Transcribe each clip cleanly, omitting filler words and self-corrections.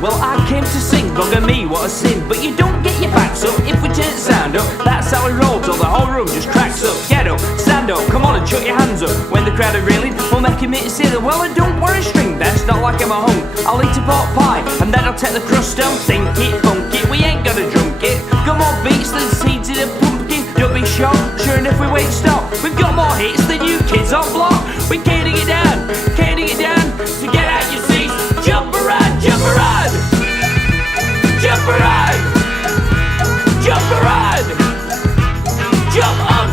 Well, I came to sing, bugger me, what a sin. But you don't get your backs up if we turn the sound up. That's how we roll till the whole room just cracks up. Get up, stand up, come on and chuck your hands up. When the crowd are reeling, we'll make a minute to say that, well, I don't wear a string vest, not like I'm a hunk. I'll eat a pork pie, and then I'll take the crust down. Think it, funk it, we ain't gonna drunk it. Got more beats than seeds in a pumpkin. Don't be shocked, sure enough we wait stop. We've got more hits than you kids on block. We're caning it down, so get out your seats. Jump around, jump around. Jump around, jump around.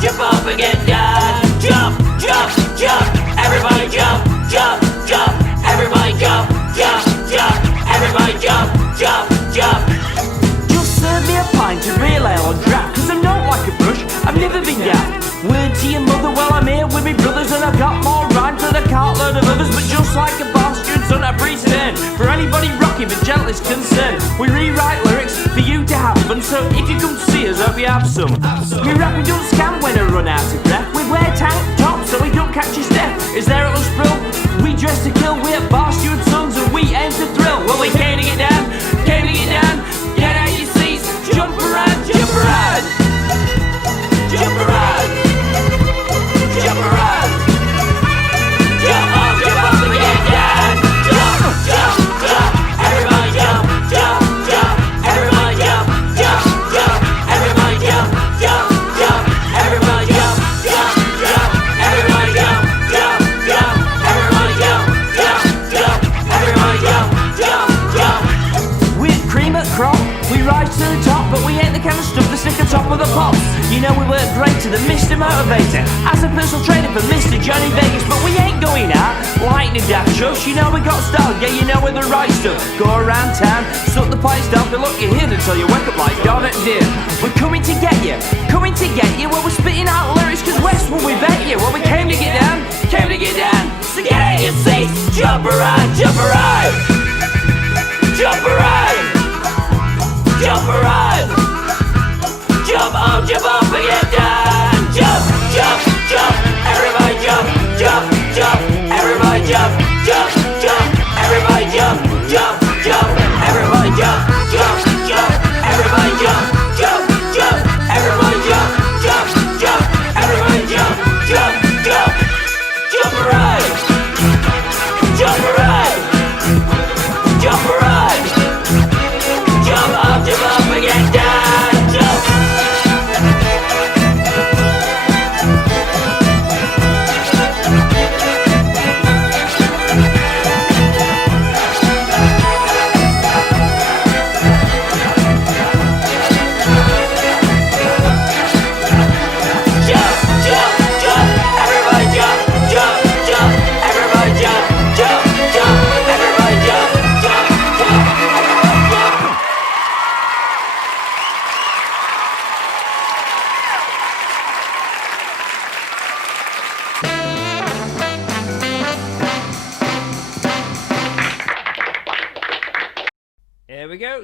Jump up and get down. Jump, jump, jump. Everybody jump, jump, jump. Everybody jump, jump, jump. Everybody jump, jump, jump. Just serve me a pint of real ale or draft, cause I'm not like a brush, I've never been down. Word to your mother, well I'm here with me brothers, and I've got more rhymes than a cartload of others. But just like a Bar-Steward, son, I pretend for anybody rocking the gentlest concern. We rewrite lyrics for you to have fun, so if you come to see us, hope you have some. We rapping don't scam when I run out of breath. We wear tank tops so we don't catch your step. Is there a little sprill? We dress to kill, we're Bar-Steward sons and we aim to thrill. Well, we're caning it down, get out your seats. Jump around, jump around. Jump around, jump around. Jump up and get down. Jump, jump, jump. Everybody jump, jump, jump. Everybody jump, jump, jump. Everybody jump, jump, jump. Everybody jump, jump, jump. Everybody jump, jump, jump. Everybody jump, jump, jump. Everybody jump, jump, jump. We're cream at crop, we rise to the top, but we ain't the kind of stuff that stick on top of the pops. You know we work great to the Mr. Motivator, as a personal trainer for Mr. Johnny Vegas. But we ain't going out like the daft trucks. You know we got style, yeah, you know we're the right stuff. Go around town, suck the pipes down, but look, you're here until you wake up like Donut Deer. We're coming to get you, well, we're spitting out lyrics, cause West will we bet you. Well, we came to get down, so get out your seats. Jump around, jump around. Jump around, jump around. Jump up and get down. Jump, jump, jump. Everybody jump, jump, jump. Everybody jump, jump, jump. Everybody jump, jump, jump. Everybody jump, jump, jump. Everybody jump, jump, jump. Everybody jump, jump, jump. Everybody jump, jump, jump. Jump around, jump around, jump around. Jump up and get down. Jump.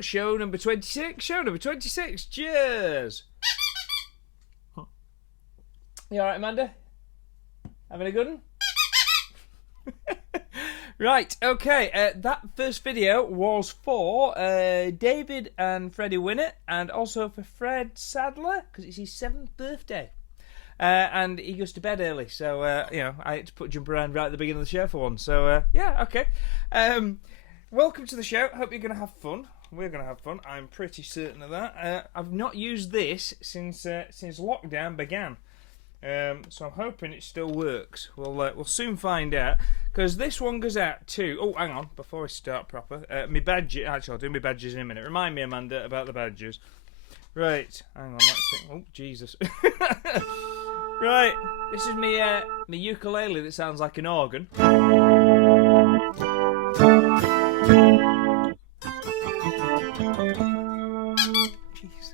show number 26. Show number 26. Cheers. You alright, Amanda? Having a good one? Right, okay. That first video was for David and Freddie Winnett, and also for Fred Sadler, because it's his 7th birthday. And he goes to bed early, so, you know, I had to put Jump Around right at the beginning of the show for one. So, yeah, okay. Welcome to the show. Hope you're going to have fun. We're going to have fun. I'm pretty certain of that. I've not used this since lockdown began. So I'm hoping it still works. We'll soon find out, because this one goes out to... Oh, hang on, before I start proper. My badges... Actually, I'll do my badges in a minute. Remind me, Amanda, about the badges. Right, hang on, that's it. Oh, Jesus. Right, this is my ukulele that sounds like an organ. Jeez.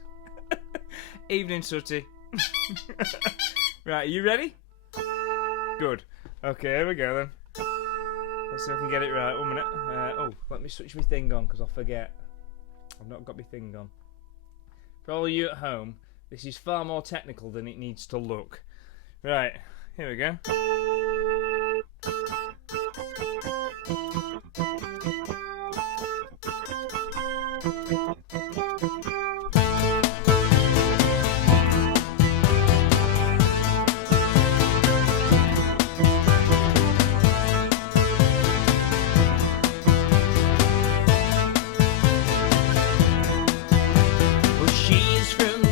Evening, Sooty. Right, are you ready? Good. Okay, here we go then. Let's see if I can get it right. 1 minute. Oh, let me switch my thing on because I'll forget. I've not got my thing on. For all of you at home, this is far more technical than it needs to look. Right, here we go.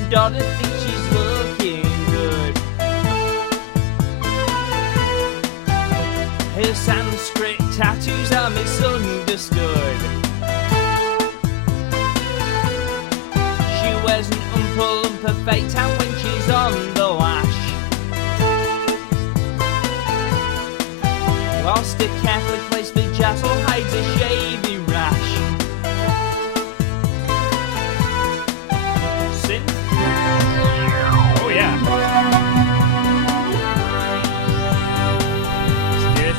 Daughter thinks she's looking good. Her Sanskrit tattoos are misunderstood. She wears an umpa fake tan when she's on the lash, whilst a carefully placed vajazzle hides a shaving rash. Oh yeah. Let's do it.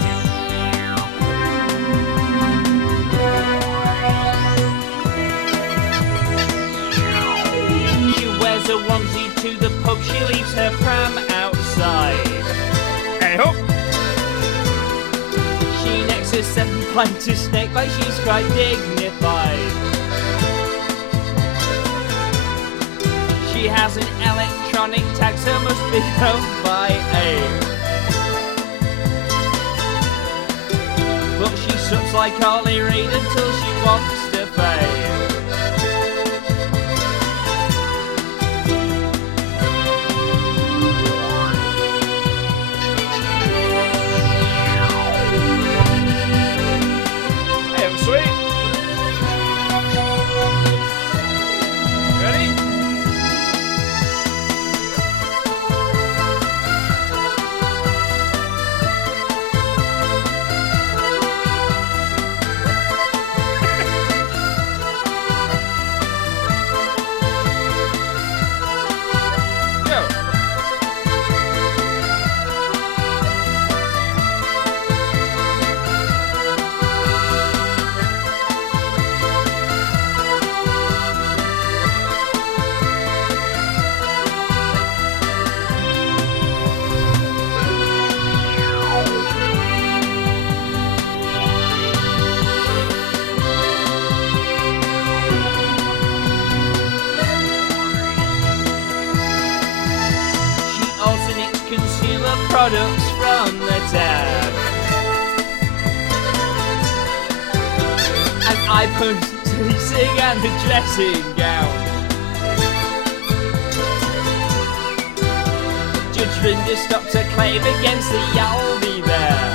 She wears a onesie to the pub. She leaves her pram outside. Hey ho. She necks her 7-pint snake bite. She's quite dignified. She has an electronic tag, so must be owned by AIM. But she sucks like Harley Reid until she wants to fame. Hey, I'm sweet. Ready? Products from the tab. An iPhone tracing and a dressing gown. Judge Rinder stopped a claim against the Yaldi there,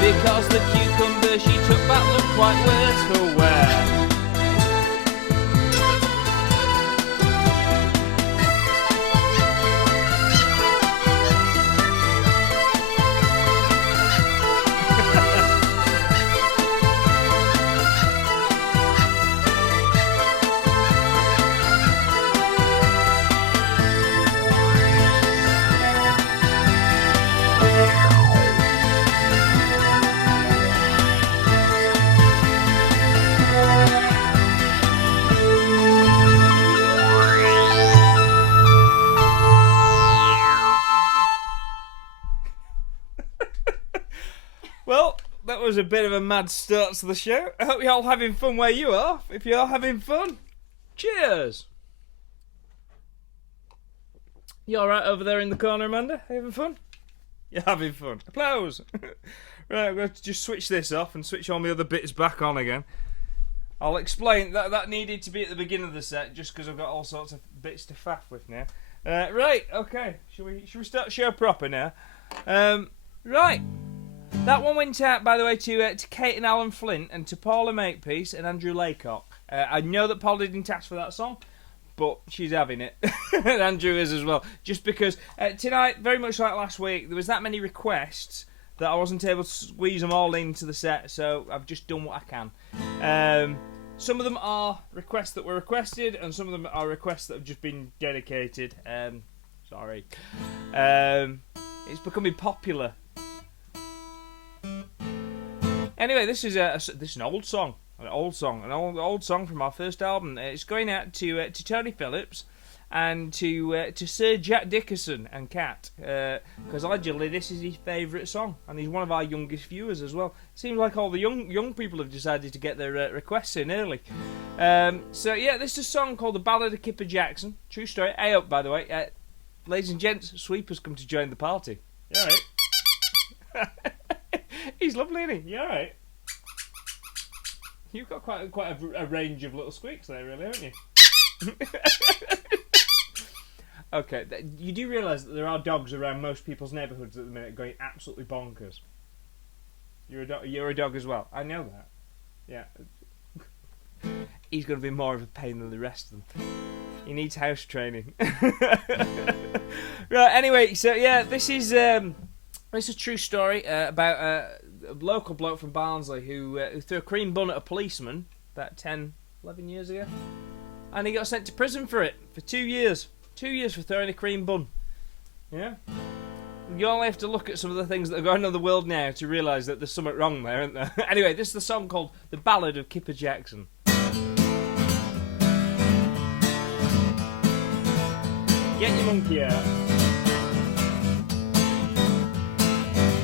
because the cucumber she took back looked quite worse for wear. was a bit of a mad start to the show. I hope you're all having fun where you are. If you're having fun, cheers. You alright over there in the corner, Amanda? Are you having fun? You're having fun. Applause. Right, I'm going to just switch this off and switch all my other bits back on again. I'll explain that needed to be at the beginning of the set just because I've got all sorts of bits to faff with now. Right, okay. Should we start the show proper now? Right. That one went out, by the way, to Kate and Alan Flint and to Paula Makepeace and Andrew Laycock. I know that Paula didn't ask for that song, but she's having it. And Andrew is as well. Just because tonight, very much like last week, there was that many requests that I wasn't able to squeeze them all into the set, so I've just done what I can. Some of them are requests that were requested, and some of them are requests that have just been dedicated. Sorry. It's becoming popular. Anyway, this is an old song. An old song from our first album. It's going out to Tony Phillips and to Sir Jack Dickerson and Kat, because allegedly this is his favourite song, and he's one of our youngest viewers as well. Seems like all the young people have decided to get their requests in early. So yeah, this is a song called The Ballad of Kipper Jackson. True story. Hey up, by the way, ladies and gents, Sweeper's come to join the party. You alright? He's lovely, isn't he? You alright? You've got quite a range of little squeaks there, really, haven't you? Okay, you do realise that there are dogs around most people's neighbourhoods at the minute going absolutely bonkers. You're a dog as well. I know that. Yeah. He's going to be more of a pain than the rest of them. He needs house training. Right. Anyway, so yeah, this is a true story about a local bloke from Barnsley who threw a cream bun at a policeman about 10, 11 years ago, and he got sent to prison for it for 2 years. 2 years for throwing a cream bun. Yeah. You only have to look at some of the things that are going on in the world now to realise that there's something wrong there, isn't there? Anyway, this is the song called The Ballad of Kipper Jackson. Get your monkey out.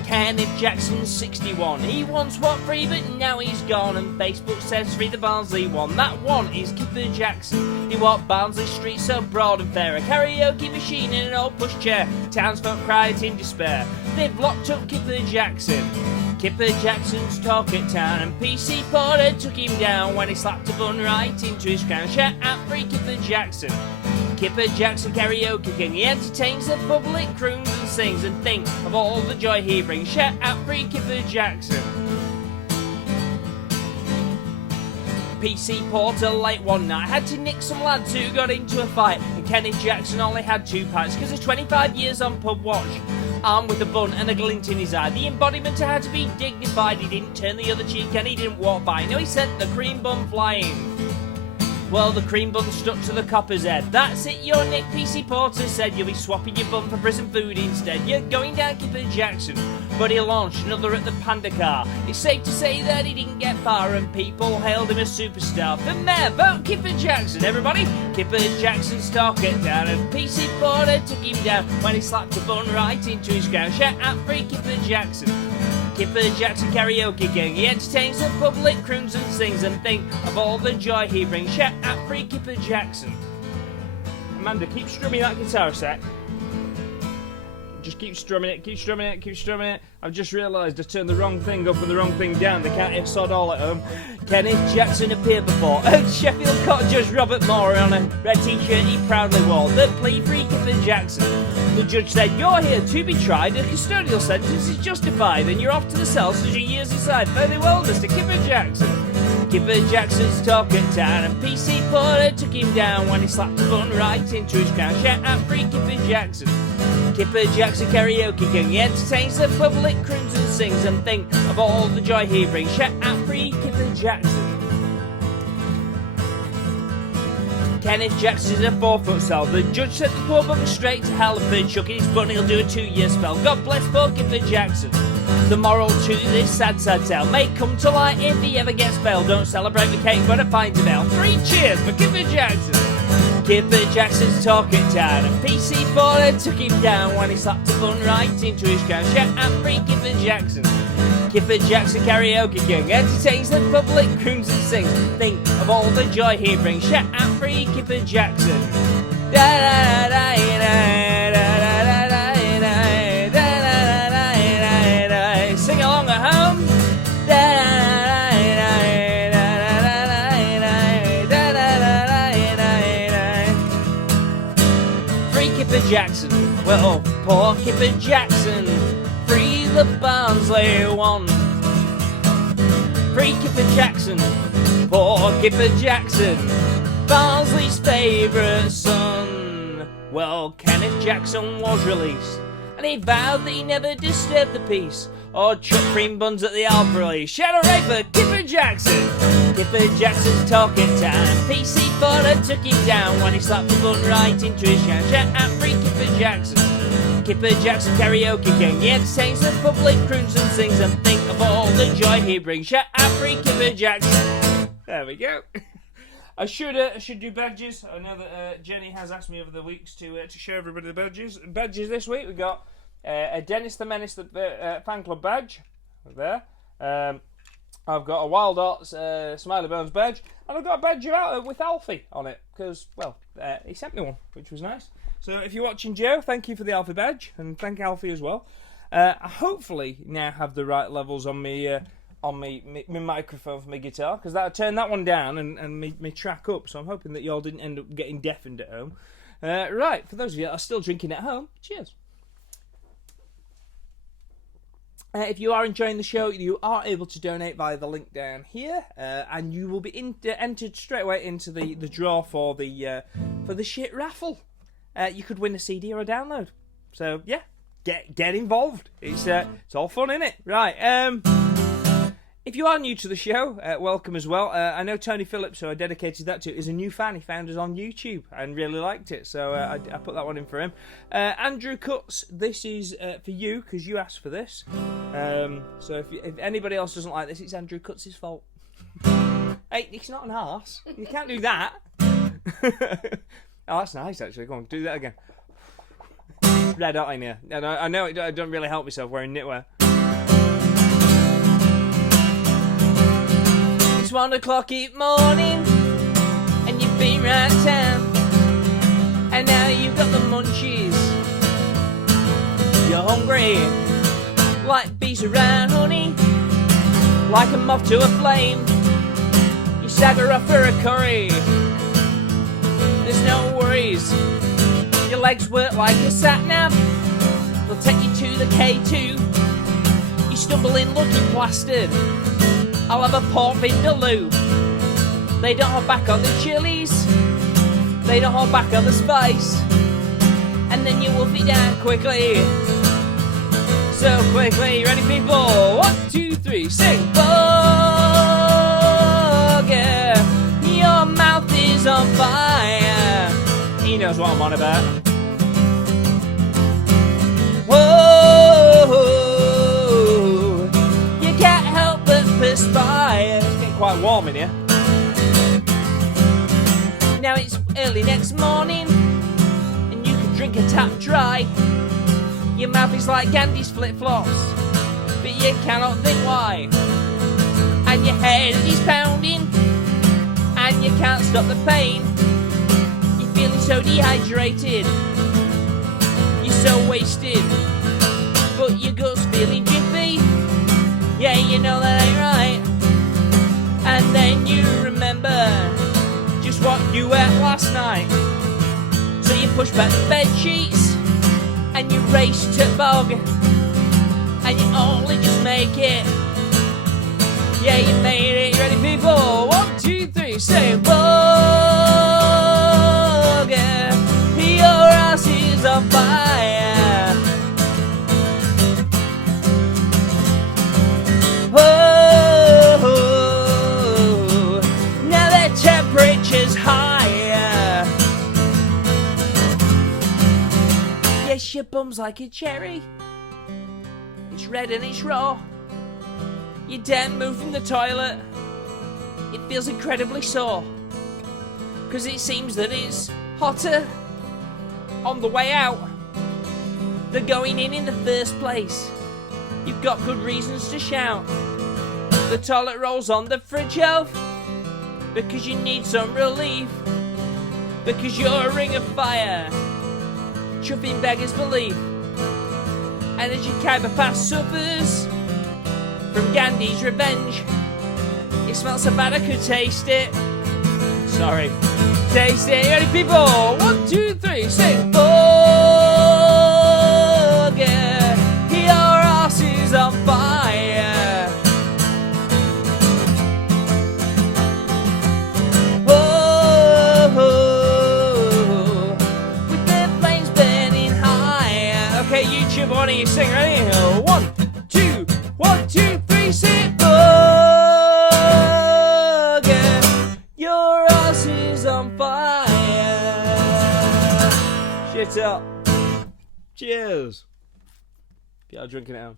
Kenneth Jackson's 61. He once walked free, but now he's gone. And Facebook says free the Barnsley one. That one is Kipper Jackson. He walked Barnsley Street so broad and fair. A karaoke machine in an old pushchair. Townsfolk cried in despair. They've locked up Kipper Jackson. Kipper Jackson's talk at town, and PC Porter took him down when he slapped a bun right into his crown. Shout out free Kipper Jackson. Kipper Jackson karaoke king. He entertains the public, croons and sings, and think of all the joy he brings. Shout out free Kipper Jackson. PC Porter late one night had to nick some lads who got into a fight, and Kenneth Jackson only had 2 pints because of 25 years on pub watch. Armed with a bun and a glint in his eye, the embodiment had to be dignified. He didn't turn the other cheek and he didn't walk by. No, he sent the cream bun flying. Well, the cream bun stuck to the copper's head. That's it, your Nick, PC Porter said. You'll be swapping your bun for prison food instead. You're going down Kipper Jackson. But he launched another at the Panda car. It's safe to say that he didn't get far, and people hailed him a superstar. For mayor, vote Kipper Jackson, everybody. Kipper Jackson's talk it down, and PC Porter took him down when he slapped a bun right into his crown. Shout out free Kipper Jackson. Kipper Jackson karaoke king. He entertains the public, croons and sings, and think of all the joy he brings. Shout out free Kipper Jackson. Amanda, keep strumming that guitar a sec. Just keep strumming it, keep strumming it, keep strumming it. I've just realised I turned the wrong thing up and the wrong thing down. They can't hear sod all at home. Kenneth Jackson appeared before Sheffield Court Judge Robert Moore on a red t-shirt he proudly wore. The plea free Kipper Jackson. The judge said, you're here to be tried. A custodial sentence is justified, and you're off to the cell so your years aside. Fairly well, Mr. Kipper Jackson. Kipper Jackson's talk at town, and PC Porter took him down when he slapped a bun right into his crown. Shout out free Kipper Jackson. Kipper Jackson karaoke king. He entertains the public, croons and sings, and think of all the joy he brings. Shout out free Kipper Jackson. Kenneth Jackson's a 4-foot cell. The judge sent the poor bugger straight to hell. If he's chucking his bun, he'll do a 2-year spell. God bless poor Kipper Jackson. The moral to this sad, sad tale may come to light if he ever gets bail. Don't celebrate the cake, but a pint of ale. 3 cheers for Kipper Jackson. Kipper Jackson's talking down, and PC Baller took him down when he slapped a bun right into his crown. Shout out free Kipper Jackson. Kipper Jackson karaoke king entertains the public, croons and sings. Think of all the joy he brings. Shout out free Kipper Jackson. Da da da da da da da da da. Sing along at home. Da Kipper Jackson, well, poor Kipper Jackson, free the Barnsley one. Free Kipper Jackson, poor Kipper Jackson, Barnsley's favourite son. Well, Kenneth Jackson was released, and he vowed that he never disturbed the peace or chuck cream buns at the Alp release. Shadow Raper, Kipper Jackson. Kipper Jackson's talking time. PC Baller took him down when he slapped a bun right into his hand. Shout out free Kipper Jackson. Kipper Jackson karaoke king. He entertains the public, croons and sings, and think of all the joy he brings. Shout out free Kipper Jackson. There we go. I should do badges. I know that Jenny has asked me over the weeks to show everybody the badges. Badges this week we got a Dennis the Menace fan club badge there. I've got a Wild Arts Smiley Bones badge, and I've got a badge out with Alfie on it because, well, he sent me one, which was nice. So if you're watching, Joe, thank you for the Alfie badge, and thank Alfie as well. I hopefully now have the right levels on me microphone for my guitar, because I turned that one down and me track up. So I'm hoping that y'all didn't end up getting deafened at home. Right, for those of you that are still drinking at home, cheers. If you are enjoying the show, you are able to donate via the link down here, and you will be entered straight away into the draw for the shit raffle. You could win a CD or a download. So yeah, get involved. It's all fun, isn't it? Right. If you are new to the show, welcome as well. I know Tony Phillips, who I dedicated that to, is a new fan. He found us on YouTube and really liked it, so I put that one in for him. Andrew Cuts, this is for you, because you asked for this. So if anybody else doesn't like this, it's Andrew Cuts' fault. Hey, it's not an arse. You can't do that. Oh, that's nice, actually. Go on, do that again. Red hot in here. I know I don't really help myself wearing knitwear. It's 1 o'clock in the morning, and you've been round town, and now you've got the munchies. You're hungry, like bees around honey, like a moth to a flame. You stagger off for a curry. There's no worries. Your legs work like a sat-nav. They'll take you to the K2. You stumble in looking plastered. I'll have a pork vindaloo. They don't hold back on the chilies. They don't hold back on the spice. And then you wolf it down quickly. So quickly, ready people? 1, 2, 3, sing. Bugger, your mouth is on fire. He knows what I'm on about. Whoa, you can't help but perspire. It's getting quite warm in here. Now it's early next morning, and you can drink a tap dry. Your mouth is like Gandhi's flip-flops, but you cannot think why. And your head is pounding, and you can't stop the pain. You're feeling so dehydrated, you're so wasted, but your gut's feeling jiffy. Yeah, you know that ain't right. And then you remember just what you ate last night. So you push back the bed sheets and you race to bog, and you only just make it. Yeah, you made it. You ready, people? 1, 2, 3, say bugger, your ass is on fire. Oh, now the temperature's higher. Yes, your bum's like a cherry. It's red and it's raw. You daren't move from the toilet. It feels incredibly sore, 'cause it seems that it's hotter on the way out than going in the first place. You've got good reasons to shout. The toilet rolls on the fridge shelf because you need some relief. Because you're a ring of fire, chuffing beggars belief. And as your Khyber Pass suffers from Gandhi's revenge, it smells so bad I could taste it. Sorry. Taste it. Ready, people? 1, 2, 3, say, oh, yeah, your ass is on fire. Oh, with the flames burning high. Okay, YouTube, why don't you sing? Ready? 1, 2, 1, 2, 3, say, oh, yeah, your ass is on fire. Shit up. Cheers. Yeah, I'm drinking it out.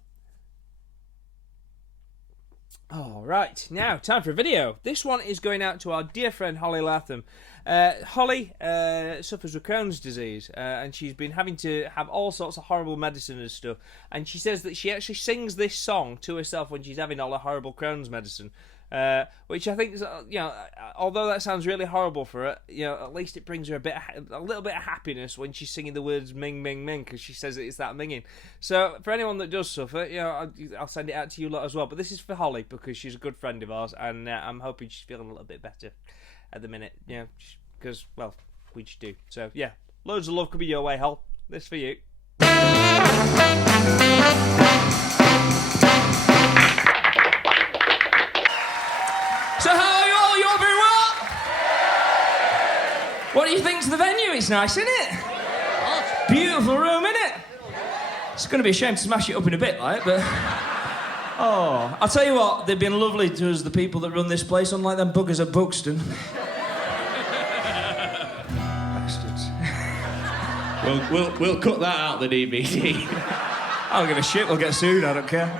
All right, now time for a video. This one is going out to our dear friend Holly Latham. Holly suffers with Crohn's disease, and she's been having to have all sorts of horrible medicine and stuff. And she says that she actually sings this song to herself when she's having all the horrible Crohn's medicine. Which I think is, although that sounds really horrible for her, at least it brings her a little bit of happiness when she's singing the words "ming ming ming" because she says it's that minging. So for anyone that does suffer, I'll send it out to you lot as well. But this is for Holly because she's a good friend of ours, and I'm hoping she's feeling a little bit better at the minute. Because well, we just do. So yeah, loads of love could be your way, Hol. This for you. So how are you all? You all very well? What do you think of the venue? It's nice, isn't it? Beautiful room, isn't it? It's going to be a shame to smash it up in a bit, like, but... Oh, I'll tell you what, they've been lovely to us, the people that run this place, unlike them buggers at Buxton. Bastards. We'll cut that out, the DVD. I don't give a shit, we'll get sued, I don't care.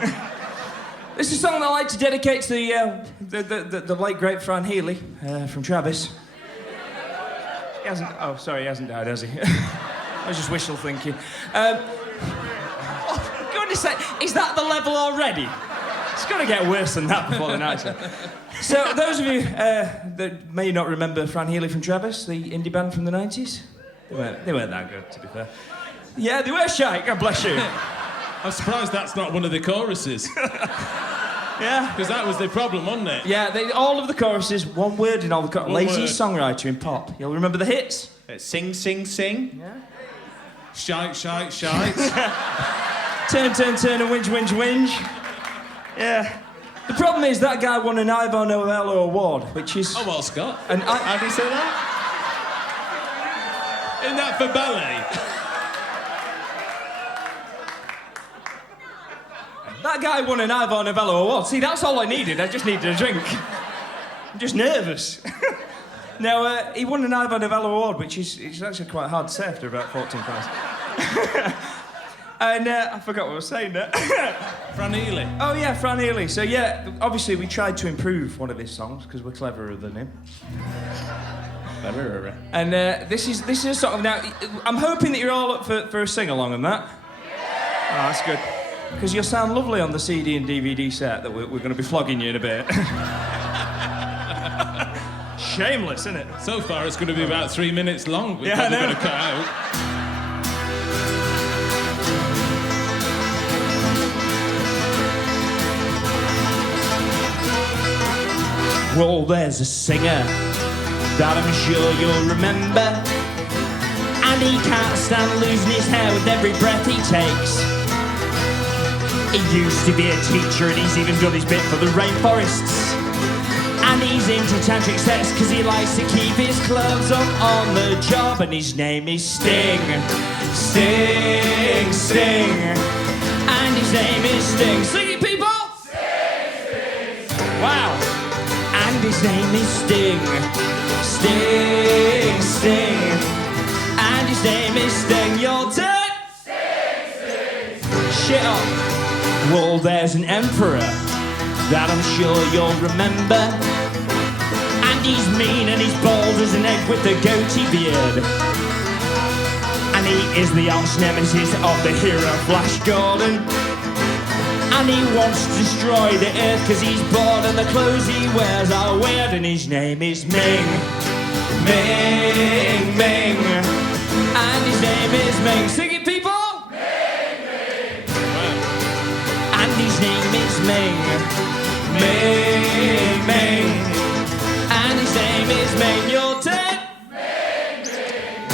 This is a song that I like to dedicate to the late great Fran Healy from Travis. He hasn't died, has he? I was just wishful thinking. Oh, goodness sake, is that the level already? It's got to get worse than that before the night's end. So, those of you that may not remember Fran Healy from Travis, the indie band from the 90s, they weren't that good, to be fair. Yeah, they were shy, God bless you. I'm surprised that's not one of the choruses. Yeah. Because that was the problem, wasn't it? Yeah, all of the choruses, one word in all the choruses. Laziest songwriter in pop. You'll remember the hits? Sing, sing, sing. Yeah. Shite, shite, shite. Turn, turn, turn, and whinge, whinge, whinge. Yeah. The problem is that guy won an Ivor Novello Award, which is... Oh, well, Scott. And how do you say that? Isn't that for ballet? That guy won an Ivor Novello Award. See, that's all I needed. I just needed a drink. I'm just nervous. Now, he won an Ivor Novello Award, which is actually quite hard to say after about 14 pounds. And I forgot what I was saying there. Fran Healy. Oh, yeah, Fran Healy. So, yeah, obviously we tried to improve one of his songs because we're cleverer than him. Cleverer. And this is a sort of... Now, I'm hoping that you're all up for a sing-along on that. Oh, that's good. Because you'll sound lovely on the CD and DVD set that we're going to be flogging you in a bit. Shameless, isn't it? So far, it's going to be about 3 minutes long. We're probably going to cut out. Well, there's a singer that I'm sure you'll remember, and he can't stand losing his hair with every breath he takes. He used to be a teacher and he's even done his bit for the rainforests. And he's into tantric sex because he likes to keep his clothes up on the job. And his name is Sting. Sting, Sting. And his name is Sting. Sing it, people! Sting, Sting. Wow. And his name is Sting. Sting, Sting. And his name is Sting. Your turn! Sting, Sting. Shit up. Well, there's an emperor that I'm sure you'll remember. And he's mean and he's bald as an egg with a goatee beard. he is the arch nemesis of the hero Flash Gordon. And he wants to destroy the earth cause he's bored and the clothes he wears are weird. And his name is Ming. Ming, Ming. And his name is Ming. Sing it, people! Ming, Ming. And his name is Ming. Ming, Ming. And his name is Ming. Your turn! Ming, Ming.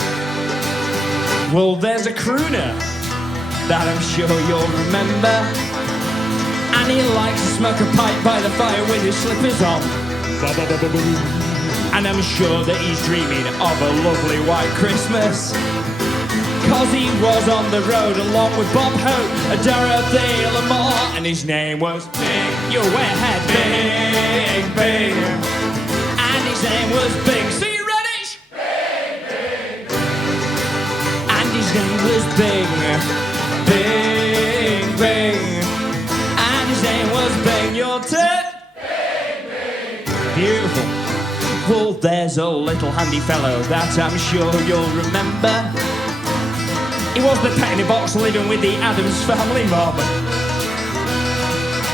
Well, there's a crooner that I'm sure you'll remember. And he likes to smoke a pipe by the fire with his slippers on. And I'm sure that he's dreaming of a lovely white Christmas. Cause he was on the road along with Bob Hope, Dorothy Lamar, and his name was Bing. You went ahead, Bing, Bing. And his name was Bing. See you ready? Bing, Bing. And his name was Bing. Bing, Bing. And his name was Bing. Your turn. Bing, Bing. Beautiful. Well, there's a little handy fellow that I'm sure you'll remember. He was the penny box living with the Addams family mob. A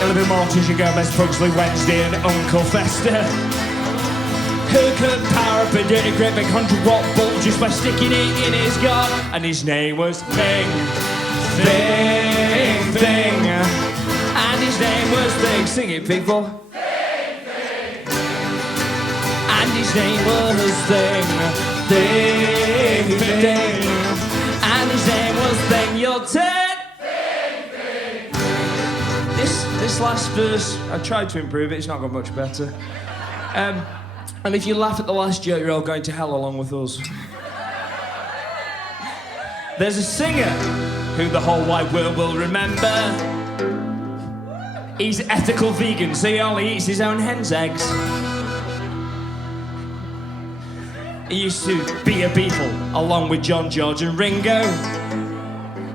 little bit more Tisha Gomez, Pugsley Wednesday and Uncle Fester. Who could power up a dirty great big 100-watt bulb just by sticking it in his gut? And his name was Bing. Bing, Bing. And his name was Bing. Sing it, people. Bing, Bing. And his name was Bing. Bing, Bing. And his name was Bing. Your turn. Bing, Bing. This last verse, I tried to improve it. It's not got much better. And if you laugh at the last joke, you're all going to hell along with us. There's a singer who the whole wide world will remember. He's ethical vegan, so he only eats his own hen's eggs. He used to be a Beatle, along with John, George and Ringo.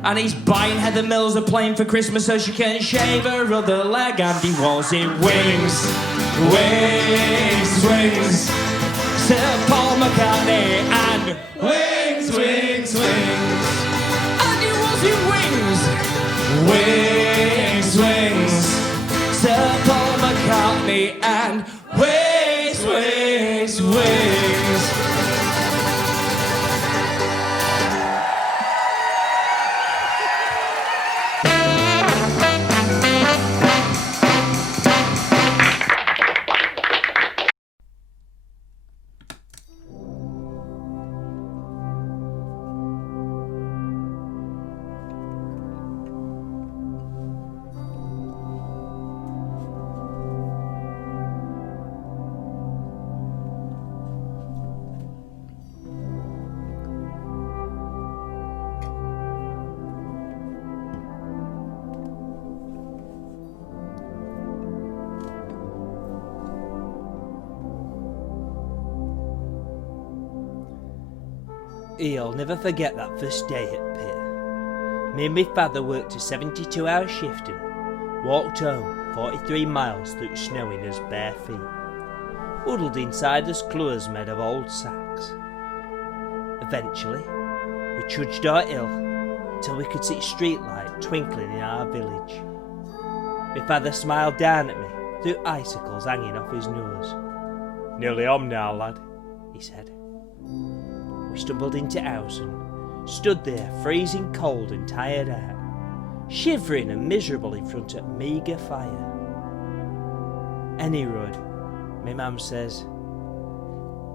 And he's buying Heather Mills a plane for Christmas so she can shave her other leg. And he was in Wings, Wings, Wings. Sir Paul McCartney and Wings, Wings, Wings. And he was in Wings, Wings, Wings. Sir Paul McCartney and Wings, Wings, Wings. I'll never forget that first day at Pitt. Me and my father worked a 72-hour shift and walked home 43 miles through snow in his bare feet, huddled inside his clothes made of old sacks. Eventually, we trudged our hill till we could see street light twinkling in our village. My father smiled down at me through icicles hanging off his nose. "Nearly home now, lad," he said. We stumbled into house and stood there freezing cold and tired out, shivering and miserable in front of a meagre fire. Any road, my mum says,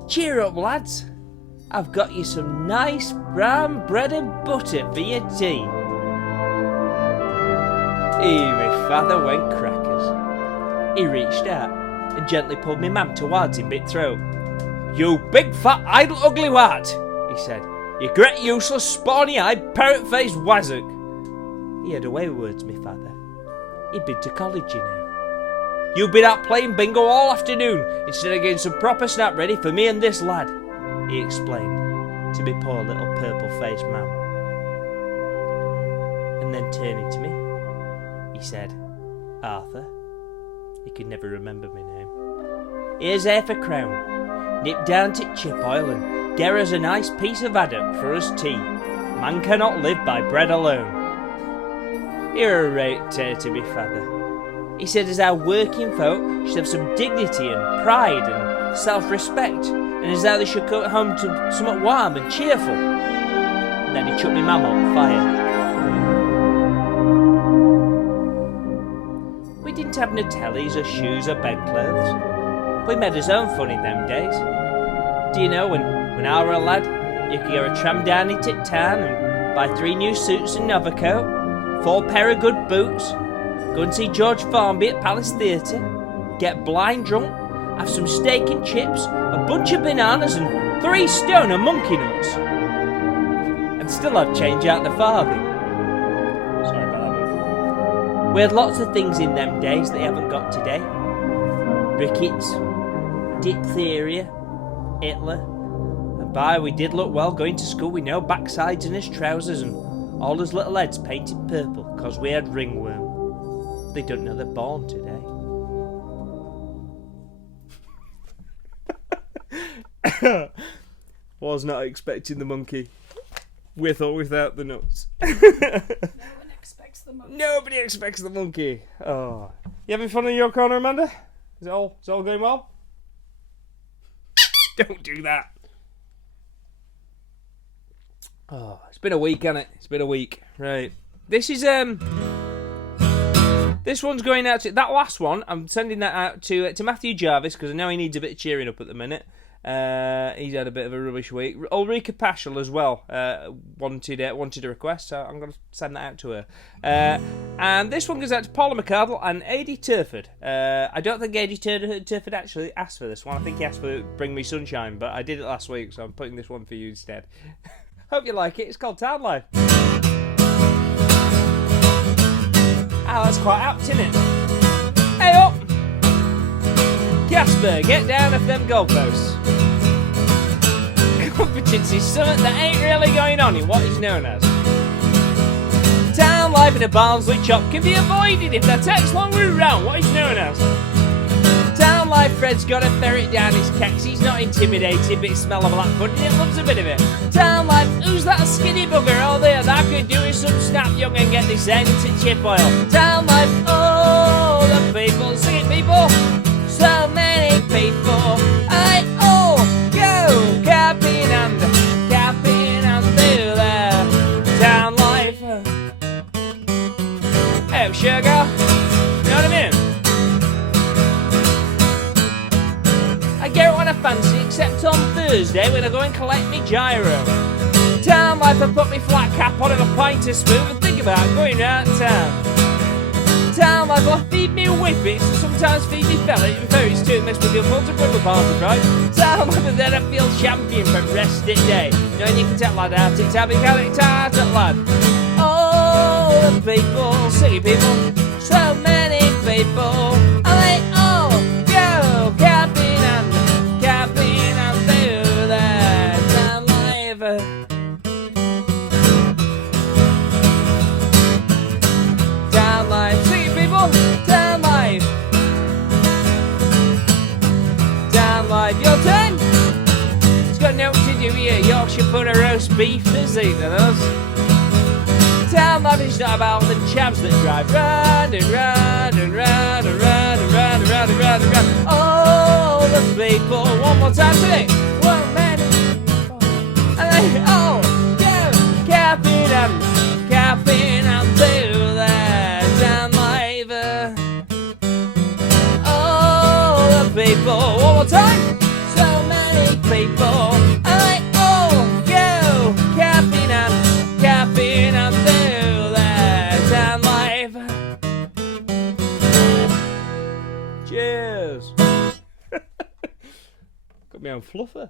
"Cheer up, lads. I've got you some nice brown bread and butter for your tea." My father went crackers. He reached out and gently pulled my mum towards him bit throat. "You big fat idle ugly wat," he said. "You great useless spawny-eyed parrot-faced wazzock." He had away words, my father. He'd been to college, you know. "You've been out playing bingo all afternoon instead of getting some proper snap ready for me and this lad," he explained to my poor little purple-faced mum. And then turning to me, he said, "Arthur," he could never remember my name, "here's half a crown. Nip down to Chip Oil and get us a nice piece of haddock for us tea. Man cannot live by bread alone. You're a right tear to be father. He said as our working folk should have some dignity and pride and self-respect, and as how they should come home to somewhat warm and cheerful. And then he chucked me mum on fire. We didn't have no tellies or shoes or bedclothes. We made his own fun in them days. Do you know, when I were a lad, you could go a tram down into town and buy 3 new suits and overcoat, 4 pair of good boots, go and see George Formby at Palace Theatre, get blind drunk, have some steak and chips, a bunch of bananas and 3 stone of monkey nuts. And still have change out the farthing. Sorry about that, monkey. We had lots of things in them days that you haven't got today. Rickets, diphtheria, Hitler, and by we did look well going to school with no backsides in his trousers and all his little heads painted purple because we had ringworm. They don't know they're born today. Was not expecting the monkey, with or without the nuts. No one expects the monkey. Nobody expects the monkey. Oh, you having fun in your corner, Amanda? Is it all going well? Don't do that. Oh, it's been a week, hasn't it? It's been a week. Right. This is this one's going out to that last one. I'm sending that out to Matthew Jarvis because I know he needs a bit of cheering up at the minute. He's had a bit of a rubbish week. Ulrika Paschal as well wanted a request, so I'm going to send that out to her. And this one goes out to Paula McArdle and Adi Turford. I don't think Adi Turford actually asked for this one. I think he asked for Bring Me Sunshine, but I did it last week, so I'm putting this one for you instead. Hope you like it. It's called Town Life. Oh, that's quite apt, isn't it? Hey up! Casper, get down off them goalposts. Competence is something that ain't really going on in what is known as. Town life in a Barnsley chop can be avoided if that takes longer around what is known as. Town life, Fred's got to ferret down his kecks. He's not intimidated, but he smells of black pudding. It loves a bit of it. Town life, who's that skinny bugger? Oh, there, that could do with some snap young and get this end to chip oil. Town life, oh, the people, sing it, people. So many people, I all go capping and through there. Town life, oh sugar, you know what I mean? I get it when I fancy, except on Thursday when I go and collect me gyro. Town life, I put me flat cap on of a pint of smooth and think about going round town. Town life, I feed me whippets and sometimes feed me fellas before it's too mixed with your full to quiver part of right. Town life, and then I feel champion for the rest of the day. Knowing you can tell lad out it, tabby carrot tart at lad. Oh, the people, silly people, so many people, and they all go capping and through their town life. Town life, see people, town life. Town life, your turn. It's got nothing to do with your Yorkshire pudding roast beef, is it, than us? Town life is not about the chavs that drive round and round and round and round and round and round and round and round. Oh, the people, one more time, say it. One man, and they all go capping and through their town life. Oh, the people, one more time. So many people, and they all go capping and through their town life. Cheers. Got me own fluffer.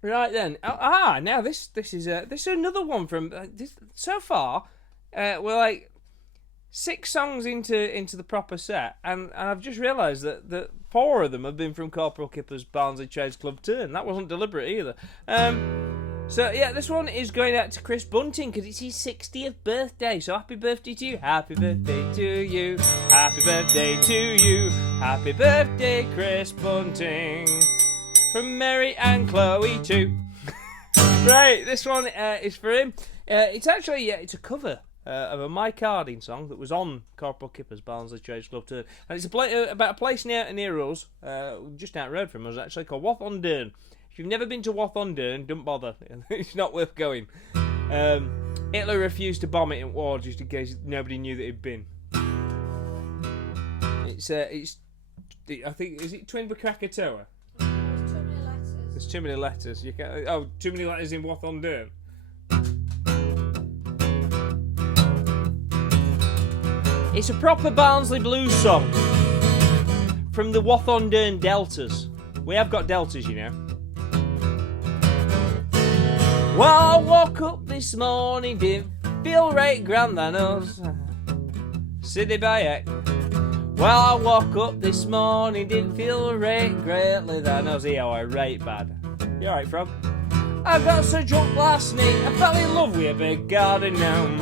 Right then. Now this is another one from this, so far. We're like 6 songs into the proper set, and I've just realised that 4 of them have been from Corporal Kipper's Barnsley Trades Club turn. That wasn't deliberate either. So yeah, this one is going out to Chris Bunting because it's his 60th birthday. So happy birthday to you, happy birthday to you, happy birthday to you, happy birthday Chris Bunting. from Mary and Chloe too. Right, this one is for him. It's actually it's a cover of a Mike Harding song that was on Corporal Kipper's Barnsley Trades Club tour, and it's about a place near us, just down the road from us, actually, called Wath-on-Dearn. If you've never been to Wath-on-Dearn, don't bother. It's not worth going. Hitler refused to bomb it in war just in case nobody knew that it'd been. I think, is it Twin Krakatoa? There's too many letters. You can't. Too many letters in Wath-on-Dearn. It's a proper Barnsley blues song from the Wath-on-Dearn Deltas. We have got Deltas, you know. Well, I woke up this morning, didn't feel right grand than us. City by Eck. Well, I woke up this morning, didn't feel right greatly than us. Yeah, I right bad. You alright, Frog? I got so drunk last night, I fell in love with a big garden gnome.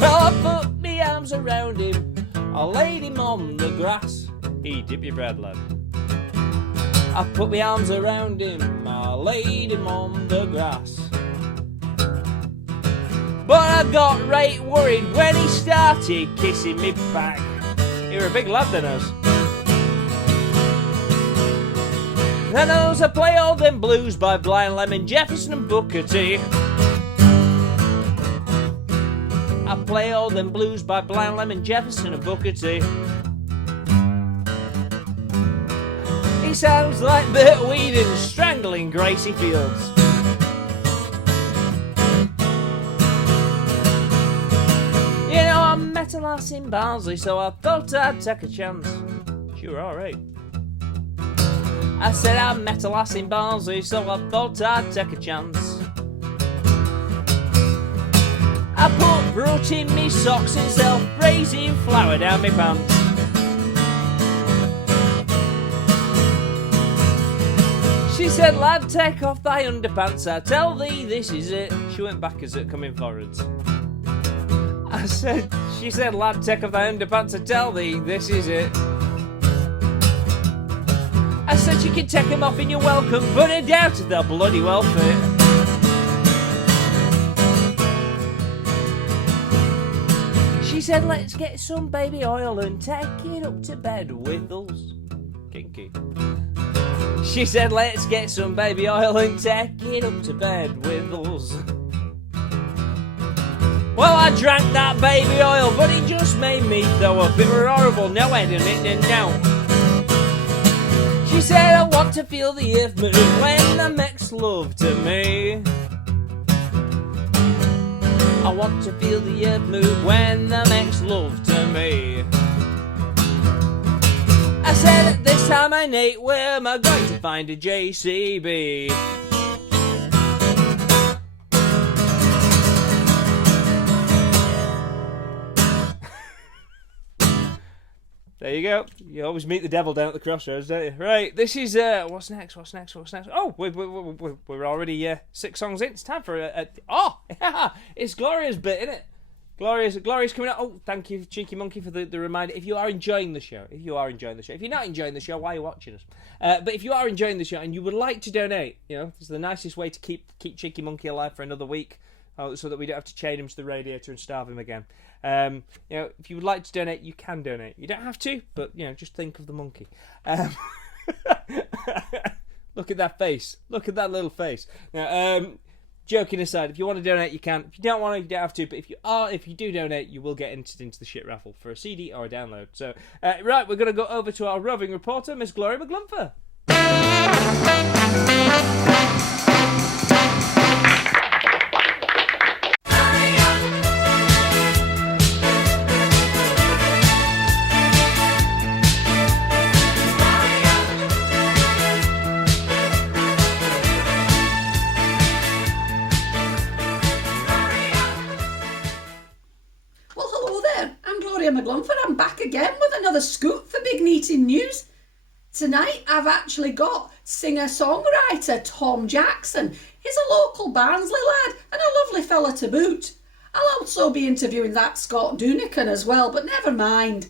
Well, I put my arms around him, I laid him on the grass. He dip your bread, lad. I put my arms around him, I laid him on the grass. But I got right worried when he started kissing me back. He were a big lad than us. Then I play all them blues by Blind Lemon, Jefferson and Booker T. I play all them blues by Blind Lemon, Jefferson and Booker T. He sounds like Bert Whedon strangling Gracie Fields. You know, I met a lass in Barnsley, so I thought I'd take a chance. She were alright. I said I met a lass in Barnsley, so I thought I'd take a chance. I put brooch in me socks and self-raising flour down me pants. She said, lad, take off thy underpants, I tell thee this is it. She went backwards at coming forwards. She said, lad, take off thy underpants, I tell thee this is it. I said, you can take them off and you're welcome, but I doubt they'll bloody well fit. She said, let's get some baby oil and take it up to bed with us. Kinky. She said, let's get some baby oil and take it up to bed with us. Well, I drank that baby oil, but it just made me throw up. It were horrible, no head in it, and no. She said, I want to feel the earth move when the makes love to me. I want to feel the earth move when the makes love to me. I said, at this time I night, where am I going to find a JCB? There you go. You always meet the devil down at the crossroads, don't you? Right, this is what's next? Oh, we're already 6 songs in. It's time for it's Gloria's bit, isn't it? Gloria's coming out. Oh, thank you, Cheeky Monkey, for the reminder. If you are enjoying the show, if you're not enjoying the show, why are you watching us? But if you are enjoying the show and you would like to donate, you know, it's the nicest way to keep Cheeky Monkey alive for another week. So that we don't have to chain him to the radiator and starve him again. You know, if you would like to donate, you can donate. You don't have to, but you know, just think of the monkey. Look at that face. Look at that little face. Now, joking aside, if you want to donate, you can. If you don't want to, you don't have to. But if you do donate, you will get entered into the shit raffle for a CD or a download. So, right, we're going to go over to our roving reporter, Miss Gloria McGlumfer. McGlumford, I'm back again with another scoop for Big NEET in News. Tonight I've actually got singer-songwriter Tom Jackson. He's a local Barnsley lad and a lovely fella to boot. I'll also be interviewing that Scott Doonican as well, but never mind.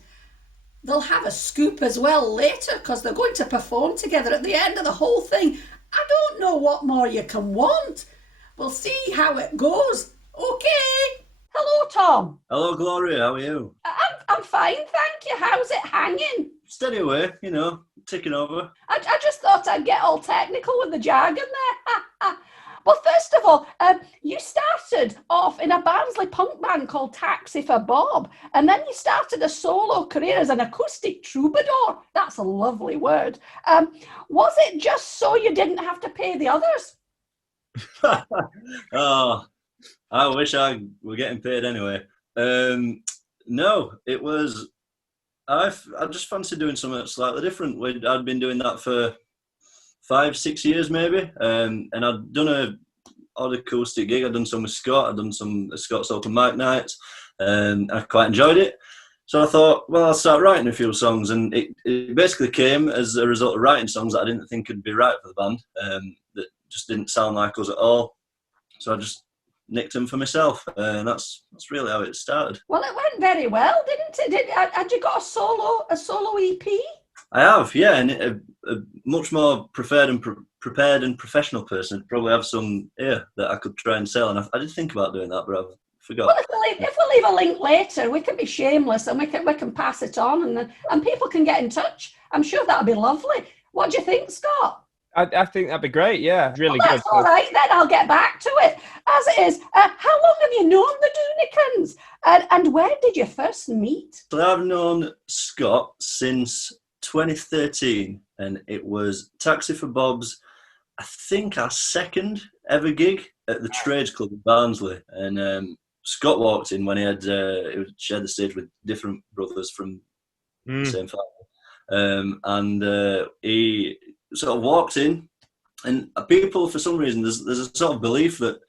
they'll have a scoop as well later because they're going to perform together at the end of the whole thing. I don't know what more you can want. We'll see how it goes. Okay. Hello, Tom. Hello, Gloria. How are you? I'm fine, thank you. How's it hanging? Steady away, ticking over. I just thought I'd get all technical with the jargon there. Well, first of all, you started off in a Barnsley punk band called Taxi for Bob, and then you started a solo career as an acoustic troubadour. That's a lovely word. Was it just so you didn't have to pay the others? Oh, I wish I were getting paid anyway. No, it was. I just fancied doing something slightly different. I'd been doing that for 5-6 years maybe, and I'd done a odd acoustic gig. I'd done some with Scott. I'd done some Scott's open mic nights, and I quite enjoyed it. So I thought, well, I'll start writing a few songs, and it basically came as a result of writing songs that I didn't think would be right for the band, that just didn't sound like us at all. So I just nicked them for myself, and that's really how it started. Well, it went very well, didn't it? Had you got a solo EP? I have, yeah, and a much more prepared and professional person would probably have some that I could try and sell, and I did think about doing that, but I forgot. Well, if we leave a link later, we can be shameless and we can pass it on, and people can get in touch. I'm sure that'll be lovely. What do you think, Scott? I think that'd be great. Yeah, really well, good. That's all right. Then I'll get back to it. As it is, how long have you known the Doonicans, and where did you first meet? So I've known Scott since 2013, and it was Taxi for Bob's, I think, our second ever gig at the Trades Club in Barnsley, and Scott walked in when he shared the stage with different brothers from the same family, and he sort of walked in, and people, for some reason, there's a sort of belief that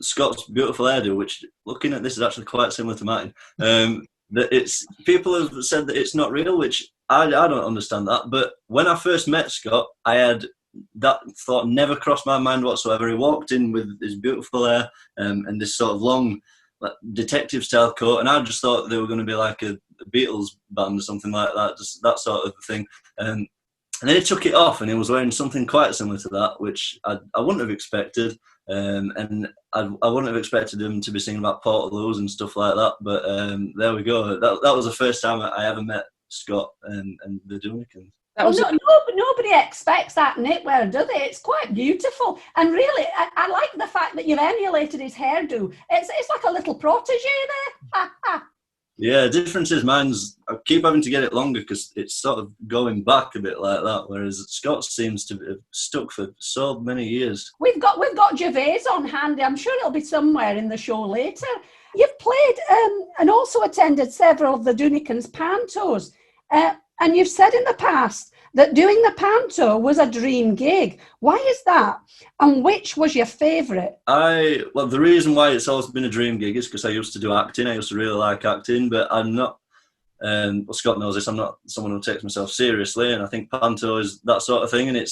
Scott's beautiful hairdo, which looking at this is actually quite similar to mine, that people have said that it's not real, which I don't understand that. But when I first met Scott, I had that thought never crossed my mind whatsoever. He walked in with his beautiful hair and this sort of long, like, detective style coat, and I just thought they were going to be like a Beatles band or something like that, just that sort of thing. And then he took it off, and he was wearing something quite similar to that, which I wouldn't have expected. And I wouldn't have expected him to be singing about Portaloos and stuff like that. But there we go. That was the first time I ever met Scott and the Doonicans. Nobody expects that knitwear, do they? It's quite beautiful, and really, I like the fact that you've emulated his hairdo. It's like a little protege there. Yeah, the difference is I keep having to get it longer because it's sort of going back a bit like that, whereas Scott seems to have stuck for so many years. We've got Gervais on handy. I'm sure it'll be somewhere in the show later. You've played and also attended several of the Doonicans' pantos, and you've said in the past that doing the panto was a dream gig. Why is that? And which was your favourite? Well, the reason why it's always been a dream gig is because I used to do acting. I used to really like acting, but I'm not, well, Scott knows this, I'm not someone who takes myself seriously, and I think panto is that sort of thing, and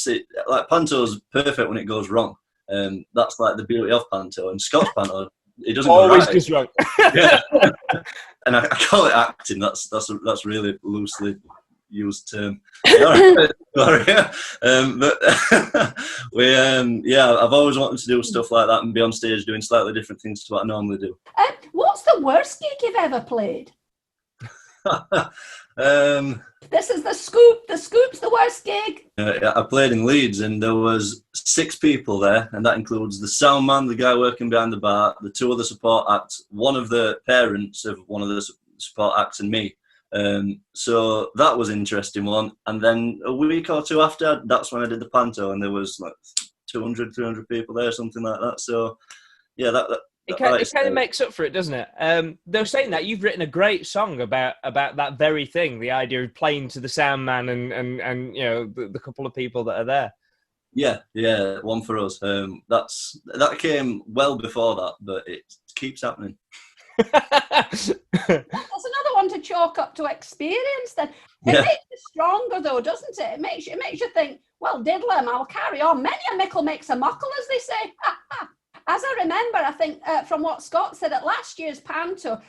like panto's perfect when it goes wrong. That's like the beauty of panto, and Scott's panto, it doesn't always go right. goes wrong. Yeah. And I call it acting. That's really loosely used term. Gloria. But I've always wanted to do stuff like that and be on stage doing slightly different things to what I normally do. What's the worst gig you've ever played? This is the Scoop. The Scoop's the worst gig. I played in Leeds, and there was 6 people there, and that includes the sound man, the guy working behind the bar, the 2 other support acts, one of the parents of one of the support acts, and me. So that was an interesting one. And then a week or 2 after, that's when I did the panto, and there was like 200, 300 people there, something like that. So yeah, it kind of makes up for it, doesn't it? They're saying that you've written a great song about that very thing, the idea of playing to the sound man and you know the couple of people that are there. Yeah, one for us. That came well before that, but it keeps happening. That's another one to chalk up to experience. Then it makes you stronger, though, doesn't it? It makes you think, well, diddler, I'll carry on. Many a mickle makes a muckle, as they say. As I remember, I think from what Scott said at last year's panto,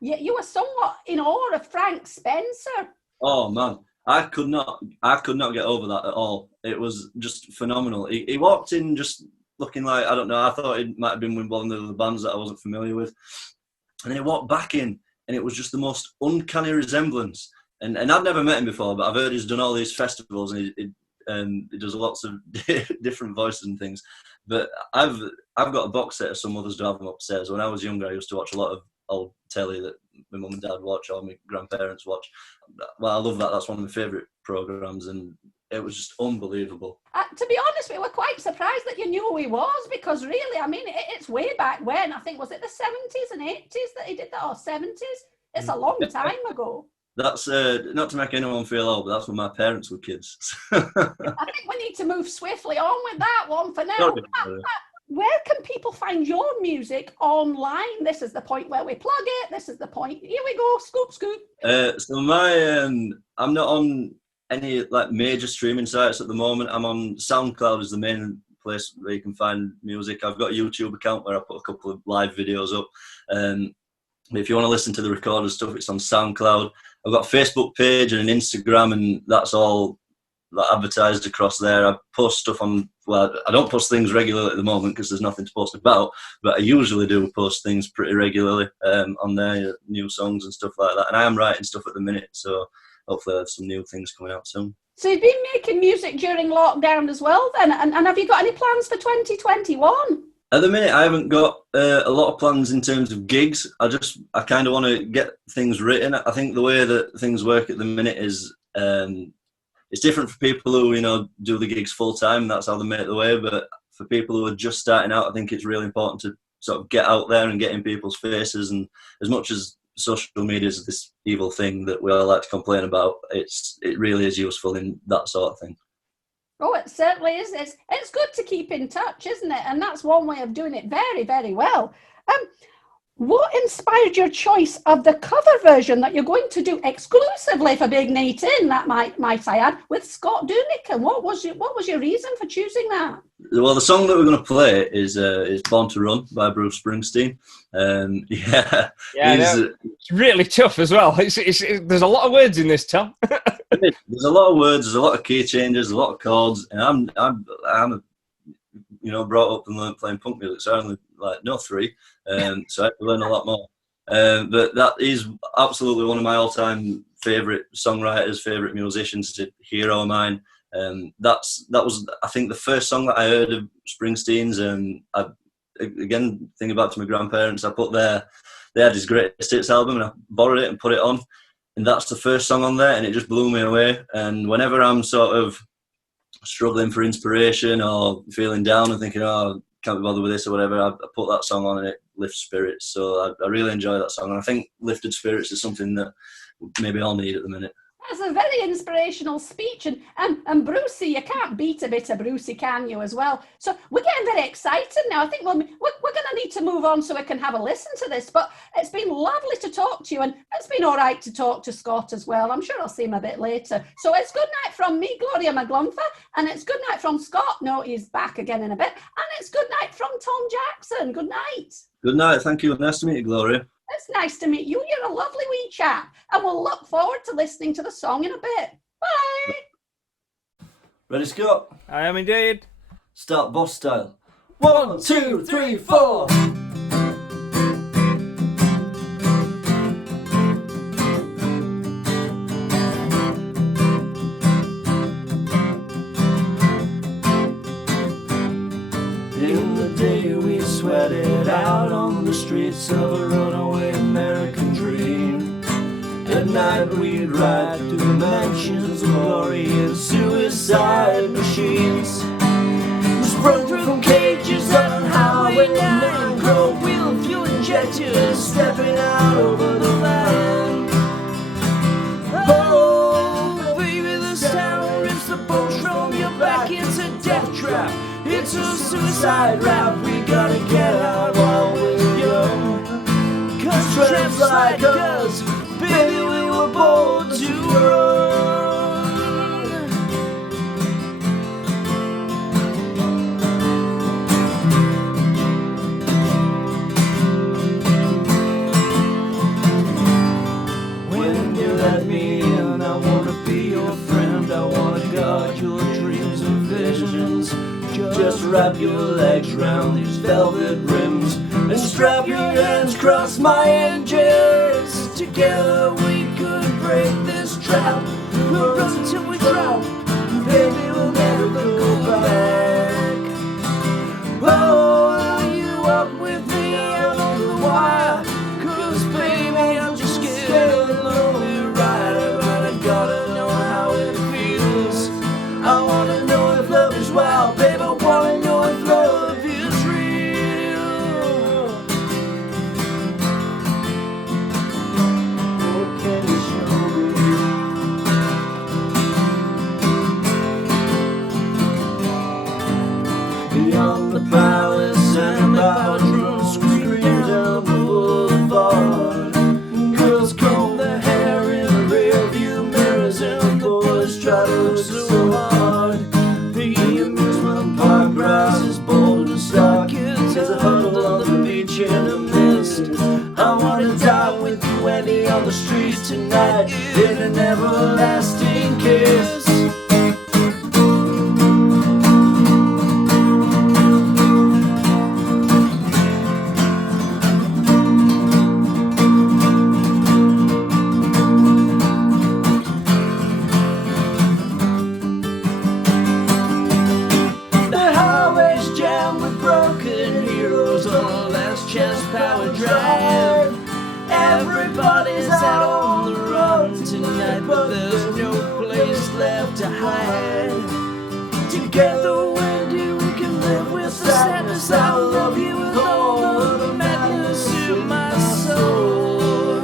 you were somewhat in awe of Frank Spencer. Oh man, I could not get over that at all. It was just phenomenal. He walked in just looking like, I don't know, I thought it might have been with one of the bands that I wasn't familiar with. And then he walked back in, and it was just the most uncanny resemblance. And I've never met him before, but I've heard he's done all these festivals, and he does lots of different voices and things. But I've got a box set of Some Others Do Have Them upstairs. When I was younger, I used to watch a lot of old telly that my mum and dad watch, or my grandparents watch. Well, I love that. That's one of my favourite programmes, and it was just unbelievable. To be honest, we were quite surprised that you knew who he was, because really, I mean, it's way back when. I think, was it the 70s and 80s that he did that, or 70s? It's a long time ago. That's not to make anyone feel old, but that's when my parents were kids. I think we need to move swiftly on with that one for now. Where can people find your music online? This is the point where we plug it. This is the point. Here we go. Scoop, scoop. So I'm not on any like major streaming sites at the moment. I'm on SoundCloud is the main place where you can find music. I've got a YouTube account where I put a couple of live videos up. If you want to listen to the recorded stuff, it's on SoundCloud. I've got a Facebook page and an Instagram, and that's all advertised across there. I post stuff on, well, I don't post things regularly at the moment because there's nothing to post about, but I usually do post things pretty regularly on there, new songs and stuff like that. And I am writing stuff at the minute, so hopefully I have some new things coming out soon. So you've been making music during lockdown as well then, and have you got any plans for 2021? At the minute, I haven't got a lot of plans in terms of gigs. I kind of want to get things written. I think the way that things work at the minute is it's different for people who, you know, do the gigs full time. That's how they make the way. But for people who are just starting out, I think it's really important to sort of get out there and get in people's faces. And as much as social media is this evil thing that we all like to complain about, it really is useful in that sort of thing. Oh, it certainly is. It's good to keep in touch, isn't it? And that's one way of doing it very, very well. What inspired your choice of the cover version that you're going to do exclusively for Big NEET In, that might I add, with Scott Doonican? What was your reason for choosing that? Well, the song that we're going to play is Born to Run by Bruce Springsteen. It's really tough as well. There's a lot of words in this, Tom. There's a lot of words, there's a lot of key changes, a lot of chords, and I'm brought up and learned playing punk music, so I only three, so I have to learn a lot more. But that is absolutely one of my all-time favourite songwriters, favourite musicians, a hero of mine. That was, I think, the first song that I heard of Springsteen's. I again thinking back to my grandparents, they had his greatest hits album, and I borrowed it and put it on. And that's the first song on there, and it just blew me away. And whenever I'm sort of struggling for inspiration or feeling down and thinking, oh, can't be bothered with this or whatever, I put that song on and it lifts spirits. So I really enjoy that song. And I think lifted spirits is something that maybe all need at the minute. That's a very inspirational speech. And Brucey, you can't beat a bit of Brucey, can you, as well? So we're getting very excited now. I think we're going to need to move on so we can have a listen to this. But it's been lovely to talk to you, and it's been all right to talk to Scott as well. I'm sure I'll see him a bit later. So it's good night from me, Gloria McGlumfer, and it's good night from Scott. No, he's back again in a bit. And it's good night from Tom Jackson. Good night. Good night. Thank you. Nice to meet you, Gloria. It's nice to meet you. You're a lovely wee chap. And we'll look forward to listening to the song in a bit. Bye. Ready, Scott? I am indeed. Start boss style. 1, 2, 3, 4. In the day we sweated out on the streets of a runaway American dream. At night we'd ride through the mansions of glory and suicide machines. Sprung from cages on Highway 9, chrome wheel fuel injectors stepping out over the line. Oh, baby, this town rips the bones from your back. It's a death trap. It's a suicide rap. We gotta get out while we're young. 'Cause tramps like us, baby, we were born to run. When you let me in, I want wrap your legs round these velvet rims and strap your hands across my engines. Together we could break this trap. We'll run till we drop, baby, we'll never go back. Oh, you walk with me out on the wire, 'cause baby, I'm just scared of lonely rider. But I gotta know how it feels. I wanna know if love is wild, babe. I wanna know if love is real. Oh, can you show me? Beyond the palace and the bedroom, scream down the boulevard. Girls comb their hair in rearview mirrors, and boys try to look so hard. The amusement park grass is bold and stark. Kids are huddled on the beach in a mist. I wanna die with you, Annie, on the street tonight in an everlasting kiss. Everybody's out on the run tonight, but there's no place left to hide. Together, Wendy, we can live with the sadness. I love you with all of the madness in my soul.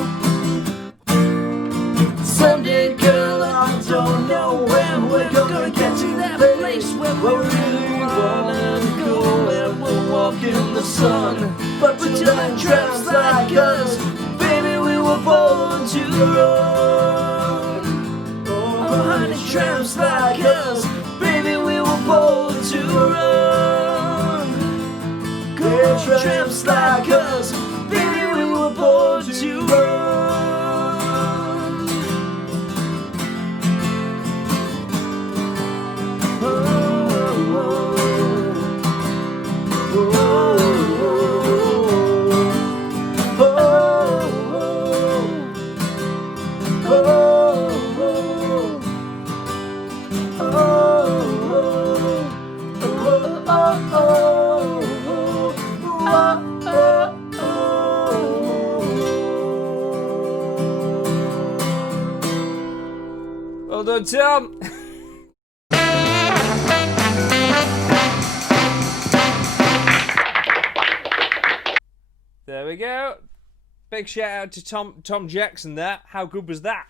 Someday, girl, I don't know when we're gonna get to that place where we really wanna go, and we'll walk in the sun. But until then, tramps like us, baby, we were born to run. Oh, honey, tramps like us, baby, we were born to run. Girl, tramps like us, baby, we were born to run. Well done, Tom. There we go. Big shout out to Tom Jackson there. How good was that?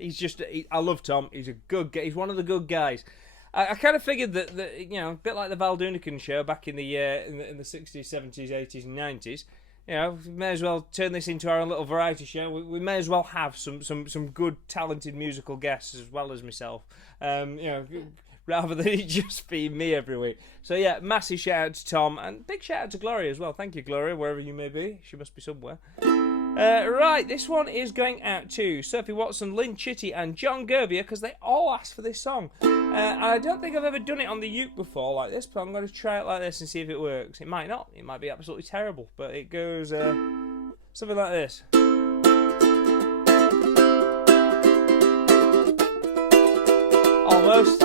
I love Tom. He's a good guy. He's one of the good guys. I kind of figured that a bit like the Doonican show back in the in the 60s, 70s, 80s, and 90s. We may as well turn this into our own little variety show. We may as well have some good, talented musical guests as well as myself. Rather than it just be me every week. So yeah, massive shout out to Tom, and big shout out to Gloria as well. Thank you, Gloria, wherever you may be. She must be somewhere. Right, this one is going out to Sophie Watson, Lynn Chitty, and John Gerbier, because they all asked for this song. I don't think I've ever done it on the uke before like this, but I'm going to try it like this and see if it works. It might not. It might be absolutely terrible, but it goes something like this. Almost.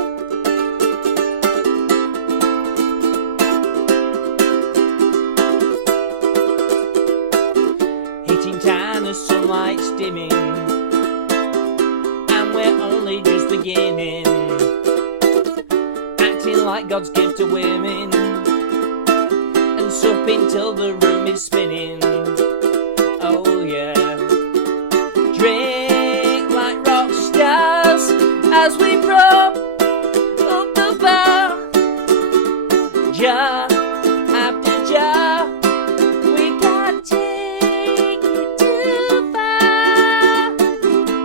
Heating time, the sunlight's dimming, and we're only just beginning. Like God's gift to women, and supping till the room is spinning. Oh yeah, drink like rock stars as we prop up the bar, jar after jar. We can't take it too far.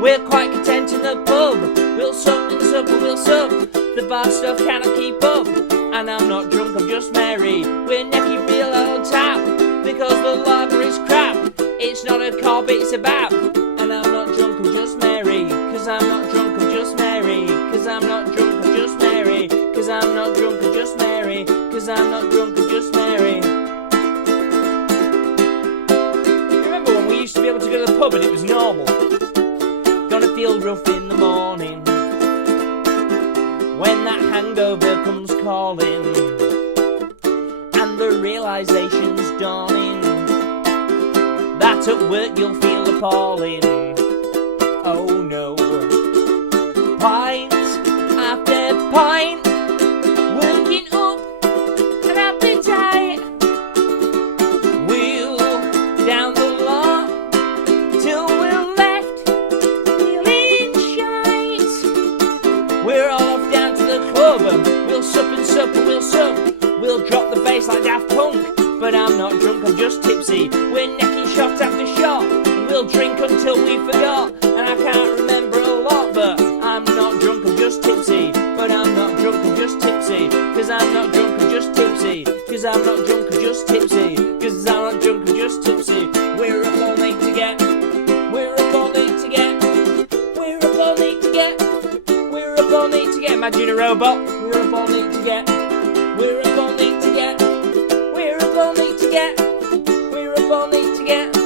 We're quite content in the pub. We'll sup and sup and we'll sup. The bar stuff cannot keep up, and I'm not drunk, I'm just merry. We're necky real on tap, because the lager is crap. It's not a cob, it's a bap. And I'm not drunk, I'm just merry. Cause I'm not drunk, I'm just merry. Cause I'm not drunk, I'm just merry. Cause I'm not drunk, I'm just merry. Cause 'cause I'm not drunk, I'm just merry. Remember when we used to be able to go to the pub and it was normal? Gonna feel rough in the morning when that hangover comes calling and the realization's dawning that at work you'll feel appalling. Oh no. Pint after pint, working up an appetite. We'll down the lot till we're left feeling shite. We're all off down to the club, we'll sup and sup and we'll sup. We'll drop the bass like Daft Punk, but I'm not drunk, I'm just tipsy. We're necking shot after shot, and we'll drink until we forgot. And I can't remember a lot, but I'm not drunk, I'm just tipsy. But I'm not drunk, I'm just tipsy. 'Cause I'm not drunk, I'm just tipsy. 'Cause I'm not drunk, I'm just tipsy. 'Cause I'm not drunk, I'm just tipsy. We're up all night to get. We're up all night to get. We're up all night to get. We're up all night to get. Imagine a robot. We're up all night to get. We're up all night to get. We're up all night to get. We're up all night to get.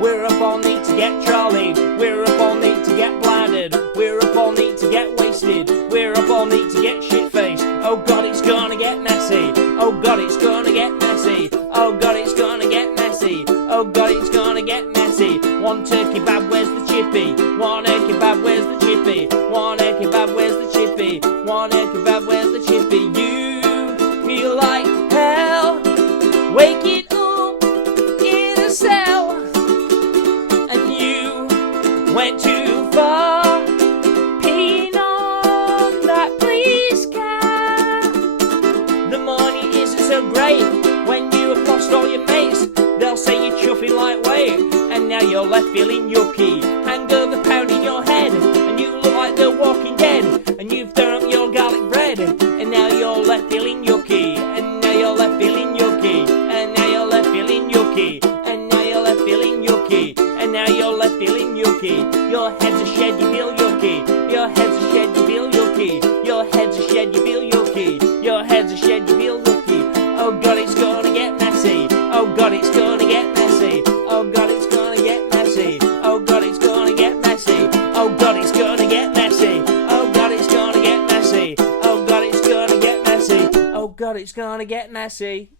We're up all night to get trolleyed. We're up all night to get bladdered. We're up all night to get wasted. We're up all night to get shit-faced. Oh God, it's gonna get messy. Oh God, it's gonna get messy. Oh God, it's gonna get messy. Oh God, it's gonna get messy. One turkey bad, where's the chippy? One turkey bad, where's the chippy? One turkey bad, where's the chippy? One turkey bad, where's the chippy? You feel like hell, waking up in a cell, and you went too far, peeing on that police car. The morning isn't so great when you have lost all your mates. They'll say you're chuffing lightweight, and now you're left feeling yucky. Hangover pounding your head, and you look like the Walking Dead, and you've thrown up your garlic bread, and now you're left feeling yucky. And now you're left feeling yucky. And now you're left feeling yucky. And now you're left feeling yucky. And now you're left feeling yucky. Your head's a shed, you feel yucky. Your head's a shed, you feel yucky. Your head's a shed, you feel yucky. Your head's a shed, you feel yucky. Oh God, it's gonna get messy. Oh God, it's gonna get messy. Oh God, it's gonna get messy. Oh God, it's gonna get messy. Oh God, it's gonna get messy. Oh God, it's gonna get messy. Oh God, it's gonna get messy. Oh God, it's gonna get messy.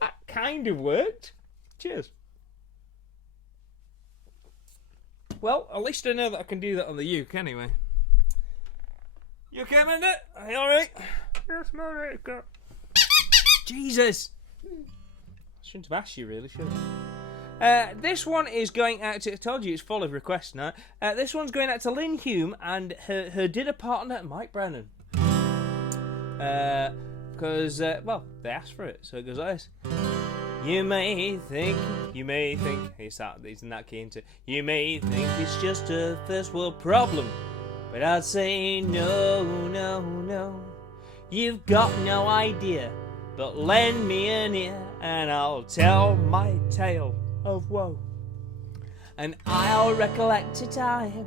That kind of worked. Cheers. Well, at least I know that I can do that on the uke anyway. You okay, Amanda? Are you alright? Yes, I'm alright. Jesus! I shouldn't have asked you, really, should I? This one is going out to... I told you it's full of requests now. This one's going out to Lynn Hume and her dinner partner, Mike Brennan. Because, well, they asked for it, so it goes like this. You may think, he's in that key into. You may think it's just a first world problem, but I'd say no, no, no. You've got no idea, but lend me an ear, and I'll tell my tale of woe. And I'll recollect a time,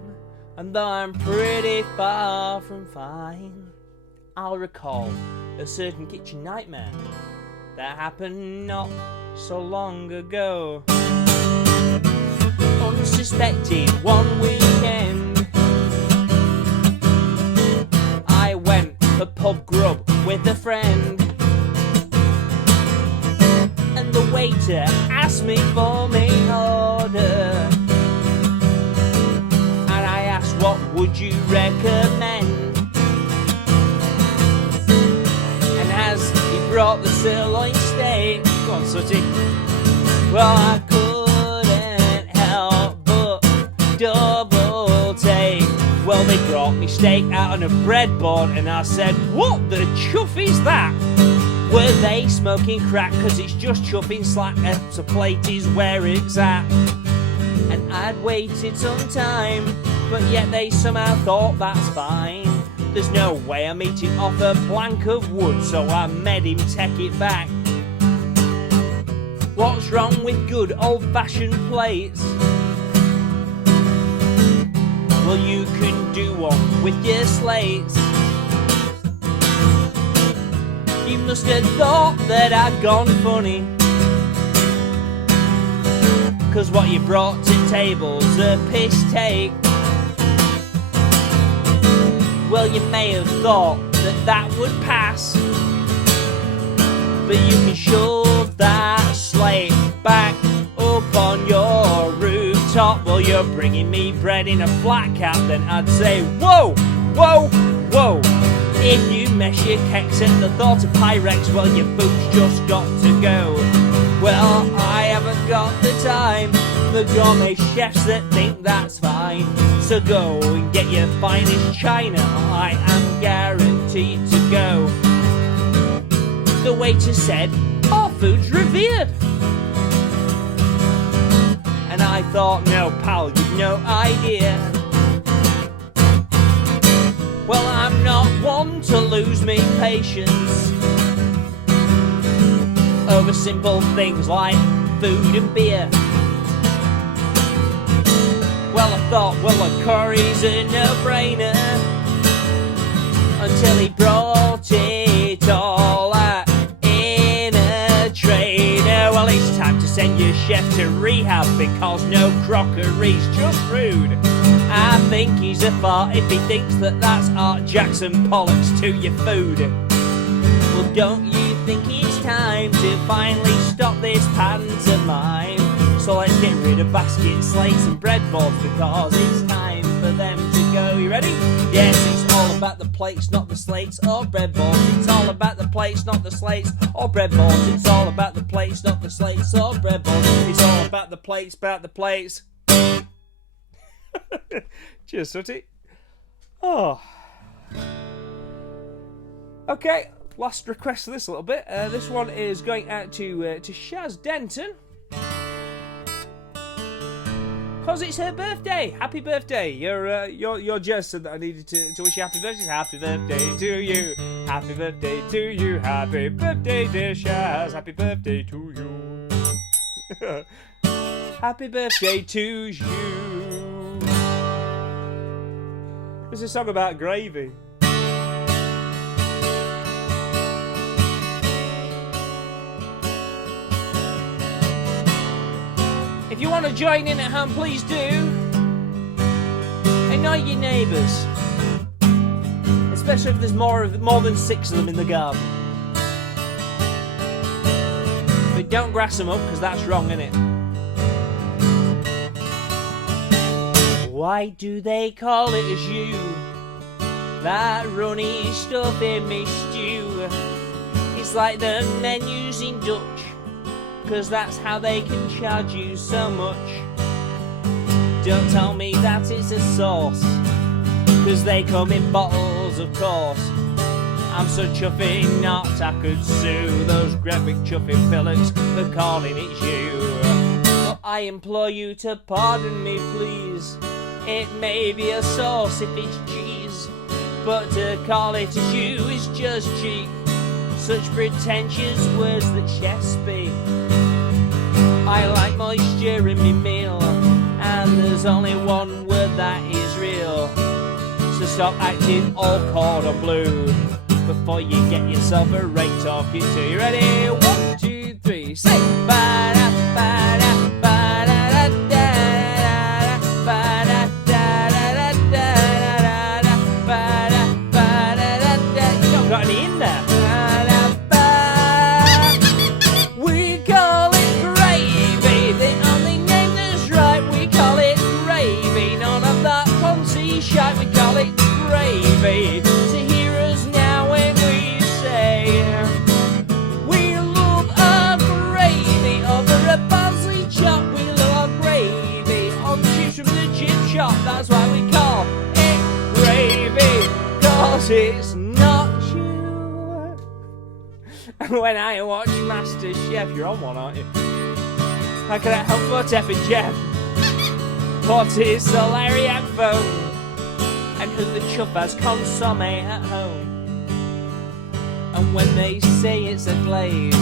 and though I'm pretty far from fine, I'll recall a certain kitchen nightmare that happened not so long ago. Unsuspected one weekend, I went for pub grub with a friend, and the waiter asked me for my order, and I asked what would you recommend. As he brought the sirloin steak, go on, Sooty. Well, I couldn't help but double take. Well, they brought me steak out on a breadboard, and I said, what the chuff is that? Were they smoking crack? 'Cause it's just chuffing slack, and a plate is where it's at. And I'd waited some time, but yet they somehow thought that's fine. There's no way I'm eating off a plank of wood, so I made him take it back. What's wrong with good old-fashioned plates? Well, you can do one with your slates. You must have thought that I'd gone funny, 'cause what you brought to table's a piss take. Well, you may have thought that would pass, but you can shove that slate back up on your rooftop. Well, you're bringing me bread in a flat cap, then I'd say, whoa, whoa, whoa. If you mess your keks at the thought of Pyrex, well, your food's just got to go. Well, I haven't got the time for gourmet chefs that think that's fine. So go and get your finest china, I am guaranteed to go. The waiter said, our food's revered. And I thought, no pal, you've no idea. Well, I'm not one to lose me patience over simple things like food and beer. Well, I thought, well, a curry's a no-brainer, until he brought it all out in a tray. Now, well, it's time to send your chef to rehab, because no crockery's just rude. I think he's a fart if he thinks that that's Art Jackson Pollocks to your food. Well, don't you think it's time to finally stop this pantomime? So let's get rid of baskets, slates and breadboards, because it's time for them to go. You ready? Yes, it's all about the plates, not the slates or breadboards. It's all about the plates, not the slates or breadboards. It's all about the plates, not the slates or breadboards. It's all about the plates, about the plates. Cheers, Sooty. Oh. Okay, last request for this little bit. This one is going out to Shaz Denton, because it's her birthday. Happy birthday! Your Jess said that I needed to wish you happy birthday. Happy birthday to you. Happy birthday to you. Happy birthday, dear Shaz. Happy birthday to you. Happy birthday to you. This is a song about gravy. If you want to join in at home, please do. Annoy your neighbours, especially if there's more than 6 of them in the garden. But don't grass them up, because that's wrong, innit? Why do they call it a jus? That runny stuff in me stew. It's like the menus in Dutch, 'cause that's how they can charge you so much. Don't tell me that it's a sauce, 'cause they come in bottles, of course. I'm such a chuffing not I could sue those graphic chuffing fillets for calling it jus. But I implore you to pardon me, please. It may be a sauce if it's cheese, but to call it a jus is just cheap. Such pretentious words that chefs speak. I like moisture in me meal, and there's only one word that is real. So stop acting all cordon bleu before you get yourself a rate talking to. You ready? 1, 2, 3, say ba-da, ba-da, ba-da, da, da, ba-da, da, da, da, da, da, ba-da, ba-da, da, da. You don't got any in there. We call it gravy. The only name that's right. We call it gravy. None of that fancy shite. We call it gravy. So hear us now when we say we love our gravy over a Barnsley chop. We love our gravy on chips from the chip shop. That's why we call it gravy, 'cause it's not you. And when I watch Master Chef, you're on one, aren't you? How can I help but F and Jeff? What is the lariat phone? And who the chuff has consomme at home? And when they say it's a glaze,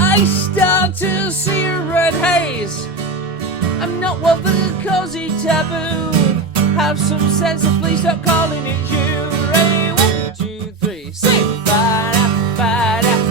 I start to see a red haze. I'm not one for the cozy taboo. Have some sense and please stop calling it you. Ready? 1, 2, 3, say ba-da, ba-da.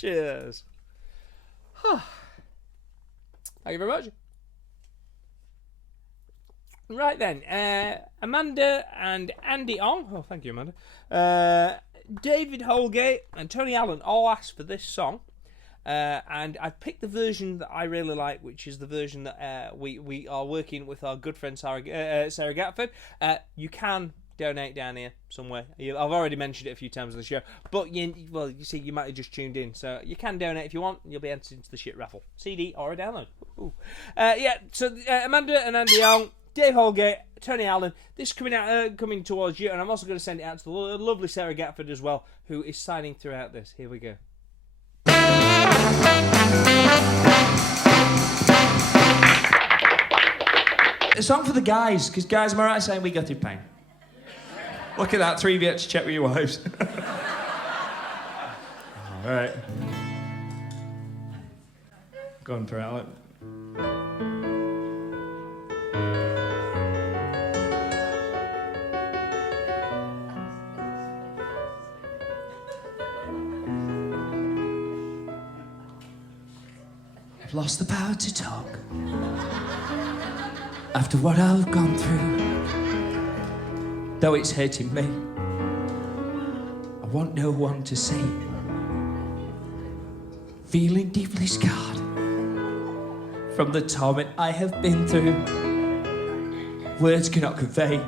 Cheers. Thank you very much. Right then, Amanda and Andy Ong. Oh, thank you, Amanda. David Holgate and Tony Allen all asked for this song. And I've picked the version that I really like, which is the version that we are working with our good friend Sarah Gatford. You can donate down here somewhere. I've already mentioned it a few times on the show, but you see, you might have just tuned in, so you can donate if you want. You'll be entered into the shit raffle, CD or a download. So Amanda and Andy Young, Dave Holgate, Tony Allen. This coming towards you, and I'm also going to send it out to the lovely Sarah Gatford as well, who is signing throughout this. Here we go. A song for the guys, because guys, am I right saying we go through pain? Look at that, 3 bits, check with your wives. All right. Go on, throw it. I've lost the power to talk after what I've gone through. Though it's hurting me, I want no one to see. Feeling deeply scarred from the torment I have been through. Words cannot convey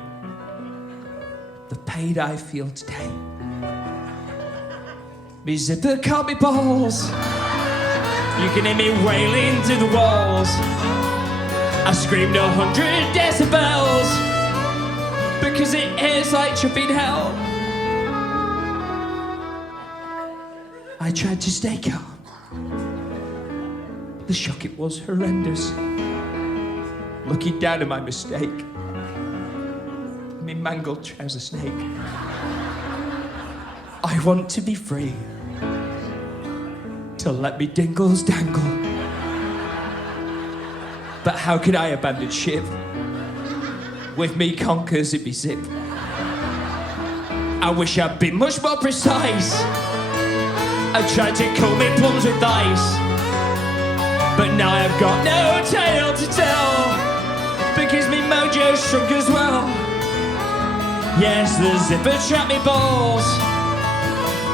the pain I feel today. Me zipper caught me balls. You can hear me wailing through the walls. I screamed 100 decibels because it is like tripping hell. I tried to stay calm. The shock, it was horrendous. Looking down at my mistake, me mangled trouser snake. I want to be free, to let me dingles dangle. But how could I abandon ship? With me conkers it be zip. I wish I'd been much more precise. I tried to coat me plums with ice, but now I've got no tale to tell, because me mojo shrunk as well. Yes, the zipper trapped me balls,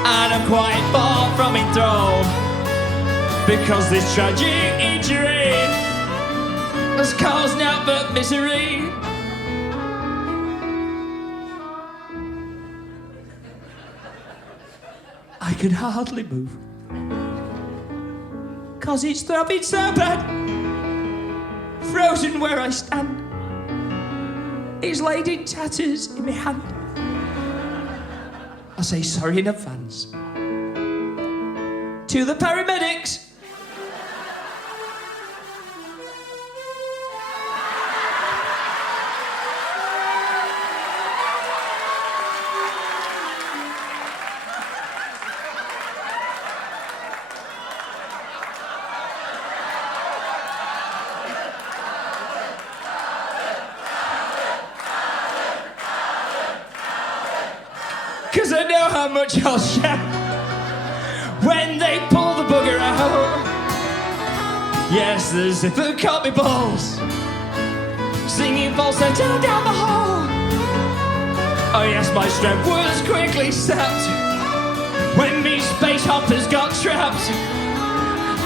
and I'm quite far from enthralled, because this tragic injury has caused naught but misery. I can hardly move, 'cause it's throbbing so bad. Frozen where I stand, it's laid in tatters in my hand. I say sorry in advance to the paramedics. Cause I know how much I'll shout when they pull the bugger out. Yes, the zipper caught me balls, singing falsetto down the hall. Oh yes, my strength was quickly sapped when me space hoppers got trapped,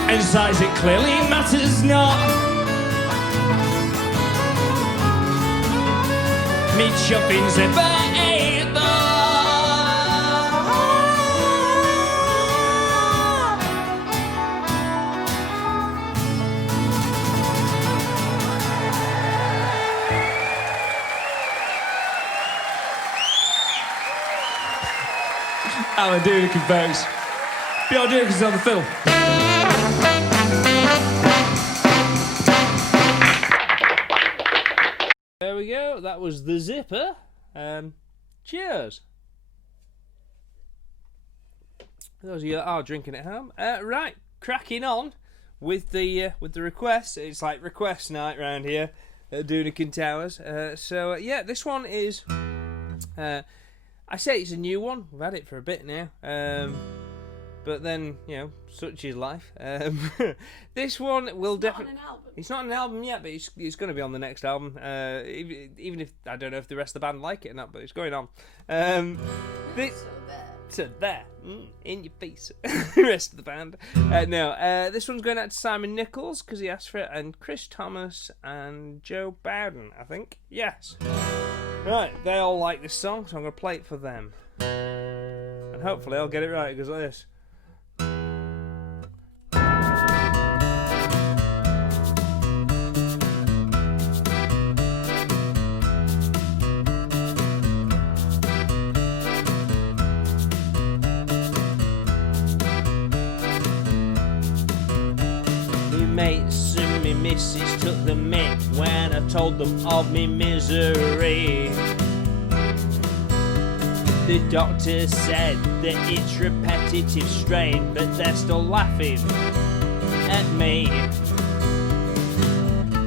and size it clearly matters not. Me chuffing zipper ain't the Alan Doonican, folks. Beyond Doonican's on the film. There we go. That was the zipper. Cheers. Those of you that are drinking at home. Right, cracking on with the requests. It's like request night round here at Doonican Towers. Yeah, this one is. I say it's a new one. We've had it for a bit now. But then, such is life. This one will definitely... It's not an album yet, but it's going to be on the next album. Even if... I don't know if the rest of the band like it or not, but it's going on. So there. In your face. The rest of the band. This one's going out to Simon Nichols, because he asked for it, and Chris Thomas and Joe Bowden, I think. Yes. Right, they all like this song, so I'm going to play it for them. And hopefully I'll get it right, because like this. Mates and me missus took the mick when I told them of me misery. The doctor said that it's repetitive strain, but they're still laughing at me.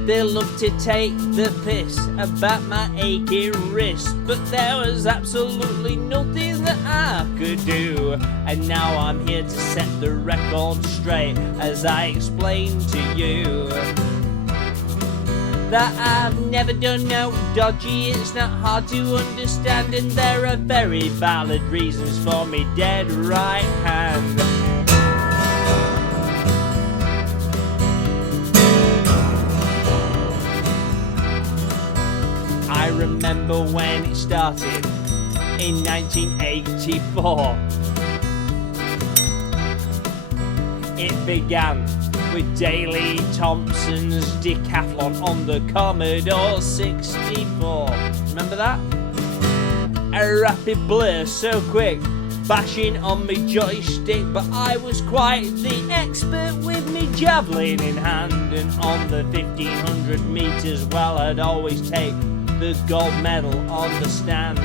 They love to take the piss about my aching wrist, but there was absolutely nothing that I could do. And now I'm here to set the record straight as I explain to you that I've never done no dodgy. It's not hard to understand, and there are very valid reasons for me dead right hand. I remember when it started in 1984. It began with Daley Thompson's decathlon on the Commodore 64. Remember that? A rapid blur so quick, bashing on me joystick, but I was quite the expert with me javelin in hand. And on the 1500 metres, well, I'd always take the gold medal on the stand.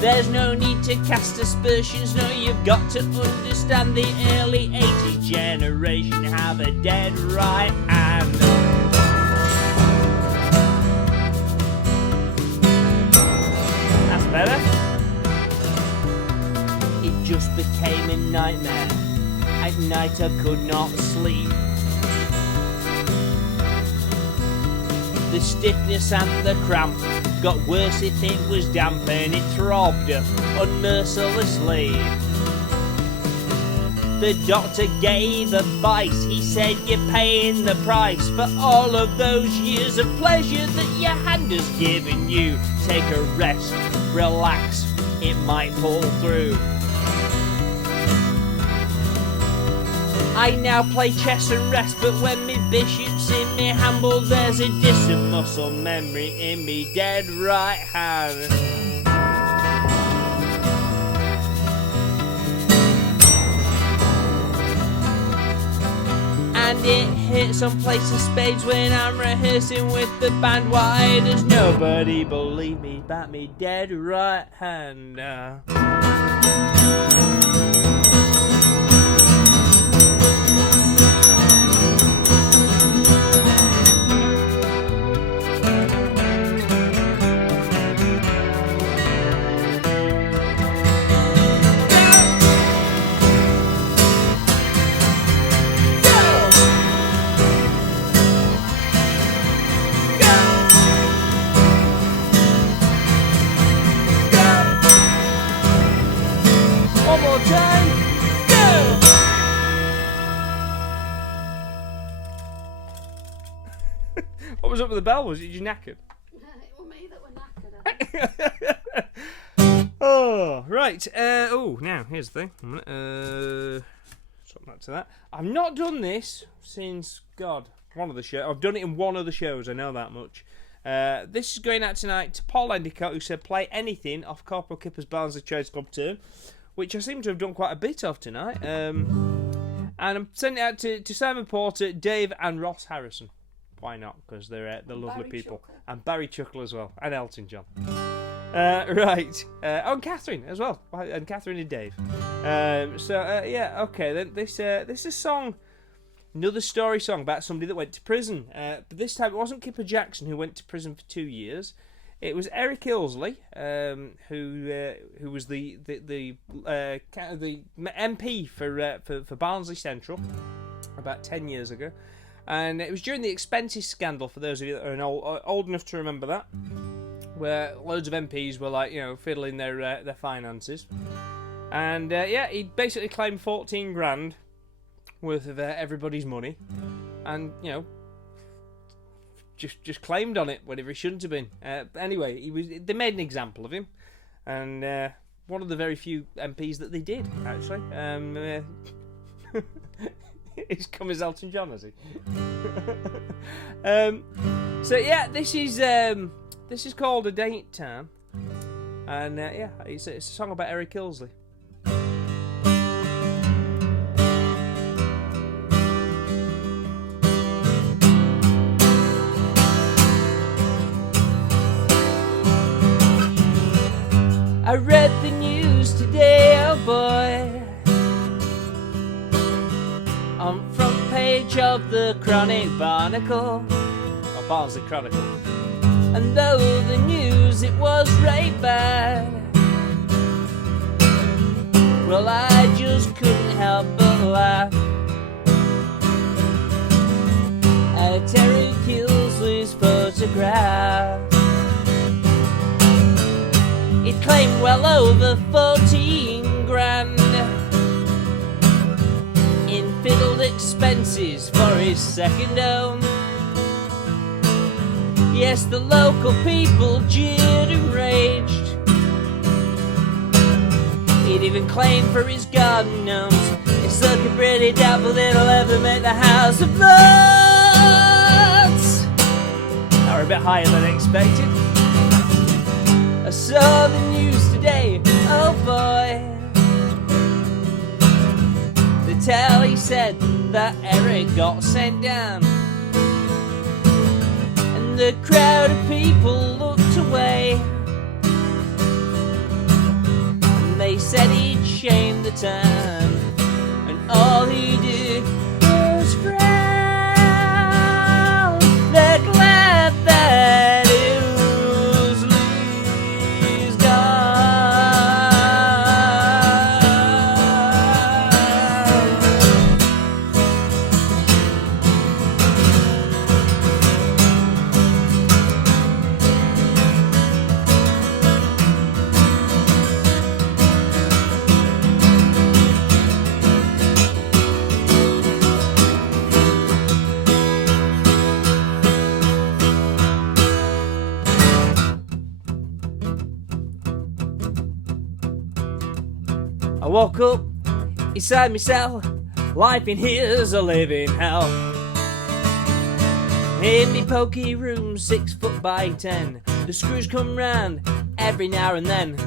There's no need to cast aspersions, no, you've got to understand the early 80s generation have a dead right hand. That's better. It just became a nightmare. At night I could not sleep. The stiffness and the cramp got worse if it was damp, and it throbbed unmercilessly. The doctor gave advice, he said you're paying the price for all of those years of pleasure that your hand has given you. Take a rest, relax, it might pull through. I now play chess and rest, but when me bishop's in me handball, there's a distant muscle memory in me dead right hand. And it hits on place of spades when I'm rehearsing with the band. Why does nobody believe me about me dead right hand? What was up with the bell? Was it you knackered? It was me that were knackered. Oh, right. Now, here's the thing. Swap back to that. I've not done this since, one of the shows. I've done it in one of the shows, I know that much. This is going out tonight to Paul Endicott, who said play anything off Corporal Kipper's Barnsley Trades Club turn, which I seem to have done quite a bit of tonight. And I'm sending it out to Simon Porter, Dave and Ross Harrison. Why not? Because they're lovely Barry people. Chuckle. And Barry Chuckle as well. And Elton John. Right. And Catherine as well. And Catherine and Dave. Okay. Then this is a song, another story song about somebody that went to prison. But this time it wasn't Kipper Jackson who went to prison for 2 years. It was Eric Ilsley, who was the MP for Barnsley Central about 10 years ago, and it was during the expenses scandal. For those of you that are old enough to remember that, where loads of MPs were like, fiddling their finances, and he basically claimed 14 grand worth of everybody's money, and just claimed on it whenever he shouldn't have been. Anyway, they made an example of him, and one of the very few MPs that they did, actually. He's come as Elton John, has he? This is called A Date Time, and it's a song about Eric Ilsley. I read the news today, oh boy, on front page of the Chronic Barnacle, or Barnsley Chronicle, and though the news it was right bad, well I just couldn't help but laugh at Eric Ilsley's photograph. It claimed well over 14 grand in fiddled expenses for his second home. Yes, the local people jeered and raged. He'd even claimed for his garden gnomes. It's looking pretty doubtful it'll ever make the House of Lords. They were a bit higher than expected. I saw the news today, oh boy. The telly said that Eric got sent down, and the crowd of people looked away, and they said he'd shamed the town, and all he did was frown. They're glad that I woke up inside myself, life in here's a living hell. In me pokey room, 6 foot by 10, the screws come round every now and then.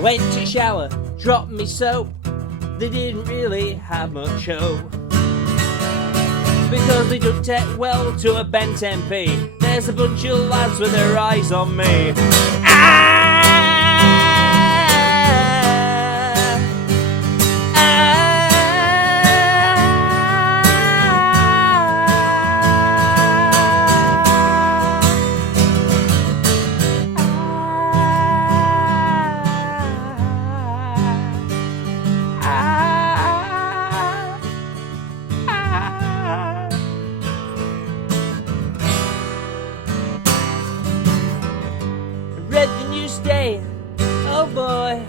Went to shower, dropped me soap, they didn't really have much hope, because they don't take well to a bent MP. There's a bunch of lads with their eyes on me. Read the news today, oh boy.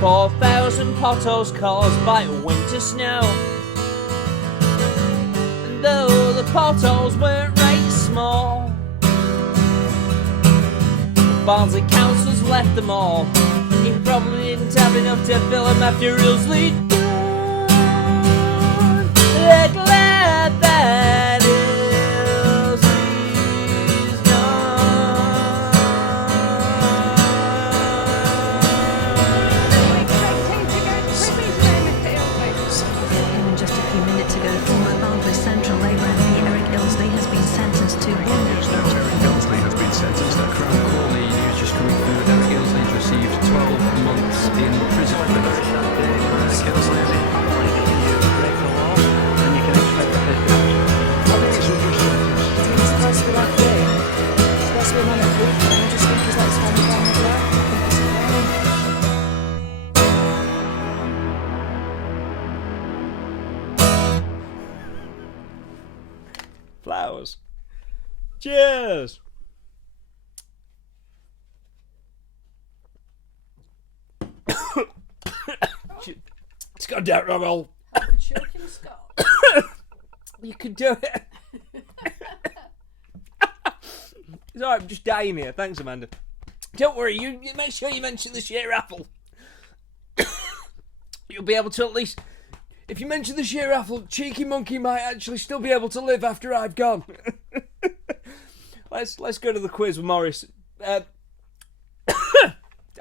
4,000 potholes caused by winter snow. And though the potholes weren't right small, the Barnsley Council's left them all. He probably didn't have enough to fill them after Ilsley died. They're glad that Last day. was. Cheers! It's got that roll. Choking Scott. You can do it. It's alright, I'm just dying here. Thanks, Amanda. Don't worry, you make sure you mention the shit raffle. You'll be able to at least... If you mention the shit raffle, Cheeky Monkey might actually still be able to live after I've gone. Let's go to the quiz with Morris.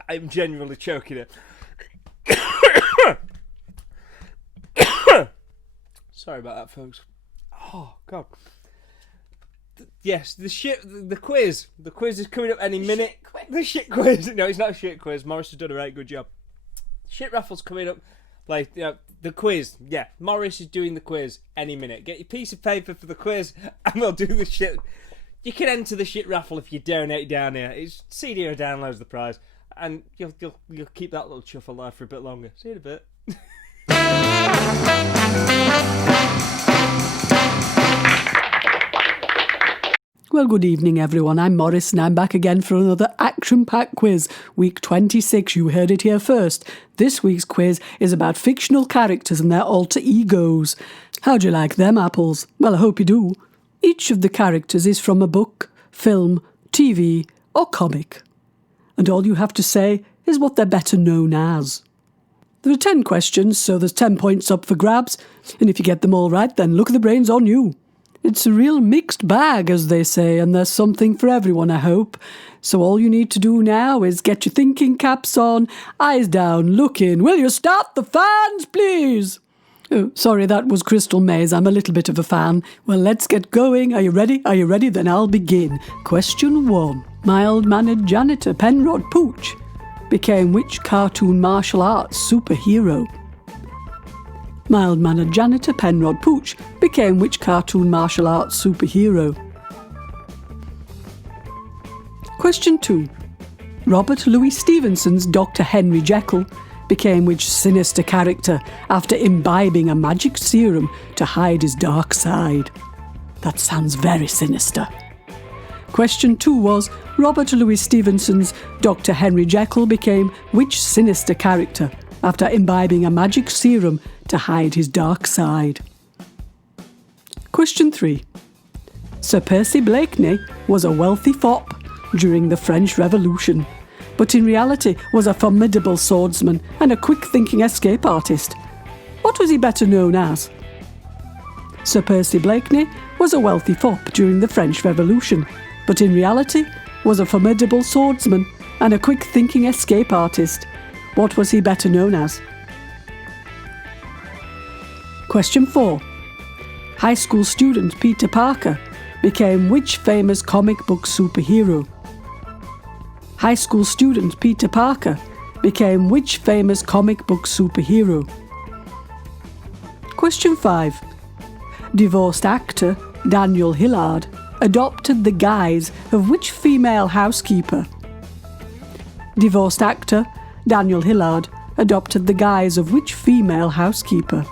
I'm genuinely choking it. Sorry about that, folks. Oh, God. Yes, the quiz. The quiz is coming up any minute. The shit quiz. No, it's not a shit quiz. Morris has done a right good job. Shit raffle's coming up. Like, you know, the quiz. Yeah, Morris is doing the quiz any minute. Get your piece of paper for the quiz and we'll do the shit. You can enter the shit raffle if you donate down here. It's CD or downloads the prize. And you'll keep that little chuff alive for a bit longer. See you in a bit. Well, good evening, everyone. I'm Morris, and I'm back again for another action-packed quiz. Week 26, you heard it here first. This week's quiz is about fictional characters and their alter egos. How'd you like them apples? Well, I hope you do. Each of the characters is from a book, film, TV, or comic. And all you have to say is what they're better known as. There are 10 questions, so there's 10 points up for grabs. And if you get them all right, then look at the brains on you. It's a real mixed bag, as they say, and there's something for everyone, I hope. So all you need to do now is get your thinking caps on, eyes down, look in. Will you start the fans, please? Oh, sorry, that was Crystal Maze. I'm a little bit of a fan. Well, let's get going. Are you ready? Are you ready? Then I'll begin. Question 1. Mild-mannered janitor Penrod Pooch became which cartoon martial arts superhero? Mild-mannered janitor Penrod Pooch became which cartoon martial arts superhero? Question 2. Robert Louis Stevenson's Dr. Henry Jekyll became which sinister character after imbibing a magic serum to hide his dark side? That sounds very sinister. Question 2 was, Robert Louis Stevenson's Dr. Henry Jekyll became which sinister character after imbibing a magic serum to hide his dark side? Question 3. Sir Percy Blakeney was a wealthy fop during the French Revolution, but in reality was a formidable swordsman and a quick-thinking escape artist. What was he better known as? Sir Percy Blakeney was a wealthy fop during the French Revolution, but in reality was a formidable swordsman and a quick-thinking escape artist. What was he better known as? Question 4. High school student Peter Parker became which famous comic book superhero? High school student Peter Parker became which famous comic book superhero? Question 5. Divorced actor Daniel Hillard adopted the guise of which female housekeeper? Divorced actor Daniel Hillard adopted the guise of which female housekeeper?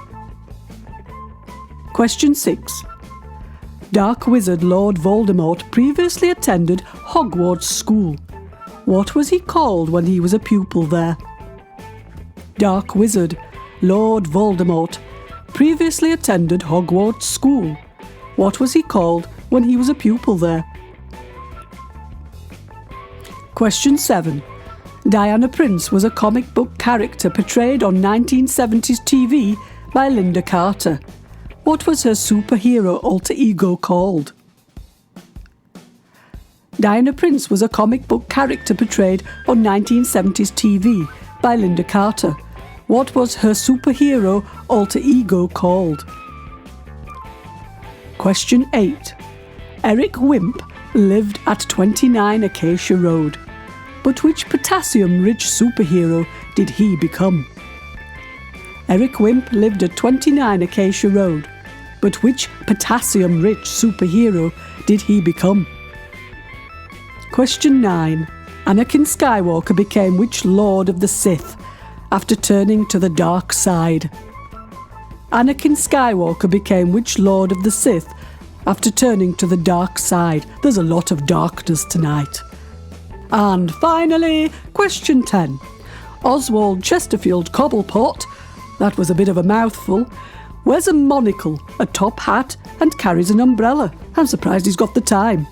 Question 6. Dark wizard Lord Voldemort previously attended Hogwarts School. What was he called when he was a pupil there? Dark wizard Lord Voldemort previously attended Hogwarts School. What was he called when he was a pupil there? Question 7. Diana Prince was a comic book character portrayed on 1970s TV by Linda Carter. What was her superhero alter ego called? Diana Prince was a comic book character portrayed on 1970s TV by Linda Carter. What was her superhero alter ego called? Question 8. Eric Wimp lived at 29 Acacia Road. But which potassium-rich superhero did he become? Eric Wimp lived at 29 Acacia Road. But which potassium-rich superhero did he become? Question 9. Anakin Skywalker became which Lord of the Sith after turning to the dark side? Anakin Skywalker became which Lord of the Sith after turning to the dark side. There's a lot of darkness tonight. And finally, question 10. Oswald Chesterfield Cobblepot, that was a bit of a mouthful, wears a monocle, a top hat, and carries an umbrella. I'm surprised he's got the time.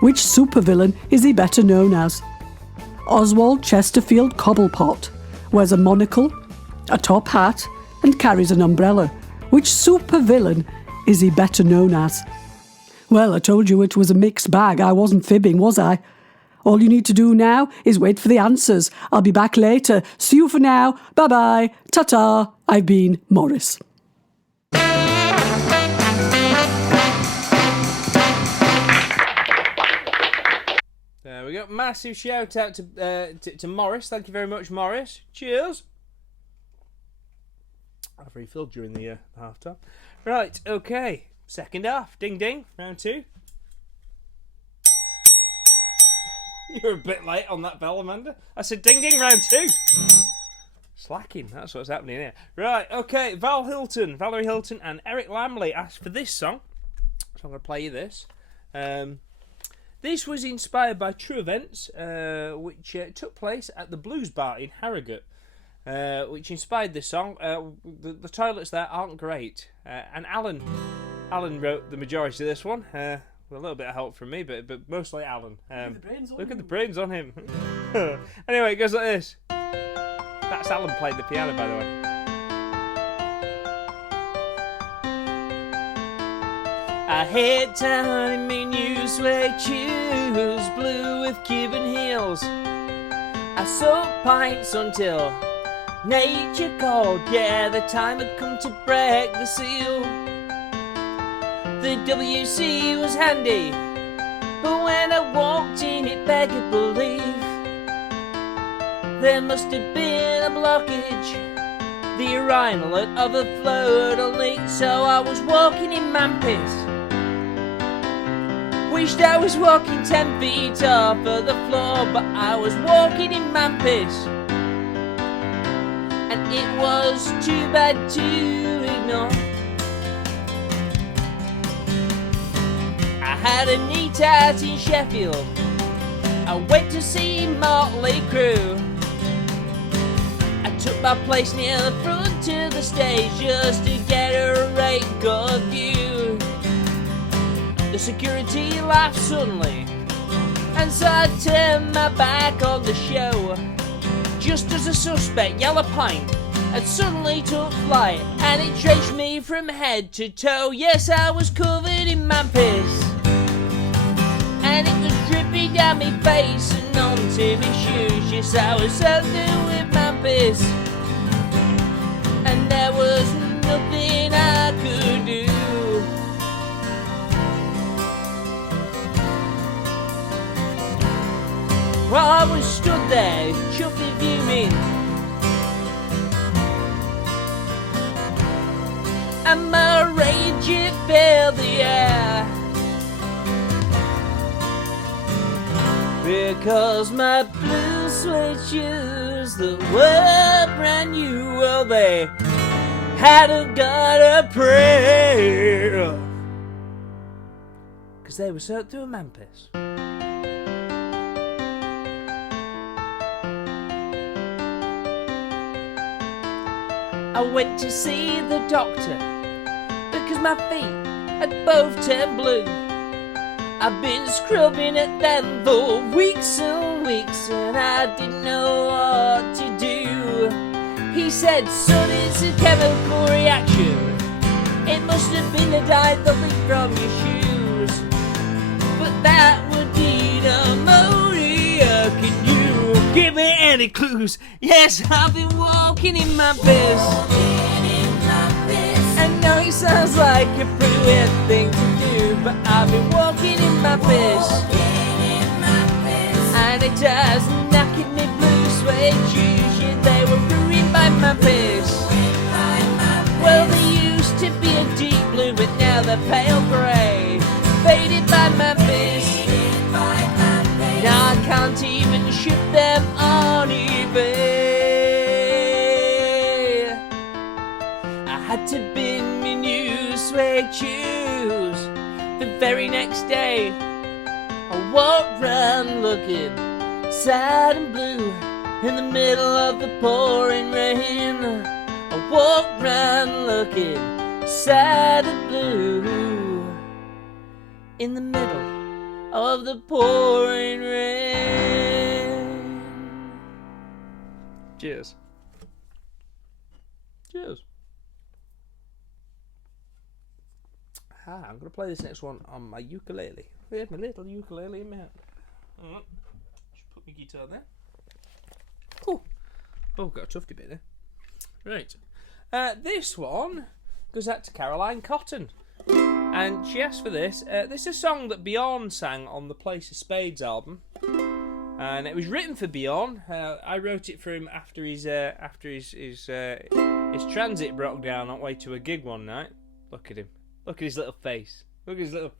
Which supervillain is he better known as? Oswald Chesterfield Cobblepot wears a monocle, a top hat, and carries an umbrella. Which supervillain is he better known as? Well, I told you it was a mixed bag. I wasn't fibbing, was I? All you need to do now is wait for the answers. I'll be back later. See you for now. Bye-bye. Ta-ta. I've been Morris. There we go. Massive shout out to Morris. Thank you very much, Morris. Cheers. I've refilled during the half time. Right, okay. Second half. Ding ding. Round 2. You're a bit late on that bell, Amanda. I said ding ding, round 2. Slacking, that's what's happening here. Right, okay. Valerie Hilton and Eric Lamley asked for this song. So I'm going to play you this. This was inspired by true events, which took place at the Blues Bar in Harrogate, which inspired this song. The toilets there aren't great. And Alan wrote the majority of this one. With a little bit of help from me, but mostly Alan. Look at the brains on him. Anyway, it goes like this. That's Alan playing the piano, by the way. I hate time in new suede shoes, blue with Cuban heels. I sold pints until nature called. Yeah, the time had come to break the seal. The WC was handy, but when I walked in it begged believe there must have been a blockage. The urinal had overflowed a leak, so I was walking in man piss. Wished I was walking 10 feet off of the floor, but I was walking in man piss. And it was too bad to ignore. I had a NEET out in Sheffield. I went to see Motley Crue. I took my place near the front of the stage just to get a right good view. The security laughed suddenly, and so I turned my back on the show. Just as a suspect yellow pint had suddenly took flight, and it drenched me from head to toe. Yes, I was covered in man piss, and it was dripping down my face and onto my shoes. Yes, I was soaking with man piss, and there was nothing I could do. Well, I was stood there, chuffy fuming, and my rage it filled the air. Because my blue suede shoes that were brand new, well, they hadn't got a prayer, 'cause they were soaked through a man piss. I went to see the doctor because my feet had both turned blue. I've been scrubbing at them for weeks and weeks, and I didn't know what to do. He said, son, it's a chemical reaction. It must have been the dye that leaked from your shoes. But that would need ammonia. Can you give me any clues? Yes, I've been walking in my piss. I know it sounds like a pretty weird thing to do, but I've been walking in my piss, and it has knackered me blue suede shoes. Yeah, they were ruined by my piss. Well, they used to be a deep blue, but now they're pale grey, faded by my piss. Now I can't even ship them on eBay. I had to bin my new suede shoes The very next day, I walked round looking sad and blue in the middle of the pouring rain. I walked round looking sad and blue in the middle of the pouring rain. Cheers. Cheers. I'm going to play this next one on my ukulele. Here's my little ukulele in my hand. Alright. Just put my guitar there. Cool. Oh, got a tufty bit there. Right. This one goes out to Caroline Cotton. And she asked for this. This is a song that Bjorn sang on the Place of Spades album. And it was written for Bjorn. I wrote it for him after his transit broke down on the way to a gig one night. Look at him. Look at his little face. Look at his little...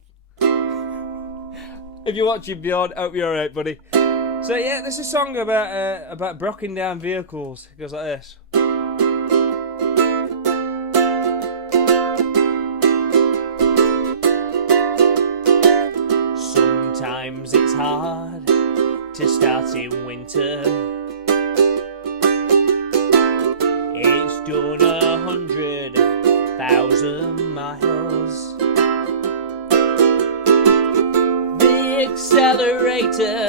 If you're watching Bjorn, hope you're alright, buddy. So yeah, this is a song about broken down vehicles. It goes like this. Sometimes it's hard to start in winter. It's done 100,000 miles. The accelerator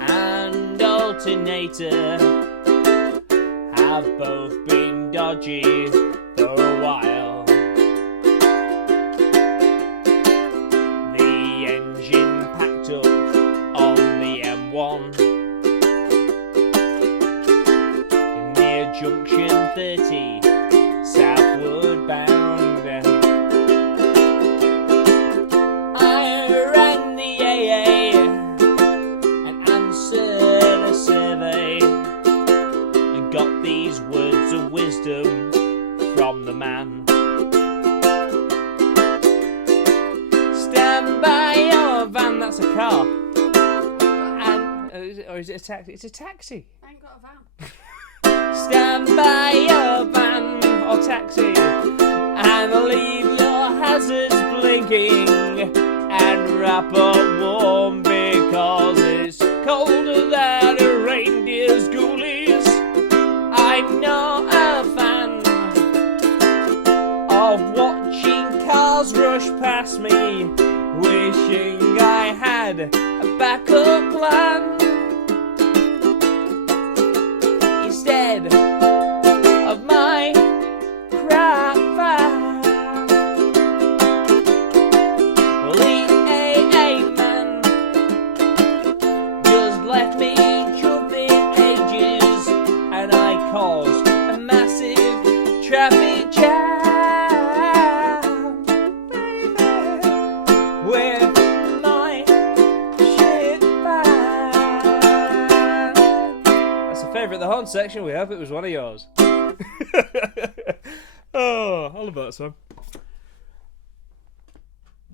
and alternator have both been dodgy for a while. The engine packed up on the M1 near junction 30, southward bound. I rang the AA and answered a survey and got these words of wisdom from the man. Stand by your van, that's a car. Or is it a taxi? It's a taxi. I ain't got a van. Stand by your van or taxi and leave your hazards blinking and wrap up warm because it's colder than a reindeer's ghoulies. I'm not a fan of watching cars rush past me, wishing I had a backup plan. Instead of my crap van. Well, the AA man just left me chuffing ages and I caused a massive traffic jam, baby, with my shit van. That's a favourite of the horn section. We hope it was one of yours. Oh, I love that song.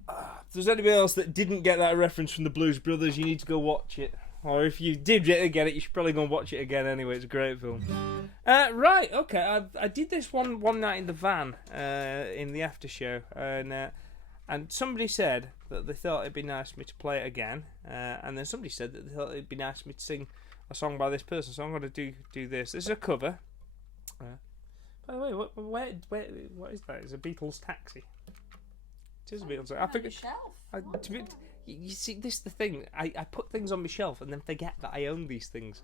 If there's anybody else that didn't get that reference from the Blues Brothers, you need to go watch it. Or if you did get it, you should probably go and watch it again anyway. It's a great film. Right, okay. I did this one night in the van in the after show, and somebody said that they thought it'd be nice for me to play it again, and then somebody said that they thought it'd be nice for me to sing a song by this person. So I'm going to do this. This is a cover. By the way, what is that? It's a Beatles Taxi. It is a Beatles Taxi. I forget. You see, this is the thing. I put things on my shelf and then forget that I own these things.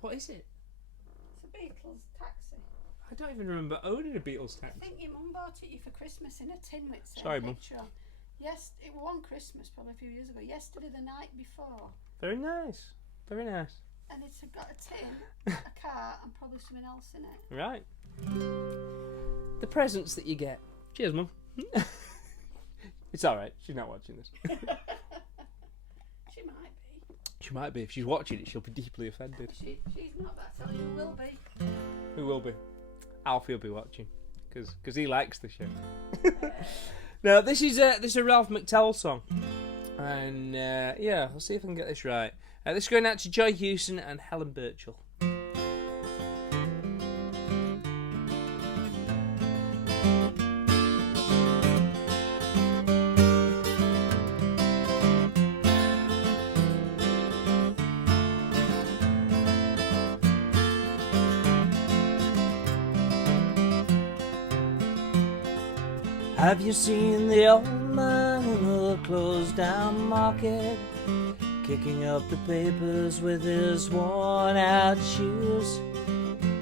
What is it? It's a Beatles Taxi. I don't even remember owning a Beatles Taxi. I think your mum bought it you for Christmas in a tin with a Sorry, Mum. picture on. Yes, it was one Christmas, probably a few years ago. Yesterday, the night before. Very nice. Very nice. And it's got a tin, a car, and probably something else in it. Right. The presents that you get. Cheers, Mum. It's alright. She's not watching this. She might be. She might be. If she's watching it, she'll be deeply offended. She's not, but I tell you who will be. Who will be? Alfie will be watching. Because he likes the show. Now, this is a Ralph McTell song. And, yeah, I'll see if I can get this right. This is going out to Joy Hewson and Helen Birchall. Have you seen the old man in the closed down market, kicking up the papers with his worn out shoes?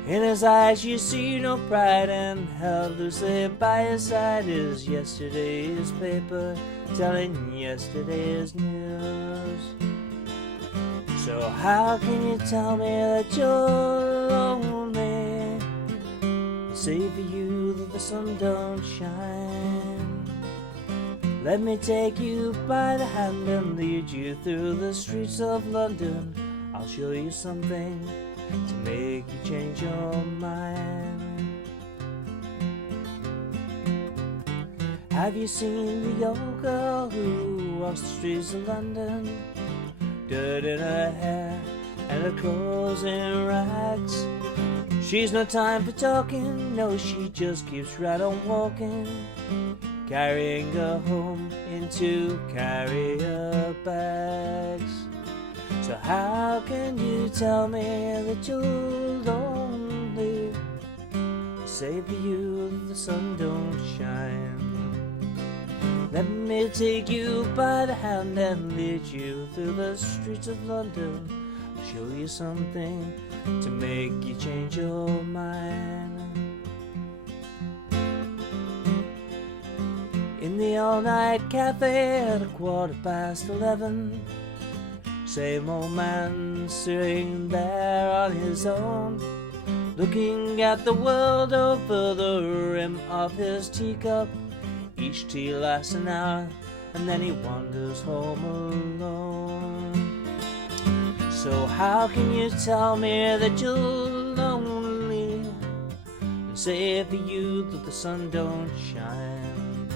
In his eyes you see no pride, and held loosely by his side is yesterday's paper telling yesterday's news. So how can you tell me that you're lonely, say for you that the sun don't shine? Let me take you by the hand and lead you through the streets of London. I'll show you something to make you change your mind. Have you seen the young girl who walks the streets of London? Dirt in her hair and her clothes in rags. She's no time for talking, no, she just keeps right on walking, carrying her home in 2 carrier bags. So how can you tell me that you're lonely, say for you that the sun don't shine? Let me take you by the hand and lead you through the streets of London. I'll show you something to make you change your mind. In the all-night cafe at 11:15, same old man sitting there on his own, looking at the world over the rim of his teacup. Each tea lasts an hour, and then he wanders home alone. So how can you tell me that you're lonely, and say for you that the sun don't shine?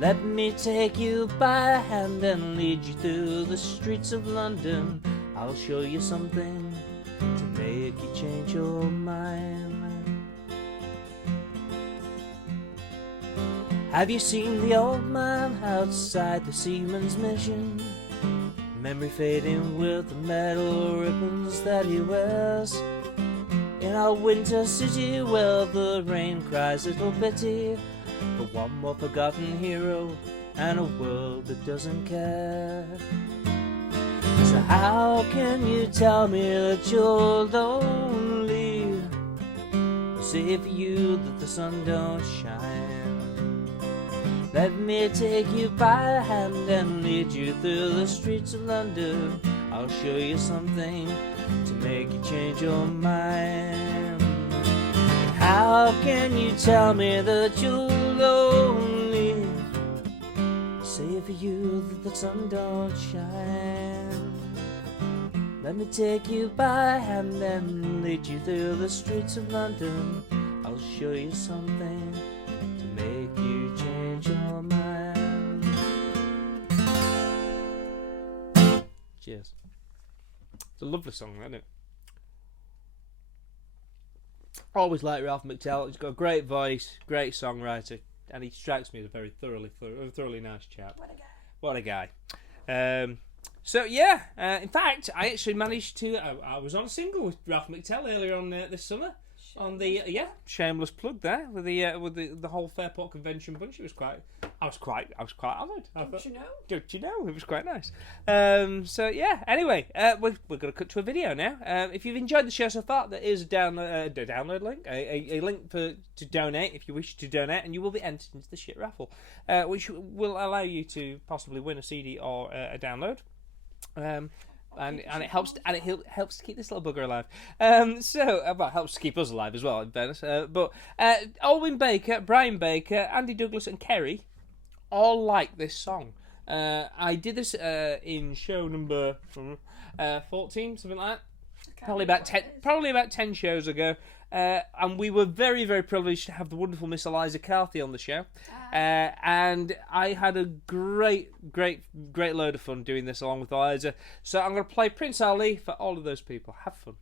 Let me take you by the hand and lead you through the streets of London. I'll show you something to make you change your mind. Have you seen the old man outside the Seaman's Mission? Memory fading with the metal ribbons that he wears. In our winter city where the rain cries little pity for one more forgotten hero and a world that doesn't care. So how can you tell me that you're lonely, say for you that the sun don't shine? Let me take you by the hand and lead you through the streets of London. I'll show you something to make you change your mind. How can you tell me that you're lonely, say for you that the sun don't shine? Let me take you by the hand and lead you through the streets of London. I'll show you something to make you change your mind. Cheers. It's a lovely song, isn't it? Always like Ralph McTell. He's got a great voice, great songwriter, and he strikes me as a very thoroughly nice chap. What a guy. So yeah, in fact, I actually managed to. I was on a single with Ralph McTell earlier on this summer. On the shameless plug there with the whole Fairport Convention bunch. I was quite honoured. Don't you know? It was quite nice. So yeah. Anyway, we're going to cut to a video now. If you've enjoyed the show so far, there is a download link, a link to donate if you wish to donate, and you will be entered into the shit raffle, which will allow you to possibly win a CD or a download. And it helps to keep this little bugger alive. Helps to keep us alive as well, in fairness. But Alwyn Baker, Brian Baker, Andy Douglas, and Kerry all like this song. I did this in show number 14, something like that. Probably about 10 shows ago. And we were very, very privileged to have the wonderful Miss Eliza Carthy on the show. And I had a great load of fun doing this along with Eliza. So I'm going to play Prince Ali for all of those people. Have fun.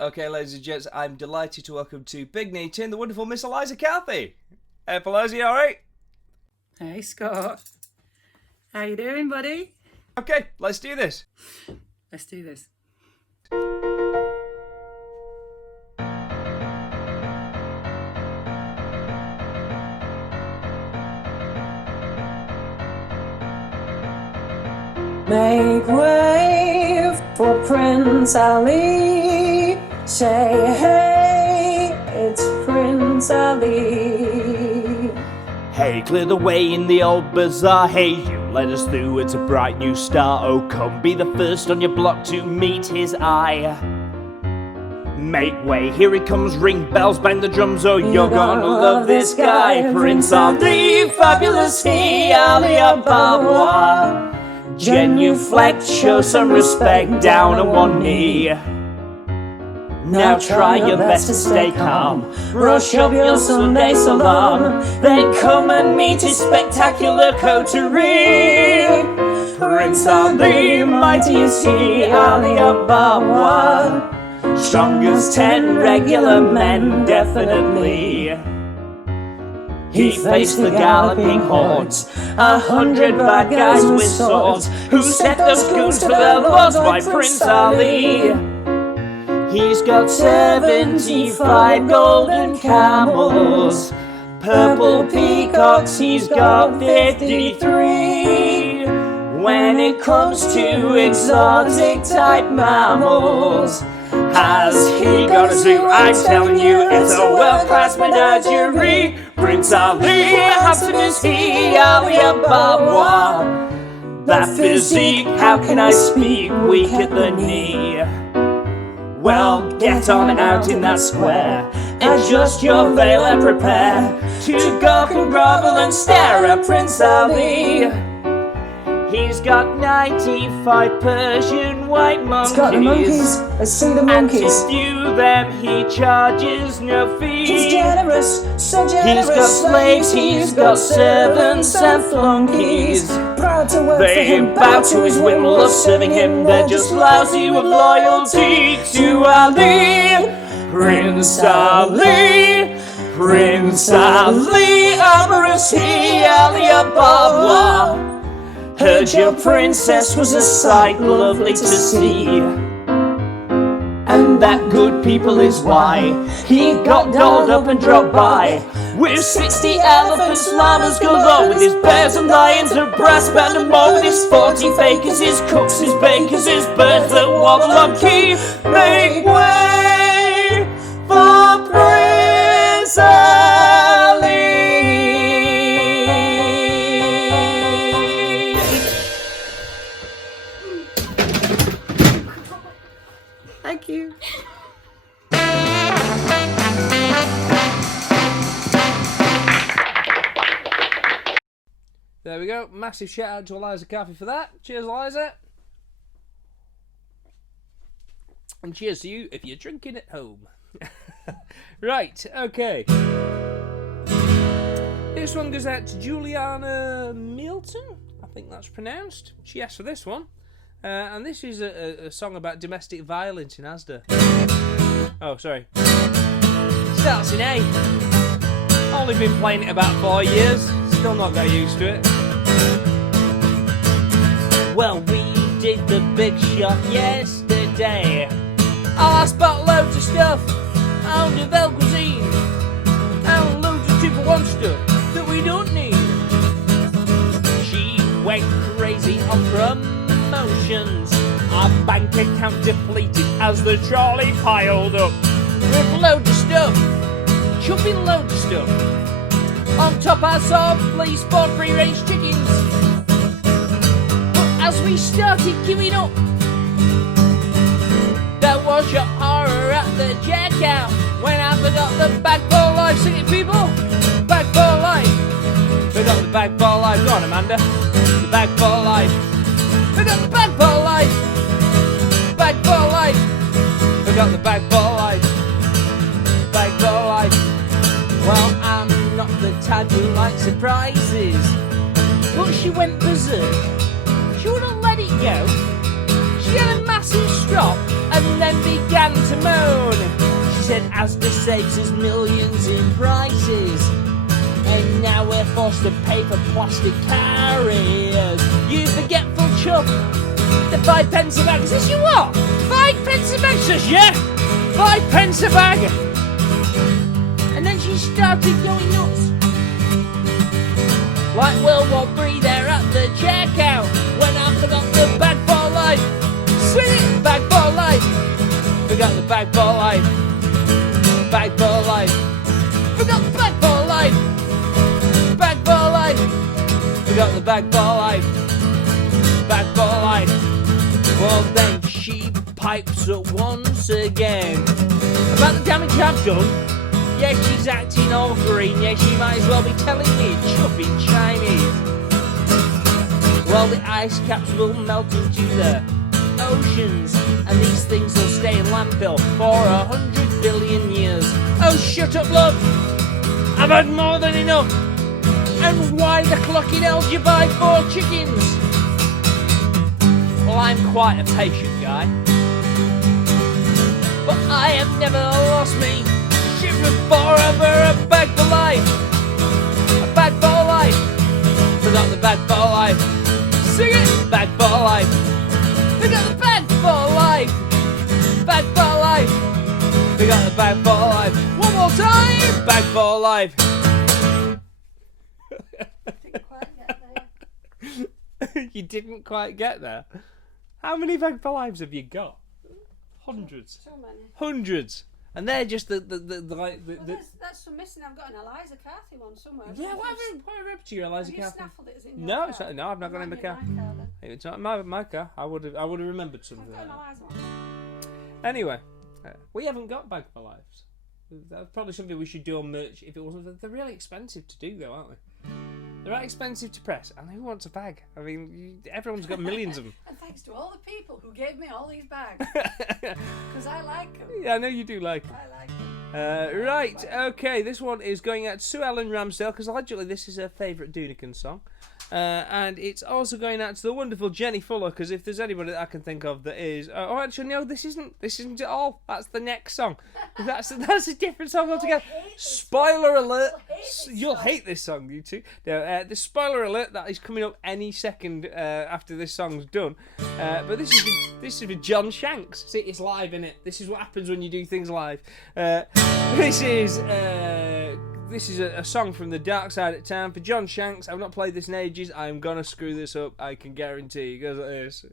Okay, ladies and gents, I'm delighted to welcome to Big NEET the wonderful Miss Eliza Carthy. Hey, Eliza, you alright? Hey, Scott. How you doing, buddy? Okay, let's do this. Let's do this. Make way for Prince Ali. Say hey, it's Prince Ali. Hey, clear the way in the old bazaar. Hey, you let us through, it's a bright new star. Oh, come be the first on your block to meet his eye. Make way, here he comes, ring bells, bang the drums. Oh, you're gonna love this guy. Prince Ali, fabulous he, Ali Ababa. Genuflect, show some respect, down on one knee. Now try your best to stay calm. Rush up your Sunday salam. Then come and meet his spectacular coterie. Prince Ali, mighty is he, Ali Ababa. Strong as 10 regular men, definitely. He faced the galloping hordes, 100 bad guys with swords, who set those goons for their lords by Prince Ali. He's got 75 golden camels, purple peacocks, he's got 53. When it comes to exotic type mammals, has he got a zoo? I'm telling you, it's a world-class menagerie. Prince Ali, handsome is he, Ali Ababa. That physique, how can I speak, weak at the knee? Well, get on out in that square, adjust your veil and prepare to gawk and grovel and stare at Prince Ali. He's got 95 Persian white monkeys. He's got the monkeys. Let's see the monkeys. And to stew them, he charges no fee. He's generous, so generous. He's got slaves, he's got servants and flunkies. Proud to work for They him, bow to his whim, love serving him. They're just lousy with loyalty to Ali. Prince Ali, Prince Ali, amorous he, Ali Ababa. Heard your princess was a sight lovely to see, and that good people is why he got dolled up and dropped by. With 60 elephants, llamas galore, with his bears and lions, a brass band and more, with his 40 fakers, his cooks, his bakers, his birds that wobble on key. Make way for Prince Ali. Thank you. There we go. Massive shout out to Eliza Caffey for that. Cheers, Eliza. And cheers to you if you're drinking at home. Right, okay. This one goes out to Juliana Milton. I think that's pronounced. She asked for this one. And this is a song about domestic violence in Asda. Oh, sorry. Starts in A. Only been playing it about 4 years. Still not got used to it. Well, we did the big shop yesterday. Oh, I spot loads of stuff on the Vel cuisine, and loads of 2-for-1 stuff that we don't need. She went crazy on promotions. Our bank account depleted as the trolley piled up with loads of stuff, chuffing loads of stuff. On top I saw police for free-range chickens. But as we started giving up, there was your horror at the checkout when I forgot the bag for life. Sing it, people! Bag for life. Forgot the bag for life. Go on, Amanda. The bag for life. Forgot the bag for life. Bag for life. Forgot the bag for life. Bag for life. Well, I'm not the type who likes surprises, but she went berserk. She wouldn't let it go. She had a massive strop and then began to moan. She said Asda saves us millions in prices, and now we're forced to pay for plastic carriers. You forgetful chuff, the 5 pence a bag. Says you what? 5 pence a bag? Says yeah, 5 pence a bag. And then she started going nuts. Like World War III there at the checkout when I forgot the bag Forgot the bag for life. Bag for life. Forgot the bag for life. Bag for life. Forgot the bag for life. Bag for life. Well then she pipes up once again. About the damage I've done. Yeah, she's acting all green. Yeah, she might as well be telling me chuff in Chinese. Well, the ice caps will melt into the oceans, and these things will stay in landfill for 100 billion years. Oh, shut up, love! I've had more than enough. And why the clocking hell do you buy 4 chickens? Well, I'm quite a patient guy, but I have never lost me. Shit for forever, a bag for life. A bag for life. Forgot the bag for life. Sing it! Bag for life. Forgot the bag for life. Bag for life. Forgot the bag for life. One more time. Bag for life. Didn't quite get there. You didn't quite get there. How many bag for lives have you got? Hundreds. So many. Hundreds. And they're just the like the. Well, that's some missing. I've got an Eliza Carthy one somewhere. Yeah, whatever happened to you, Eliza Have you Carthy? snaffled it? Is it in your No, car? it's not, no, I've not got it in my car. Then. It's not my car. I would have remembered something I've got like an that. Eliza one. Anyway, we haven't got bag for lives. That's probably something we should do on merch. If it wasn't, they're really expensive to do, though, aren't they? They're right expensive to press, and who wants a bag? I mean, everyone's got millions of them. And thanks to all the people who gave me all these bags, because I like them. Yeah, I know you do like them. I like them. Right, okay, this one is going out to Sue Ellen Ramsdale, because allegedly this is her favourite Doonican song. And it's also going out to the wonderful Jenny Fuller, because if there's anybody that I can think of that is... oh, actually, no, this isn't at all. That's the next song. That's a different song altogether. Spoiler alert. You'll hate this song, you two. No, the spoiler alert, that is coming up any second after this song's done. But this is for John Shanks. See, it's live, innit? This is what happens when you do things live. This is a song from the Dark Side of Town for John Shanks. I've not played this in ages. I'm gonna screw this up, I can guarantee. It goes like this.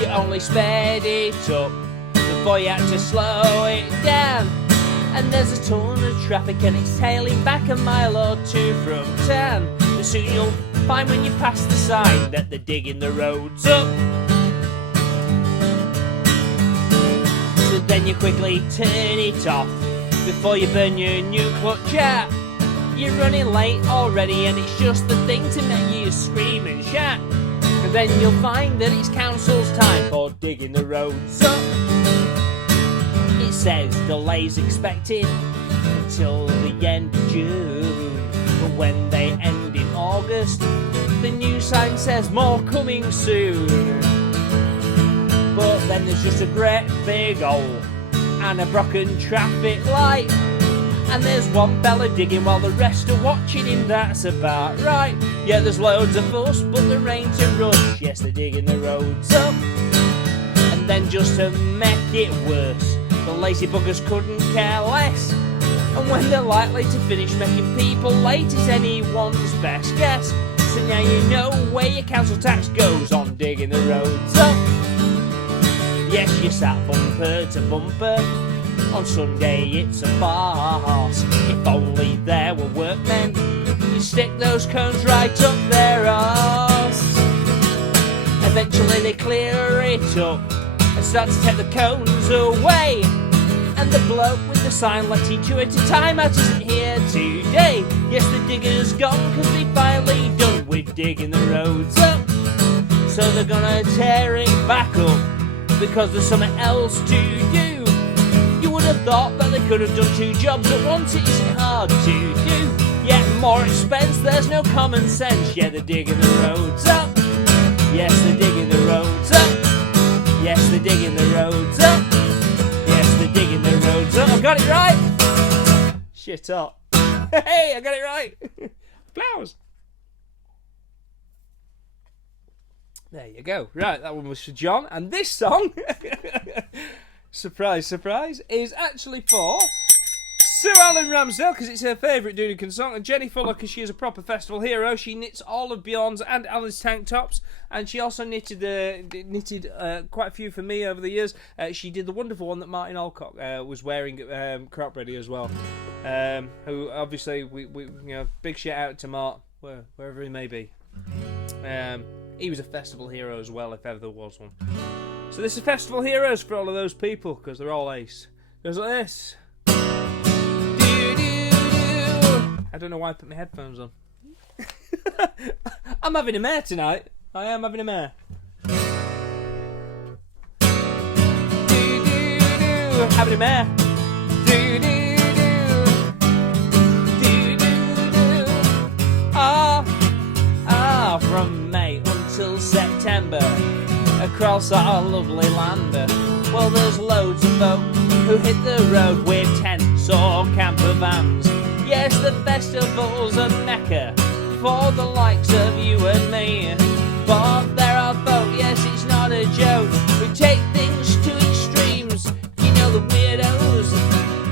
You only sped it up before you had to slow it down. And there's a ton of traffic and it's tailing back a mile or two from town. But soon you'll find when you pass the sign that they're digging the roads up. So then you quickly turn it off before you burn your new clutch out. You're running late already and it's just the thing to make you scream and shout. And then you'll find that it's council's time for digging the roads up. It says delays expected until the end of June. But when they end in August, the new sign says more coming soon. But then there's just a great big hole and a broken traffic light. And there's one fella digging while the rest are watching him, that's about right. Yeah, there's loads of fuss, but there ain't a rush. Yes, they're digging the roads up. And then just to make it worse, the lazy buggers couldn't care less. And when they're likely to finish, making people late is anyone's best guess. So now you know where your council tax goes on digging the roads up. Yes, you sat bumper to bumper. On Sunday it's a farce. If only there were workmen, you stick those cones right up their arse. Eventually they clear it up and start to take the cones away. And the bloke with the sign lets you two at a time out isn't here today. Yes, the digger's gone because they finally done with digging the roads up. So they're gonna tear it back up because there's something else to do. You would have thought that they could have done 2 jobs at once, it isn't hard to do. Yet more expense, there's no common sense. Yeah, they're digging the roads up. Yes, they're digging the roads up. Yes, they're digging the roads up. Yes, they're digging the roads up. I've got it right. Shit up. Hey, I got it right. Applause. There you go. Right, that one was for John. And this song, surprise, surprise, is actually for Sue Ellen Ramsdale, because it's her favourite Doonican song, and Jenny Fuller, because she is a proper festival hero. She knits all of Bjorn's and Alan's tank tops, and she also knitted quite a few for me over the years. She did the wonderful one that Martin Alcock was wearing at Crop Ready as well. Who obviously we big shout out to Mart wherever he may be. He was a festival hero as well, if ever there was one. So this is festival heroes for all of those people, because they're all ace. Goes like this. I don't know why I put my headphones on. I'm having a mare tonight. I am having a mare. Having a mare. From May until September, across our lovely land, well, there's loads of folk who hit the road with tents or camper vans. Yes, the festival's a mecca for the likes of you and me. But there are folk, yes, it's not a joke, who take things to extremes. You know the weirdos,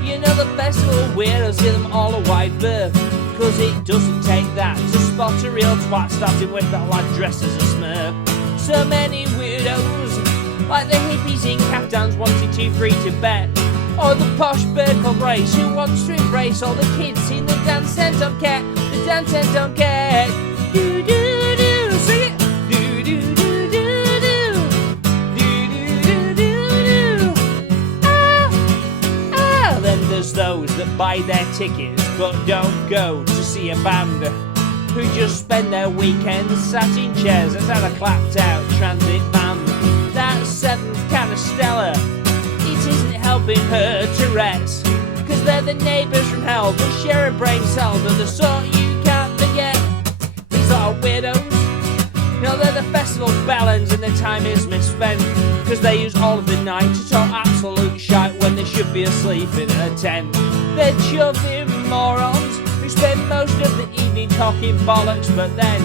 you know the festival weirdos, give them all a wide berth. Cause it doesn't take that to spot a real twat, starting with that lad dressed as a smurf. So many weirdos, like the hippies in caftans wanting to free to bet, or the posh Burkle Grace who wants to embrace all the kids in the dance tent on cat, the dance tent on cat. Do do do, sing it. Do do do do do, do do do do do. Ah. Then there's those that buy their tickets but don't go to see a band, who just spend their weekends sat in chairs outside a clapped out transit van. That 7th Canastella, it isn't helping her Tourette's, cause they're the neighbours from hell that share a brain cell, they're the sort you can't forget. These are weirdos, no, they're the festival bellends and their time is misspent, cause they use all of the night to talk absolute shite when they should be asleep in a tent. They're chuffing morons who spend most of the evening talking bollocks, but then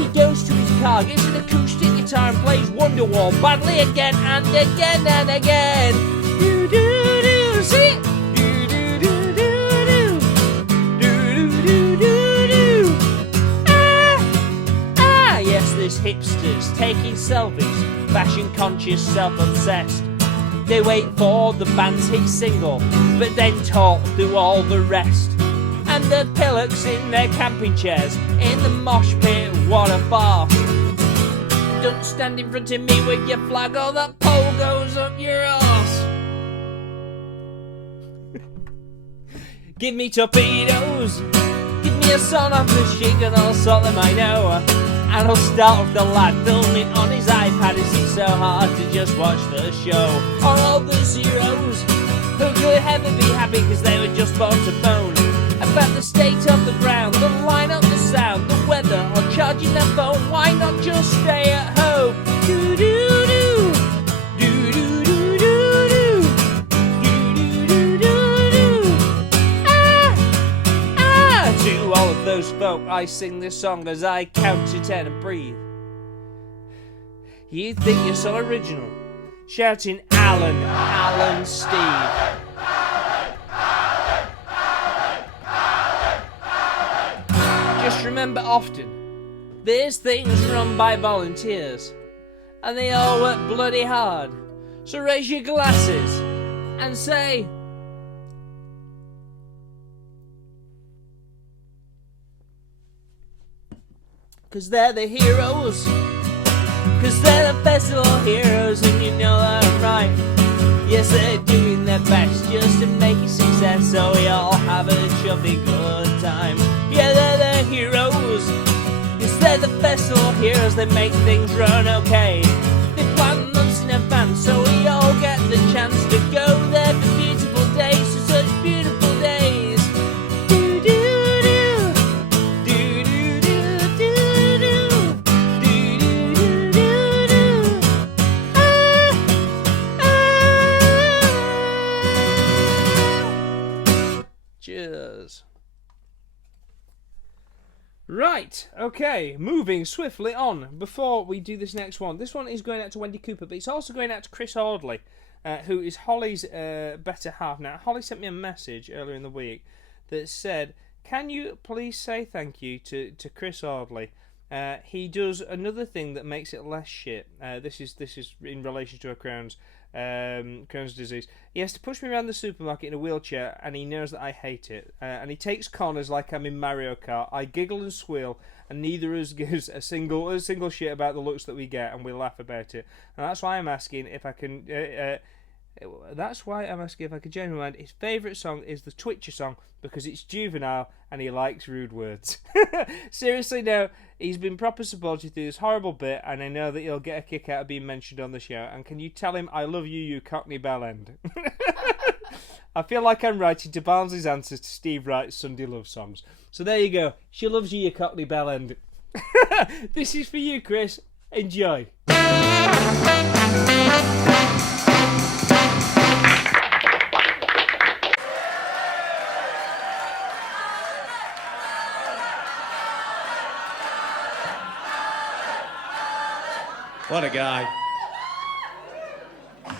he goes to his car, gets an acoustic guitar and plays Wonderwall badly again and again and again. Do do do, see it. Do do do do do, do do do do do. Ah, yes, there's hipsters taking selfies, fashion conscious, self-obsessed. They wait for the band's hit single, but then talk through all the rest. And the pillocks in their camping chairs, in the mosh pit, what a farce. Don't stand in front of me with your flag or that pole goes up your arse. Give me torpedoes, give me a son of machine gun, I'll sort them I know. And I'll start with the lad filming on his iPad. Is it so hard to just watch the show? Or all the zeros who could ever be happy because they were just born to moan about the state of the ground, the line up, the sound, the weather, or charging their phone. Why not just stay at home? Do do do, do do do do do, do do do do. Ah, to all of those folk, I sing this song as I count to 10 and breathe. You think you're so original, shouting Alan, Alan, Steve. Just remember often, there's things run by volunteers, and they all work bloody hard. So raise your glasses and say, cause they're the heroes, cause they're the festival heroes, and you know I'm right. Yes, they're doing their best just to make a success, so we all have a chuffy good time. Yeah, they're the heroes, cause they're the festival heroes, they make things run okay. They plan months in advance, so we all get the chance to go there for beautiful days, for such beautiful days. Do do do, do do do do do, do do do do. Cheers. Right, okay, moving swiftly on before we do this next one. This one is going out to Wendy Cooper, but it's also going out to Chris Audley. who is Holly's better half. Now, Holly sent me a message earlier in the week that said, can you please say thank you to Chris Audley? He does another thing that makes it less shit. This is in relation to a Crohn's disease. He has to push me around the supermarket in a wheelchair, and he knows that I hate it. And he takes corners like I'm in Mario Kart. I giggle and squeal, and neither of us gives a single shit about the looks that we get, and we laugh about it. And that's why I'm asking if I can. Change my mind. His favourite song is the Twitcher song because it's juvenile and he likes rude words. Seriously, no, he's been proper supportive through this horrible bit, and I know that he'll get a kick out of being mentioned on the show. And can you tell him I love you, you Cockney bellend? I feel like I'm writing to Barnsley's answers to Steve Wright's Sunday love songs. So there you go. She loves you, you Cockney bellend. This is for you, Chris. Enjoy. What a guy. What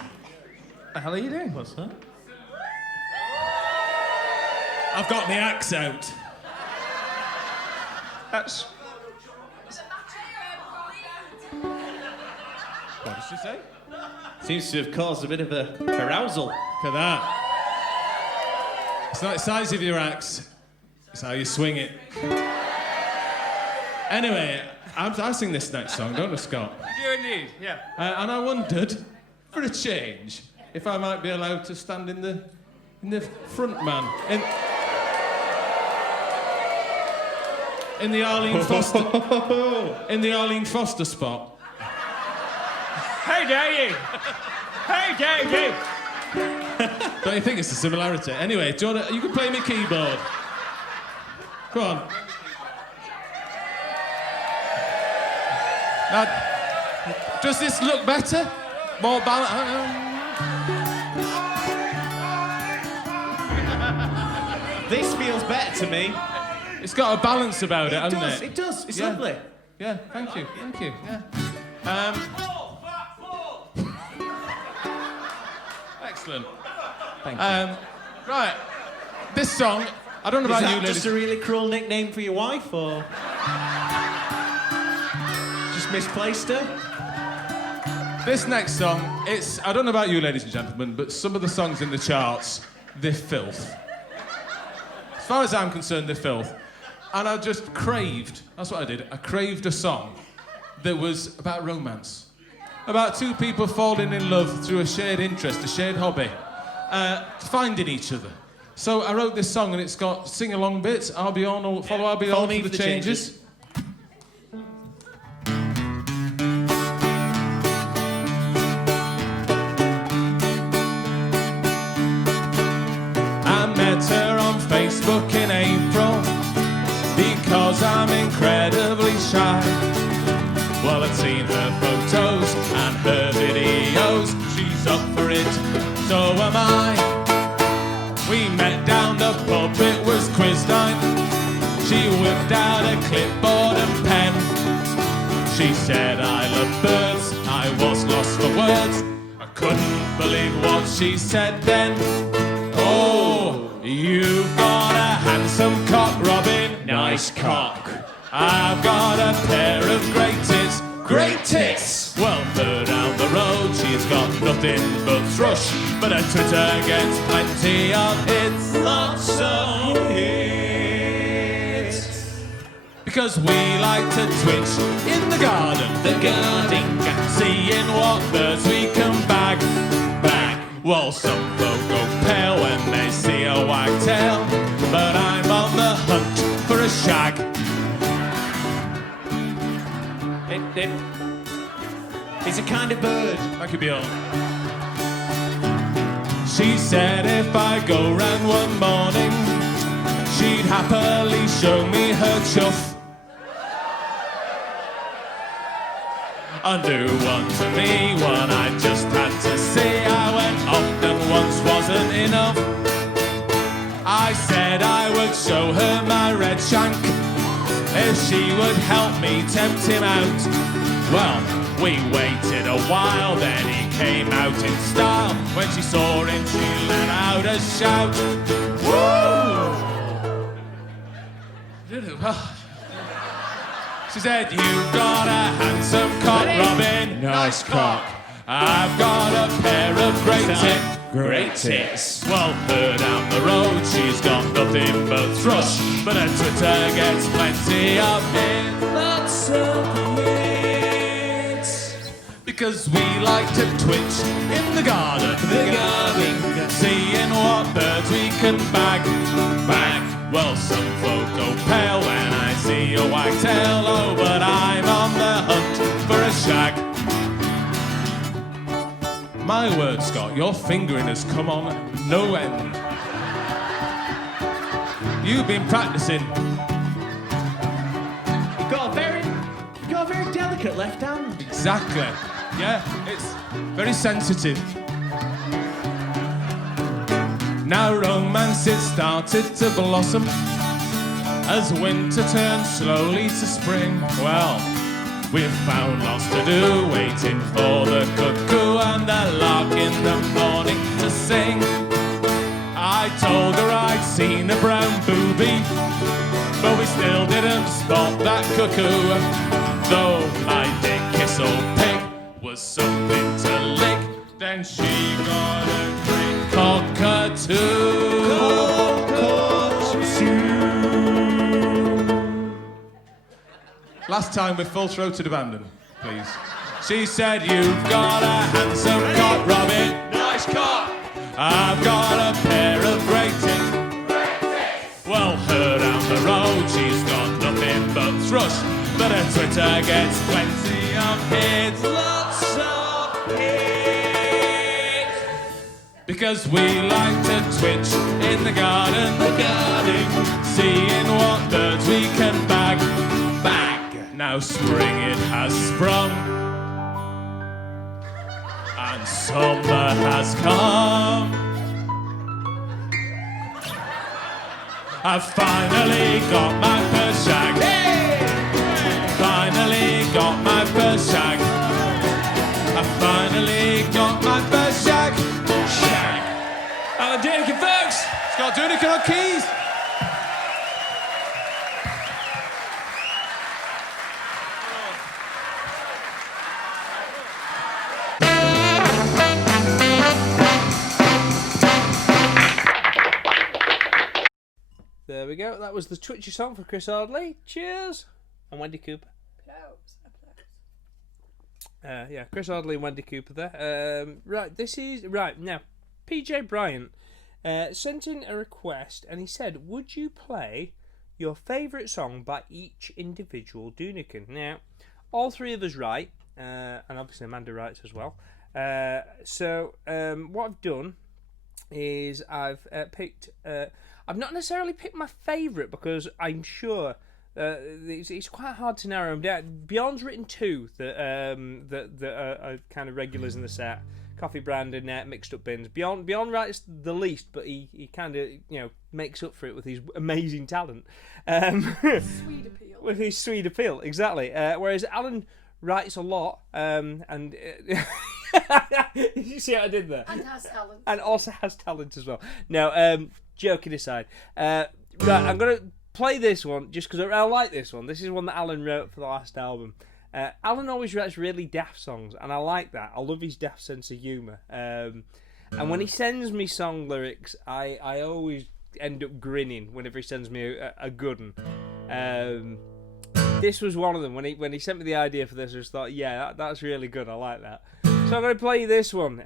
the hell are you doing? What's that? I've got my axe out. That's... What did she say? Seems to have caused a bit of a arousal. Look at that. It's not the size of your axe, it's how you swing it. Anyway, I sing this next song, don't I, Scott? You do indeed, yeah. And I wondered, for a change, if I might be allowed to stand in the front man. In the Arlene Foster... in the Arlene Foster spot. How dare you! How dare you! Don't you think it's a similarity? Anyway, do you can play me keyboard. Go on. Now, does this look better? More balance? This feels better to me. It's got a balance about it, hasn't it? It does. It's lovely. Yeah, thank you. Yeah. Excellent. Thank you. Right, this song, I don't know about you, ladies. Is that just a really cruel nickname for your wife, or just misplaced her? This next song, I don't know about you, ladies and gentlemen, but some of the songs in the charts, they're filth. As far as I'm concerned, they're filth. And I just craved, that's what I did, I craved a song that was about romance. About two people falling in love through a shared interest, a shared hobby, finding each other. So I wrote this song and it's got sing-along bits. I'll be on, or follow, I'll be on for the changes. I met her on Facebook in April because I'm incredibly shy. Well, I'd seen her photos and her videos. She's up for it, so am I. We met down the pub, it was quiz night. She whipped out a clipboard and pen. She said, I love birds. I was lost for words. I couldn't believe what she said then. Oh, you've got a handsome cock, Robin. Nice cock. I've got a pair of great tits. Well, further down the road, she's got nothing but thrush, but her Twitter gets plenty of hits. Lots of hits. Because we like to twitch in the garden, seeing what birds we can bag. Well, some folk go pale when they see a wagtail, but I'm on the hunt for a shag. It's a kind of bird. Thank you, Bjorn. She said if I go round one morning, she'd happily show me her chuff. A new one to me, one I just had to see. I went often, once wasn't enough. I said I would show her my red shank if she would help me tempt him out. Well, we waited a while, then he came out in style. When she saw him, she let out a shout. Woo! She said, "You've got a handsome cock, Robin." Nice cock. "I've got a pair of great tits. Well, her down the road, she's got nothing but thrush, but her Twitter gets plenty of hits. Lots of hits. Because we like to twitch in the garden, seeing what birds we can bag. Well, some folk go pale when I see a wagtail, oh, but I'm on the hunt for a shag. My word, Scott, your fingering has come on no end. You've been practicing. You've got a very delicate left hand. Exactly. Yeah, it's very sensitive. Now romance it started to blossom as winter turned slowly to spring. Well, we've found lots to do, waiting for the cuckoo and the lark in the morning to sing. I told her I'd seen a brown booby, but we still didn't spot that cuckoo. Though my dick kiss old pig was something to lick, then she got a great cockatoo. Last time with full-throated abandon, please. She said, "You've got a handsome cock, Robin." Nice cock. "I've got a pair of great tits. Well, her down the road, she's got nothing but thrush, but her Twitter gets plenty of hits. Lots of hits. Because we like to twitch in the garden, seeing what birds we can bag. Now spring it has sprung, and summer has come. I've finally got my first shag. Finally got my first shag. I finally got my first shag. Alan Doonican, folks. Scott Doonican on keys. There we go. That was the Twitchy song for Chris Audley. Cheers. And Wendy Cooper. Yeah, Chris Audley and Wendy Cooper there. Right, now, PJ Bryant sent in a request and he said, would you play your favourite song by each individual Doonican? Now, all three of us write, and obviously Amanda writes as well. So what I've done is I've picked... I've not necessarily picked my favourite because I'm sure it's quite hard to narrow them down. Bjorn's written two that are kind of regulars in the set. Coffee Brand and Mixed Up Bins. Bjorn writes the least, but he kind of makes up for it with his amazing talent. Sweet appeal. With his sweet appeal, exactly. Whereas Alan writes a lot, and you see what I did there? And has talent. And also has talent as well. No, joking aside. Right, I'm going to play this one just because I like this one. This is one that Alan wrote for the last album. Alan always writes really daft songs, and I like that. I love his daft sense of humour. And when he sends me song lyrics, I always end up grinning whenever he sends me a good one. This was one of them. When he sent me the idea for this, I just thought, yeah, that's really good. I like that. So I'm going to play you this one.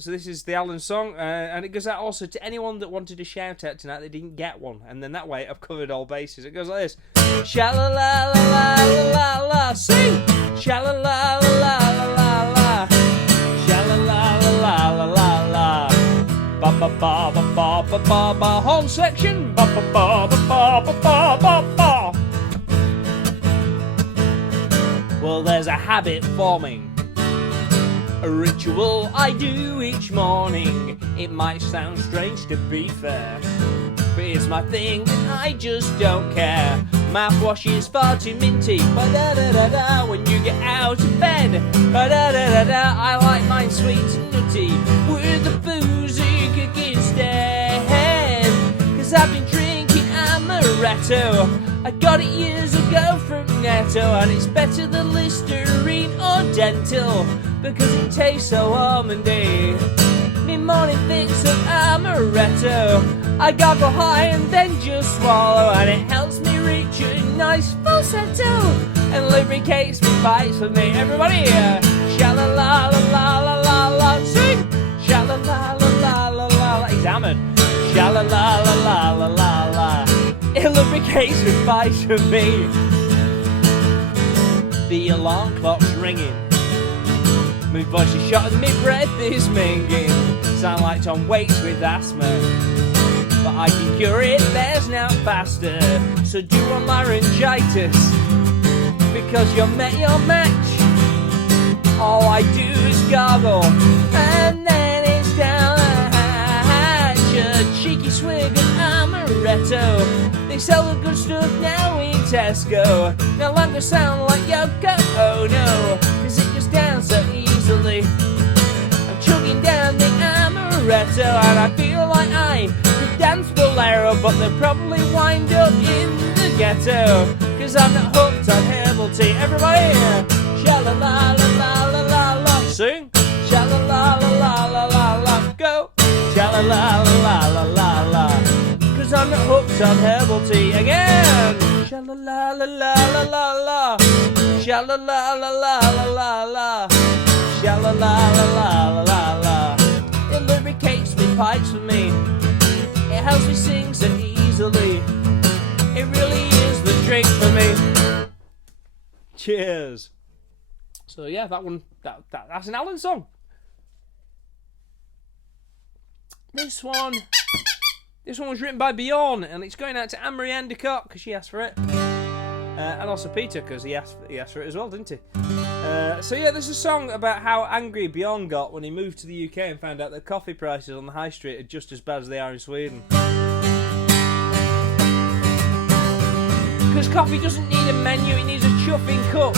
So this is the Alan song, and it goes out also to anyone that wanted a shout out tonight that didn't get one. And then that way I've covered all bases. It goes like this. Sha-la-la-la-la-la-la-la, sing! Sha-la-la-la-la-la-la-la, sha-la-la-la-la-la-la, ba-ba-ba-ba-ba-ba-ba, horn section, ba-ba-ba-ba-ba-ba-ba-ba. Well, there's a habit forming, a ritual I do each morning. It might sound strange to be fair, but it's my thing and I just don't care. mouthwash is far too minty. Ba-da-da-da-da, when you get out of bed. Ba-da-da-da-da, I like mine sweet and nutty, with the boozy kick instead. 'Cause I've been drinking amaretto. I got it years ago from Netto, and it's better than Listerine or Dental, because it tastes so almondy. Me morning thinks of amaretto. I goggle high and then just swallow, and it helps me reach a nice falsetto and lubricates me bites for me. Everybody, sha-la-la-la-la-la-la-la, sing! Sha-la-la-la-la-la-la-la, he's hammered. Sha-la-la-la-la-la-la-la, it lubricates me bites for me. The alarm clock's ringing, my voice is shot and my breath is minging. Sound like Tom Waits with asthma, but I can cure it, there's now faster. So do on laryngitis, because you're met your match. All I do is gargle, and then it's down the hatch. A cheeky swig of amaretto. They sell the good stuff now in Tesco. No longer sound like Yoko Ono, 'cause it goes down so easily. I'm chugging down the amaretto, and I feel like I could dance bolero, but they'll probably wind up in the ghetto, 'cause I'm not hooked on herbal tea. Everybody, sha-la-la-la-la-la-la-la, sing! Sha-la-la-la-la-la-la-la, go! Sha-la-la-la-la-la-la-la, 'cause I'm not hooked on herbal tea. Again! Sha-la-la-la-la-la-la-la, sha-la-la-la-la-la-la-la, sha-la-la-la-la-la-la. It lubricates me pipes for me. It helps me sing so easily. It really is the drink for me. Cheers. So yeah, that one, that's an Alan song. This one was written by Bjorn, and it's going out to Anne-Marie Endicott because she asked for it, and also Peter because he asked for it as well, didn't he? So yeah, there's a song about how angry Bjorn got when he moved to the UK and found out that coffee prices on the high street are just as bad as they are in Sweden. Because coffee doesn't need a menu, it needs a chuffing cup.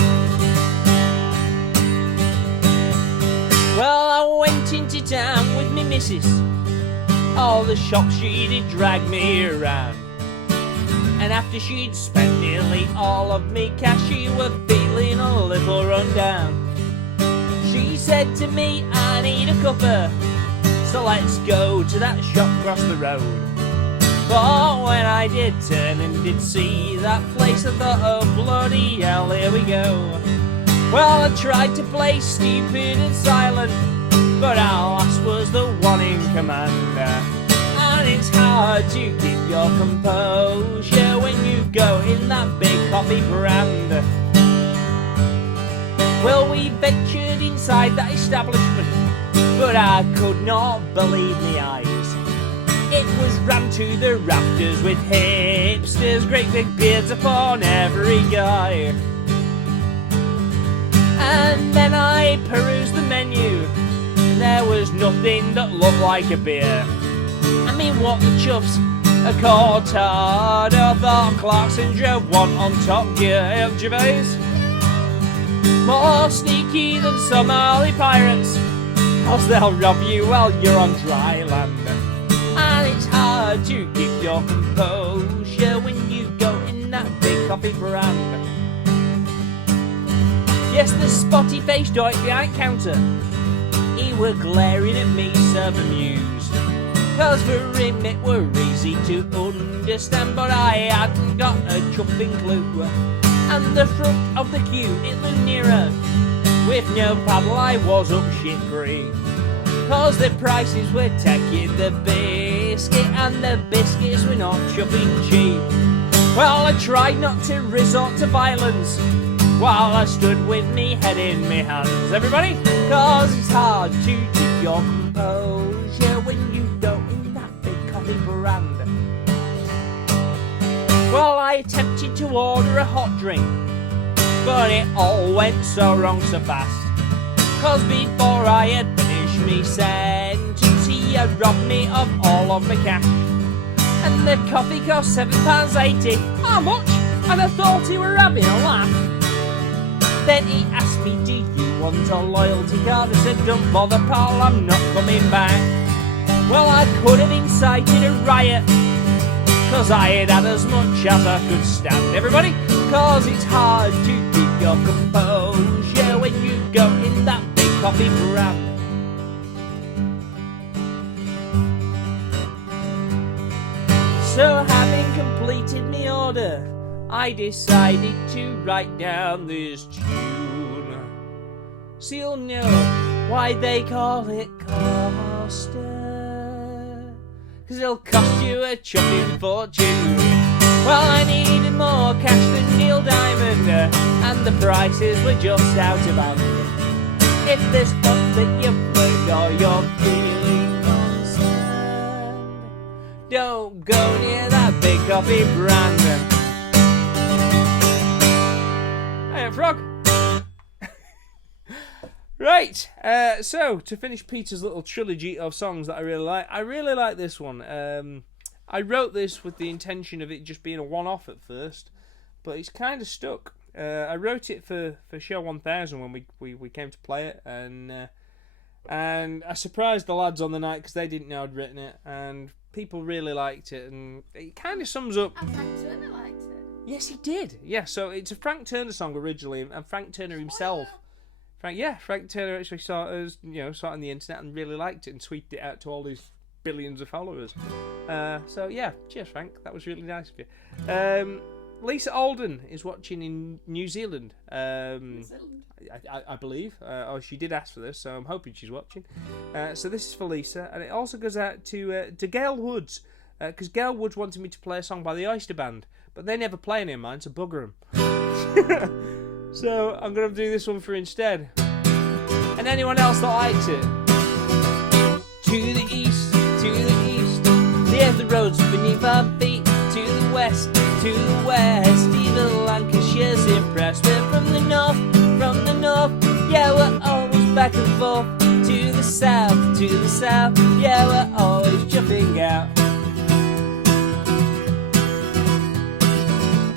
Well, I went into town with me missus. All the shops she did drag me around, and after she'd spent nearly all of me cash, she was feeling a little run down. She said to me, I need a cuppa, so let's go to that shop across the road. But when I did turn and did see that place, I thought, oh bloody hell, here we go. Well, I tried to play stupid and silent, but our lass was the one in command. And it's hard to keep your composure when you go in that big coffee brand. Well, we ventured inside that establishment, but I could not believe my eyes. It was rammed to the rafters with hipsters, great big beards upon every guy. And then I perused the menu, and there was nothing that looked like a beer. I mean, what the chuffs, a cortado, thought Clarkson drove one on Top Gear. Hey, Gervais? More sneaky than Somali pirates, 'cause they'll rob you while you're on dry land. And it's hard to keep your composure when you go in that big coffee brand. Yes, the spotty-faced doit behind counter, he were glaring at me so bemused, 'cause for him it were easy to understand, but I hadn't got a chuffing clue. And the front of the queue, it looked nearer, with no paddle I was up shit creek, 'cause the prices were taking the biscuit, and the biscuits were not chuffing cheap. Well, I tried not to resort to violence while I stood with me head in me hands. Everybody, 'cause it's hard to keep your composure when you go in that big coffee brand. Well, I attempted to order a hot drink, but it all went so wrong so fast, 'cause before I had finished me sentence, he had robbed me of all of my cash. And the coffee cost £7.80. How much? and I thought he were having a laugh. Then he asked me, do you want a loyalty card? I said, don't bother pal, I'm not coming back. Well, I could have incited a riot, cause I had had as much as I could stand. Everybody, cause it's hard to keep your composure when you go in that big coffee brand. So having completed my order, I decided to write down this tune, so you'll know why they call it Costa, cause it'll cost you a chuffing fortune. Well, I needed more cash than Neil Diamond, and the prices were just out of hand. If there's stuff that you've learned or you're feeling concerned, don't go near that big coffee brand. Hey, frog. Right, so to finish Peter's little trilogy of songs that I really like this one. I wrote this with the intention of it just being a one-off at first, but it's kind of stuck. I wrote it for show 1000 when we came to play it, and I surprised the lads on the night because they didn't know I'd written it, and people really liked it, and it kind of sums up. And Frank Turner liked it. Yes, he did. Yeah, so it's a Frank Turner song originally, and Frank Turner himself. Frank Turner actually saw it on the internet and really liked it and tweeted it out to all his billions of followers. So yeah, cheers, Frank. That was really nice of you. Lisa Alden is watching in New Zealand. I believe. She did ask for this, so I'm hoping she's watching. So this is for Lisa, and it also goes out to Gail Woods, because Gail Woods wanted me to play a song by the Oyster Band, but they never play any of mine, so bugger them. So I'm going to do this one for instead. And anyone else that likes it. To the east, there's the roads beneath our feet. To the west, even Lancashire's impressed. We're from the north, yeah, we're always back and forth. To the south, yeah, we're always jumping out.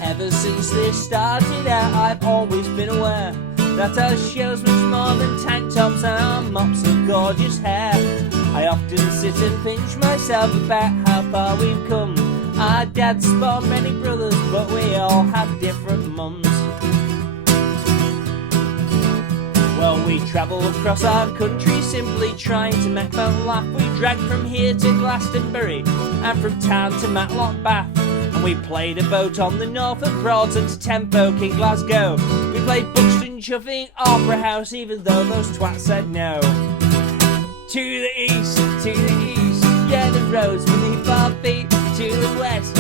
Ever since this started out, I've always been aware that our show's much more than tank tops and our mops of gorgeous hair. I often sit and pinch myself about how far we've come. Our dads spawned many brothers, but we all have different mums. Well, we travel across our country simply trying to make folk laugh. We drag from here to Glastonbury and from town to Matlock Bath. And we played a boat on the Norfolk Broads and to Tenfolk in Glasgow. We played Buxton Chuffing Opera House even though those twats said no. To the east, yeah, the roads beneath our feet. To the west,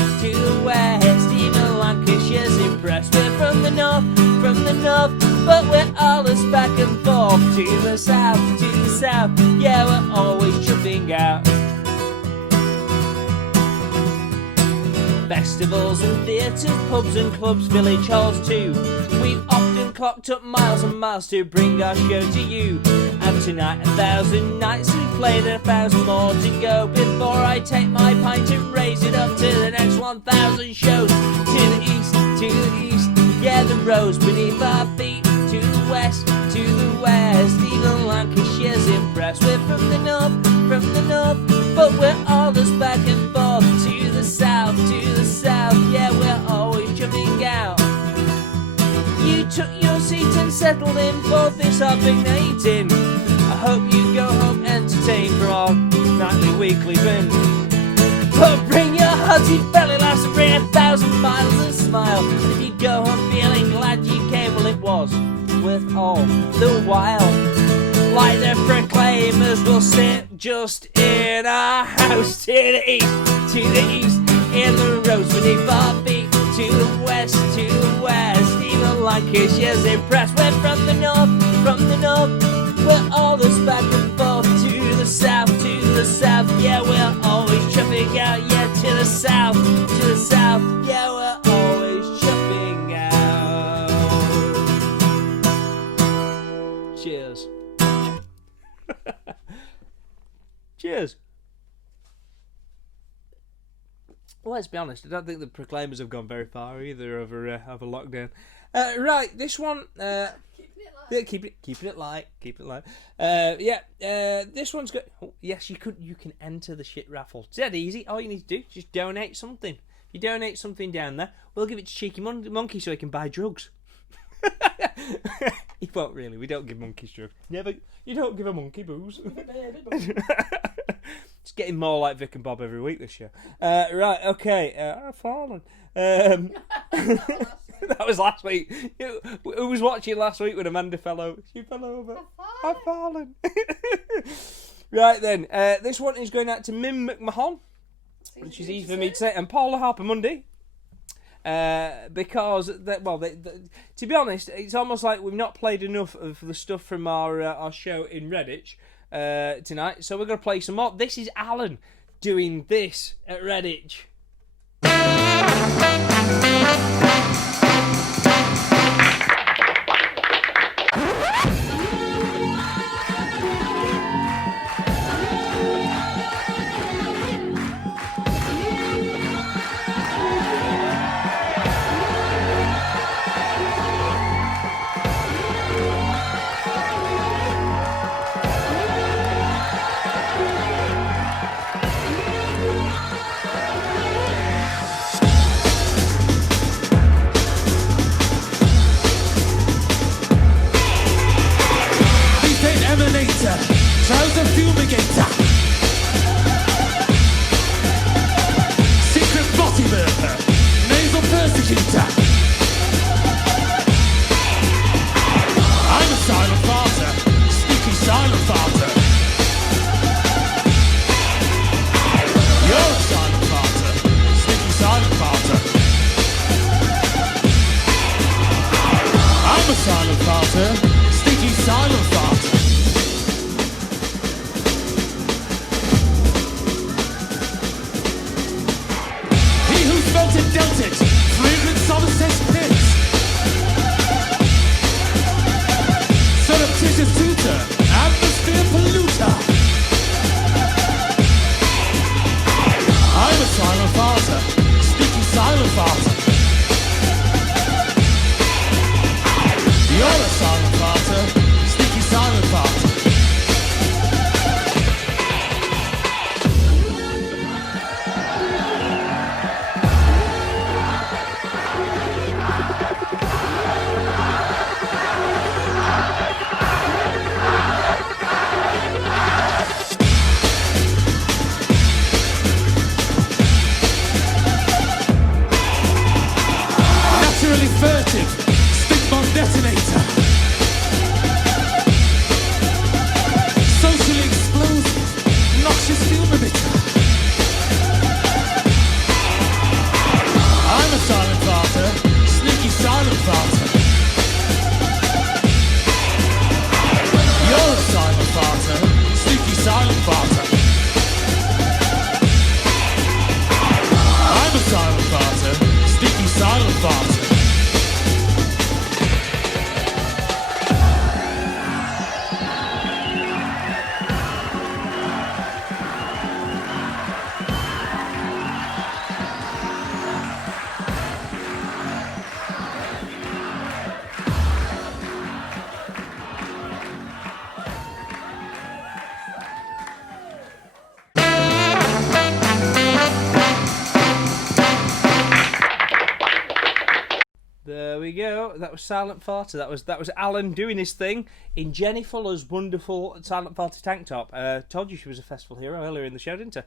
even Lancashire's impressed. We're from the north, but we're always back and forth. To the south, yeah, we're always jumping out. Festivals and theatres, pubs and clubs, village halls too. We've often clocked up miles and miles to bring our show to you. And tonight 1,000 nights we've played and 1,000 more to go before I take my pint and raise it up to the next 1,000 shows. To the east, yeah, the roads beneath our feet. To the west, even Lancashire's impressed. We're from the north, but we're always back and forth. To the south, yeah, we're always jumping out. You took your seat and settled in for this our big night in. I hope you go home entertained for our nightly weekly bin. But bring your hearty belly laughs and bring 1,000 miles and smile. And if you go home feeling glad you came, well, it was worth all the while. Like the Proclaimers will sit just in our house. To the east, in the roads beneath our feet. To the west, even Lancashire's impressed. We're from the north, we're always back and forth. To the south, yeah, we're always jumping out. Yeah, to the south, yeah, we're always jumping out. Cheers. Cheers. Well, let's be honest. I don't think the Proclaimers have gone very far either over lockdown. Right, this one. Keeping it light. This one's good. Oh, yes, you can enter the shit raffle. It's dead easy. All you need to do is just donate something. If you donate something down there, we'll give it to Cheeky Monkey so he can buy drugs. He won't really. We don't give monkeys drugs. Never. You don't give a monkey booze. It's getting more like Vic and Bob every week this year. Right, okay. I've fallen. That was last week. Who was watching last week when Amanda fell over? She fell over. I've fallen. Right then. This one is going out to Mim McMahon, which is easy for me to say, and Paula Harper Mundy. Because to be honest, it's almost like we've not played enough of the stuff from our show in Redditch tonight, so we're going to play some more. This is Alan doing this at Redditch. Trouser fumigator, secret body burger, nasal persecutor. I'm a silent farter, sneaky silent farter. You're a silent farter, sneaky silent farter. I'm a silent farter, sneaky silent farter. Dealt it, flagrant Somerset pits. Surreptitious tutor, atmosphere polluter. I'm a silent farter, sneaky silent farter. You're a silent farter, sneaky silent farter. Furtive, stigma detonator. Socially explosive, noxious fume emitter. I'm a silent farter, sneaky silent farter. You're a silent farter, sneaky silent farter. I'm a silent farter, sneaky silent farter. There we go. That was Silent Farter. That was Alan doing his thing in Jenny Fuller's wonderful Silent Farter tank top. Told you she was a festival hero earlier in the show, didn't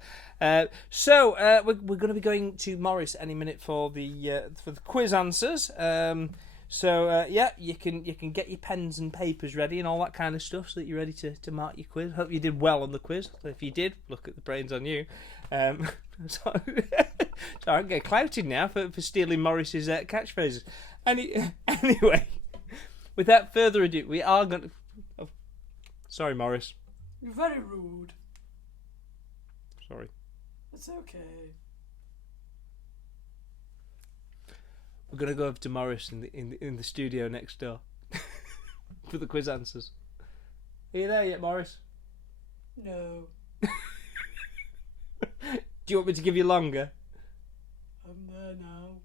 I? So we're going to be going to Morris any minute for the quiz answers. Yeah, you can get your pens and papers ready and all that kind of stuff so that you're ready to mark your quiz. Hope you did well on the quiz. If you did, look at the brains on you. So I'm getting clouted now for stealing Morris's catchphrases. Anyway, without further ado, we are going to... Oh, sorry, Morris. You're very rude. Sorry. It's okay. We're going to go over to Morris in the studio next door for the quiz answers. Are you there yet, Morris? No. Do you want me to give you longer? I'm there now.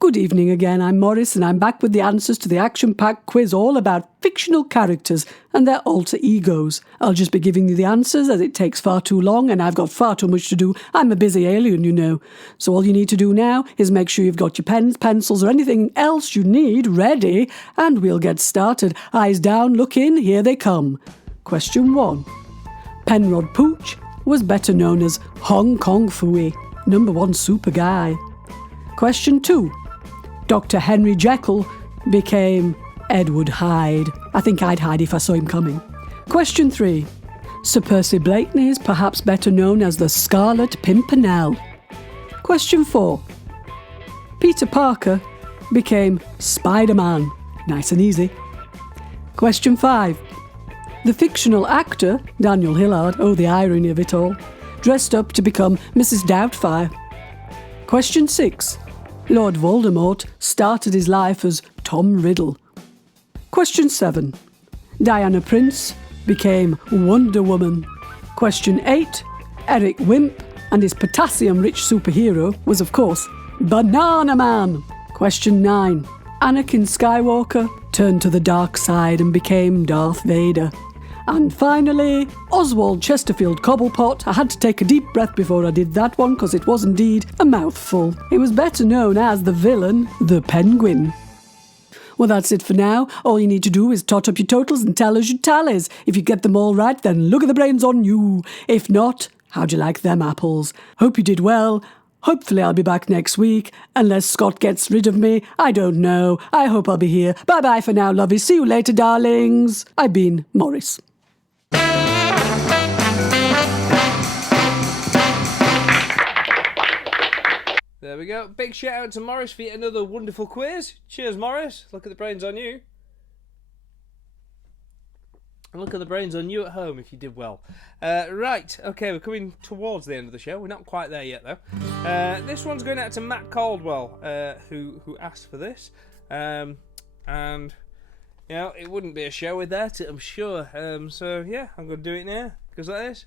Good evening again, I'm Morris and I'm back with the answers to the action-packed quiz all about fictional characters and their alter egos. I'll just be giving you the answers as it takes far too long and I've got far too much to do. I'm a busy alien, you know. So all you need to do now is make sure you've got your pens, pencils or anything else you need ready and we'll get started. Eyes down, look in, here they come. Question 1. Penrod Pooch was better known as Hong Kong Phooey, #1 super guy. Question 2. Dr. Henry Jekyll became Edward Hyde. I think I'd hide if I saw him coming. Question 3. Sir Percy Blakeney is perhaps better known as the Scarlet Pimpernel. Question 4. Peter Parker became Spider-Man. Nice and easy. Question 5. The fictional actor, Daniel Hillard, oh the irony of it all, dressed up to become Mrs. Doubtfire. Question 6. Lord Voldemort started his life as Tom Riddle. Question 7. Diana Prince became Wonder Woman. Question 8. Eric Wimp and his potassium-rich superhero was, of course, Banana Man. Question 9. Anakin Skywalker turned to the dark side and became Darth Vader. And finally, Oswald Chesterfield Cobblepot. I had to take a deep breath before I did that one because it was indeed a mouthful. He was better known as the villain, the Penguin. Well, that's it for now. All you need to do is tot up your totals and tell us your tallies. If you get them all right, then look at the brains on you. If not, how'd you like them apples? Hope you did well. Hopefully I'll be back next week. Unless Scott gets rid of me. I don't know. I hope I'll be here. Bye-bye for now, lovey. See you later, darlings. I've been Morris. There we go. Big shout out to Morris for yet another wonderful quiz. Cheers, Morris. Look at the brains on you. And look at the brains on you at home if you did well. Right, okay, we're coming towards the end of the show. We're not quite there yet, though. This one's going out to Matt Caldwell, who asked for this. And, you know, it wouldn't be a show without it, I'm sure. So, yeah, I'm going to do it now. Goes like this.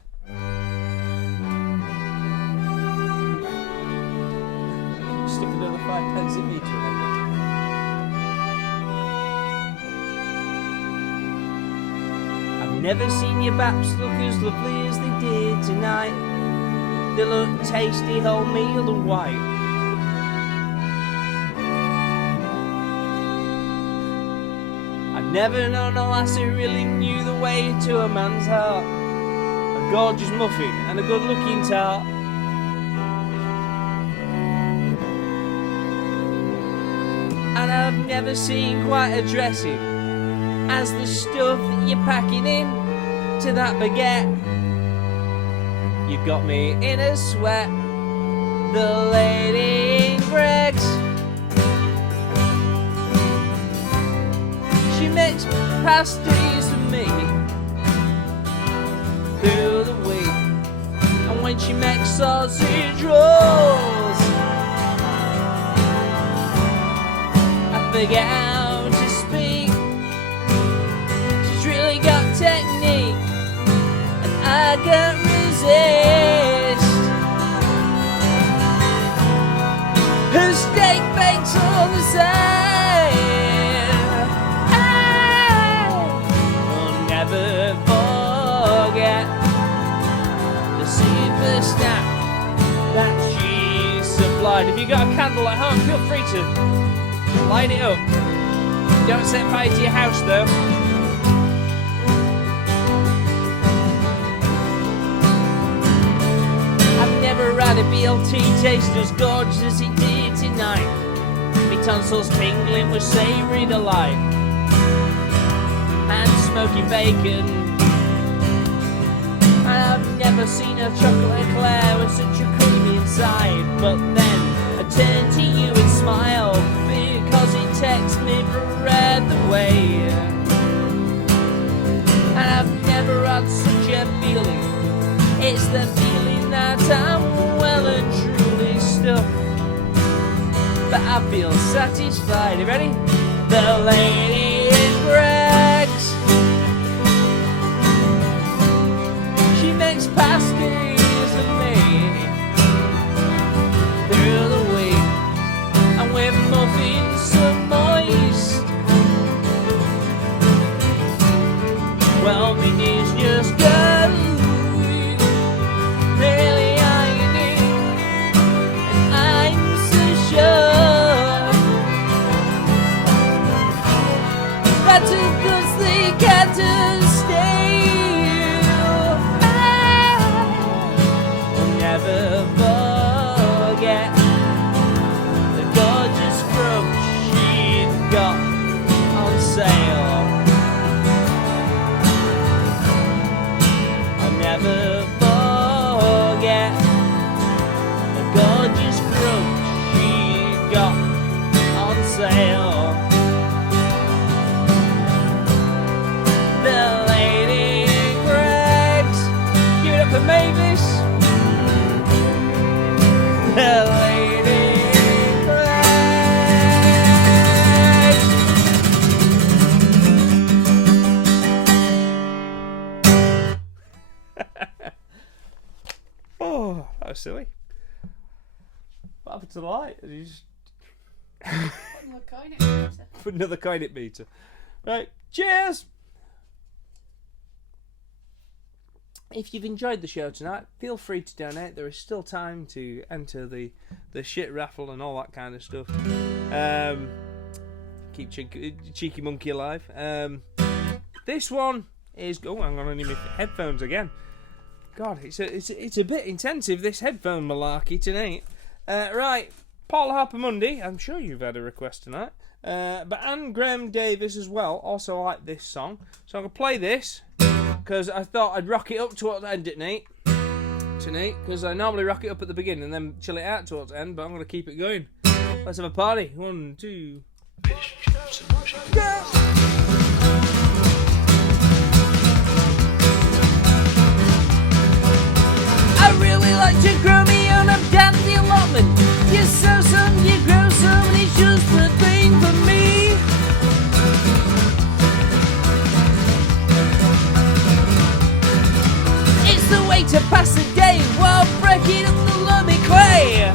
Stick another 5 pence in each one. I've never seen your baps look as lovely as they did tonight. They look tasty, wholemeal and white. I've never known a lass who really knew the way to a man's heart. A gorgeous muffin and a good-looking tart. And I've never seen quite a dressing as the stuff that you're packing in to that baguette. You've got me in a sweat, the lady in Greg's. She makes pasties for me through the week, and when she makes sausage rolls, forget how to speak. She's really got technique, and I can't resist. Her steak bakes on the side. I'll never forget the super snack that she supplied. If you got a candle at home, feel free to light it up. Don't set fire to your house though. I've never had a BLT taste as gorgeous as it did tonight. Me tonsils tingling with savoury delight and smoky bacon. I've never seen a chocolate eclair with such a creamy inside. But then I turned to you and smiled, because it takes me breath away. And I've never had such a feeling. It's the feeling that I'm well and truly stuffed, but I feel satisfied. You ready? The lady in Greg's. Well, my knees just go. Really, I do. And I'm so sure that it does the cat stay. I'll never forget the gorgeous scrub she'd got on sale. I'll never forget the gorgeous scrub she'd got on sale. The Lady Greg's, give it up for Mavis. The Lady Greg's. Oh, that was silly. What happened to the light? You just put another coin at meter. Right, cheers! If you've enjoyed the show tonight, feel free to donate. There is still time to enter the shit raffle and all that kind of stuff. Keep cheeky monkey alive. This one is... Oh, hang on, I need my headphones again. God, it's a bit intensive, this headphone malarkey tonight. Right, Paul Harper Mundy, I'm sure you've had a request tonight. But Anne Graham Davis as well also like this song. So I'm going to play this, because I thought I'd rock it up towards the end at night. Tonight, because I normally rock it up at the beginning and then chill it out towards the end, but I'm going to keep it going. Let's have a party. 1, 2... Go! I really like to grow me own up down the allotment. You sow some, you grow some, and it's just the thing for me. It's the way to pass the day while breaking up the loamy clay.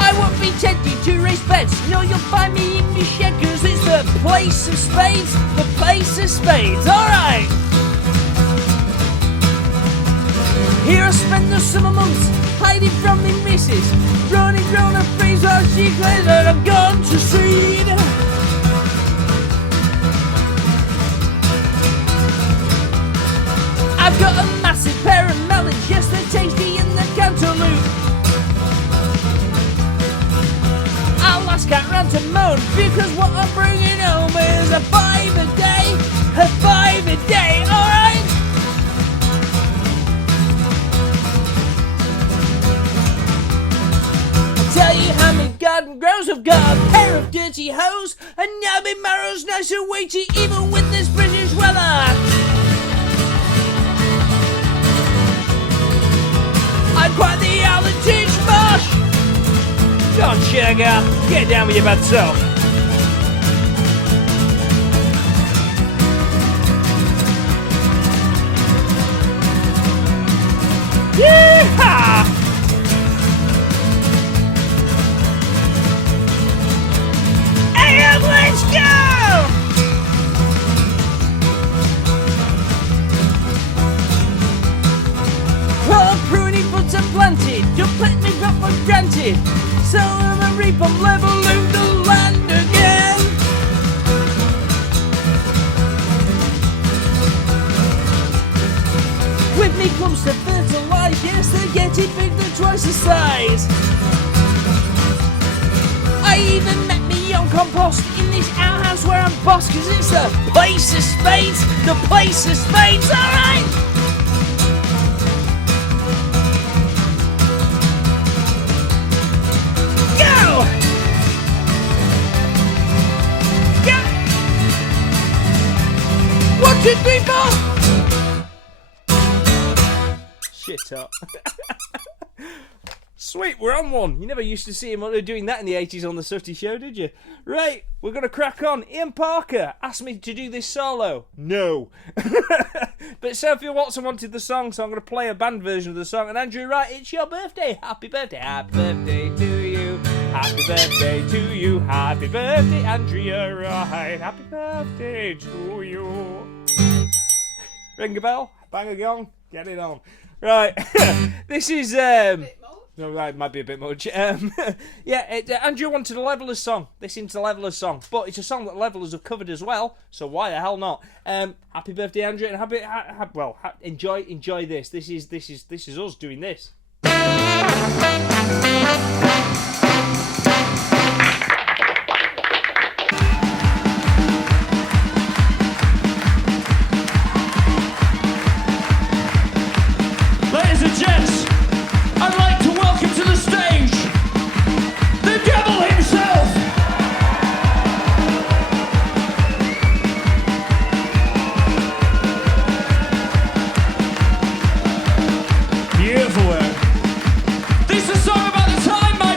I won't be tempted to raise beds. No, you'll find me in my shed, 'cause it's the place of spades, the place of spades. Alright! Here I spend the summer months hiding from me missus, running round her face while she claims that I'm gone to seed. I've got a massive pair of melons, yes, they're tasty in the cantaloupe. I'll ask Cat round to moan, because what I'm bringing home is a 5 a day, a 5 a day, alright? Tell you how my garden grows. I've got a pair of dirty hoes, and now my marrow's nice and weighty even with this British weather. I'm quite the Allentage mosh. Go on, sugar, get down with your bad self. Yeehaw! Let's go! Well, pruning butts are planted, don't let me drop for granted. So I'm a reap, I'm leveling the land again. With me comes to fertilise, yes, they're getting big, they're twice the size. I even met me on compost in this outhouse where I'm boss, 'cause it's the place of spades, the place of spades, alright? Go! Go! 1, 2, 3, 4! Shit up. Sweet, we're on one. You never used to see him doing that in the 80s on the Sooty Show, did you? Right, we're going to crack on. Ian Parker asked me to do this solo. No. But Sophia Watson wanted the song, so I'm going to play a band version of the song. And Andrew Wright, it's your birthday. Happy birthday. Happy birthday to you. Happy birthday to you. Happy birthday, Andrea. Right. Happy birthday to you. Ring a bell. Bang a gong. Get it on. Right. This is no, right, might be a bit much. Andrew wanted a Levelers song. This is a Levelers song, but it's a song that Levelers have covered as well. So why the hell not? Happy birthday, Andrew, and enjoy this. This is us doing this. Ladies and gents, I'd like to welcome to the stage the devil himself. Beautiful work. This is a song about the time my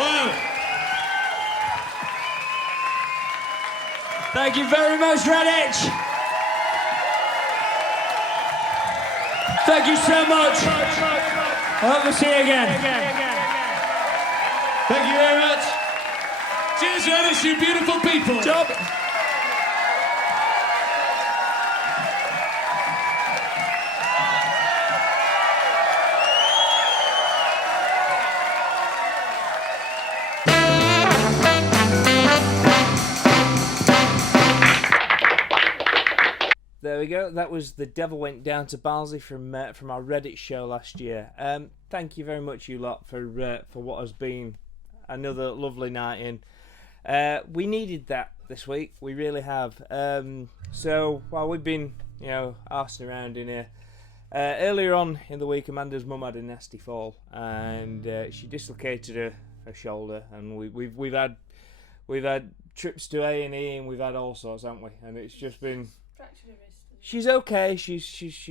Whoa. Thank you very much, Redditch. Thank you so much. I hope we'll see you again. Thank you very much. Cheers, Redditch, you beautiful people. Job. There we go. That was The Devil Went Down to Barnsley from our Reddit show last year. Thank you very much, you lot, for what has been another lovely night in. We needed that this week. We really have. So while we've been, arsing around in here, earlier on in the week, Amanda's mum had a nasty fall, and she dislocated her shoulder, and we've had trips to A&E, and we've had all sorts, haven't we? And it's just been. She's okay. She's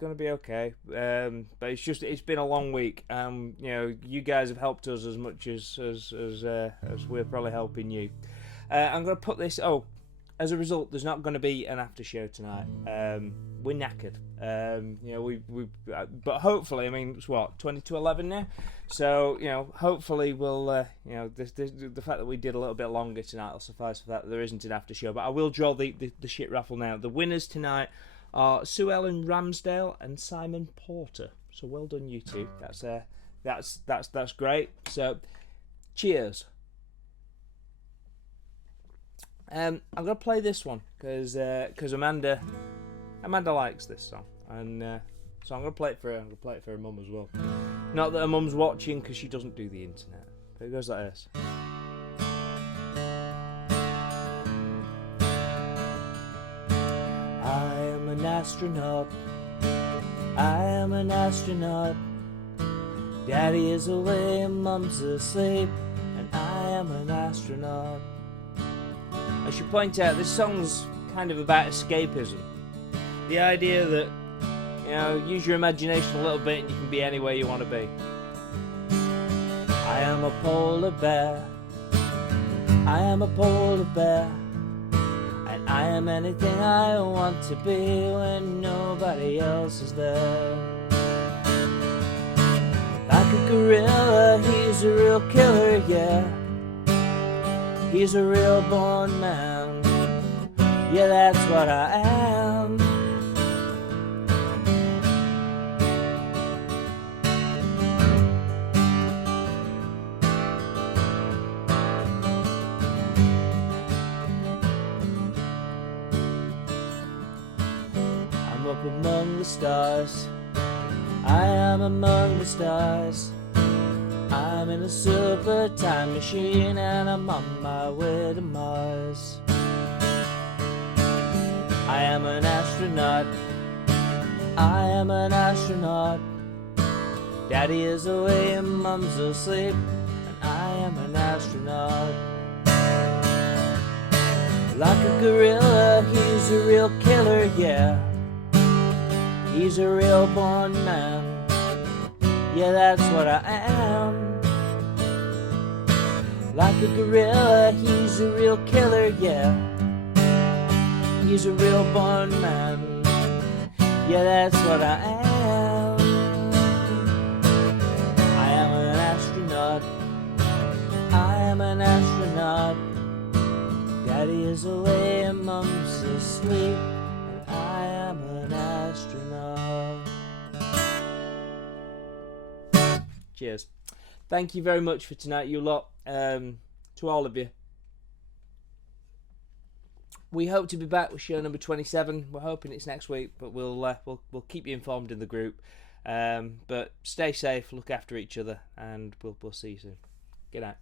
gonna be okay. But it's been a long week. You guys have helped us as much as we're probably helping you. I'm gonna put this. Oh, as a result, there's not gonna be an after show tonight. We're knackered. But hopefully, I mean, it's what 20 to 11 now. So hopefully we'll the fact that we did a little bit longer tonight will suffice for that. There isn't an after show, but I will draw the shit raffle now. The winners tonight are Sue Ellen Ramsdale and Simon Porter. So well done, you two. That's great. So cheers. I'm gonna play this one because Amanda likes this song, and so I'm gonna play it for her. I'm gonna play it for her mum as well. Not that her mum's watching because she doesn't do the internet. But it goes like this. I am an astronaut. I am an astronaut. Daddy is away and Mum's asleep, and I am an astronaut. I should point out this song's kind of about escapism. The idea that, use your imagination a little bit and you can be anywhere you want to be. I am a polar bear. I am a polar bear. And I am anything I want to be when nobody else is there. Like a gorilla, he's a real killer, yeah. He's a real born man. Yeah, that's what I am. I'm up among the stars. I am among the stars. I'm in a super time machine and I'm on my way to Mars. I am an astronaut. I am an astronaut. Daddy is away and Mum's asleep, and I am an astronaut. Like a gorilla, he's a real killer, yeah. He's a real born man. Yeah, that's what I am. Like a gorilla, he's a real killer, yeah. He's a real born man. Yeah, that's what I am. I am an astronaut. I am an astronaut. Daddy is away and Mum's asleep, and I am an astronaut. Cheers. Thank you very much for tonight, you lot. To all of you. We hope to be back with show number 27. We're hoping it's next week, but we'll keep you informed in the group. But stay safe, look after each other, and we'll see you soon. Good night.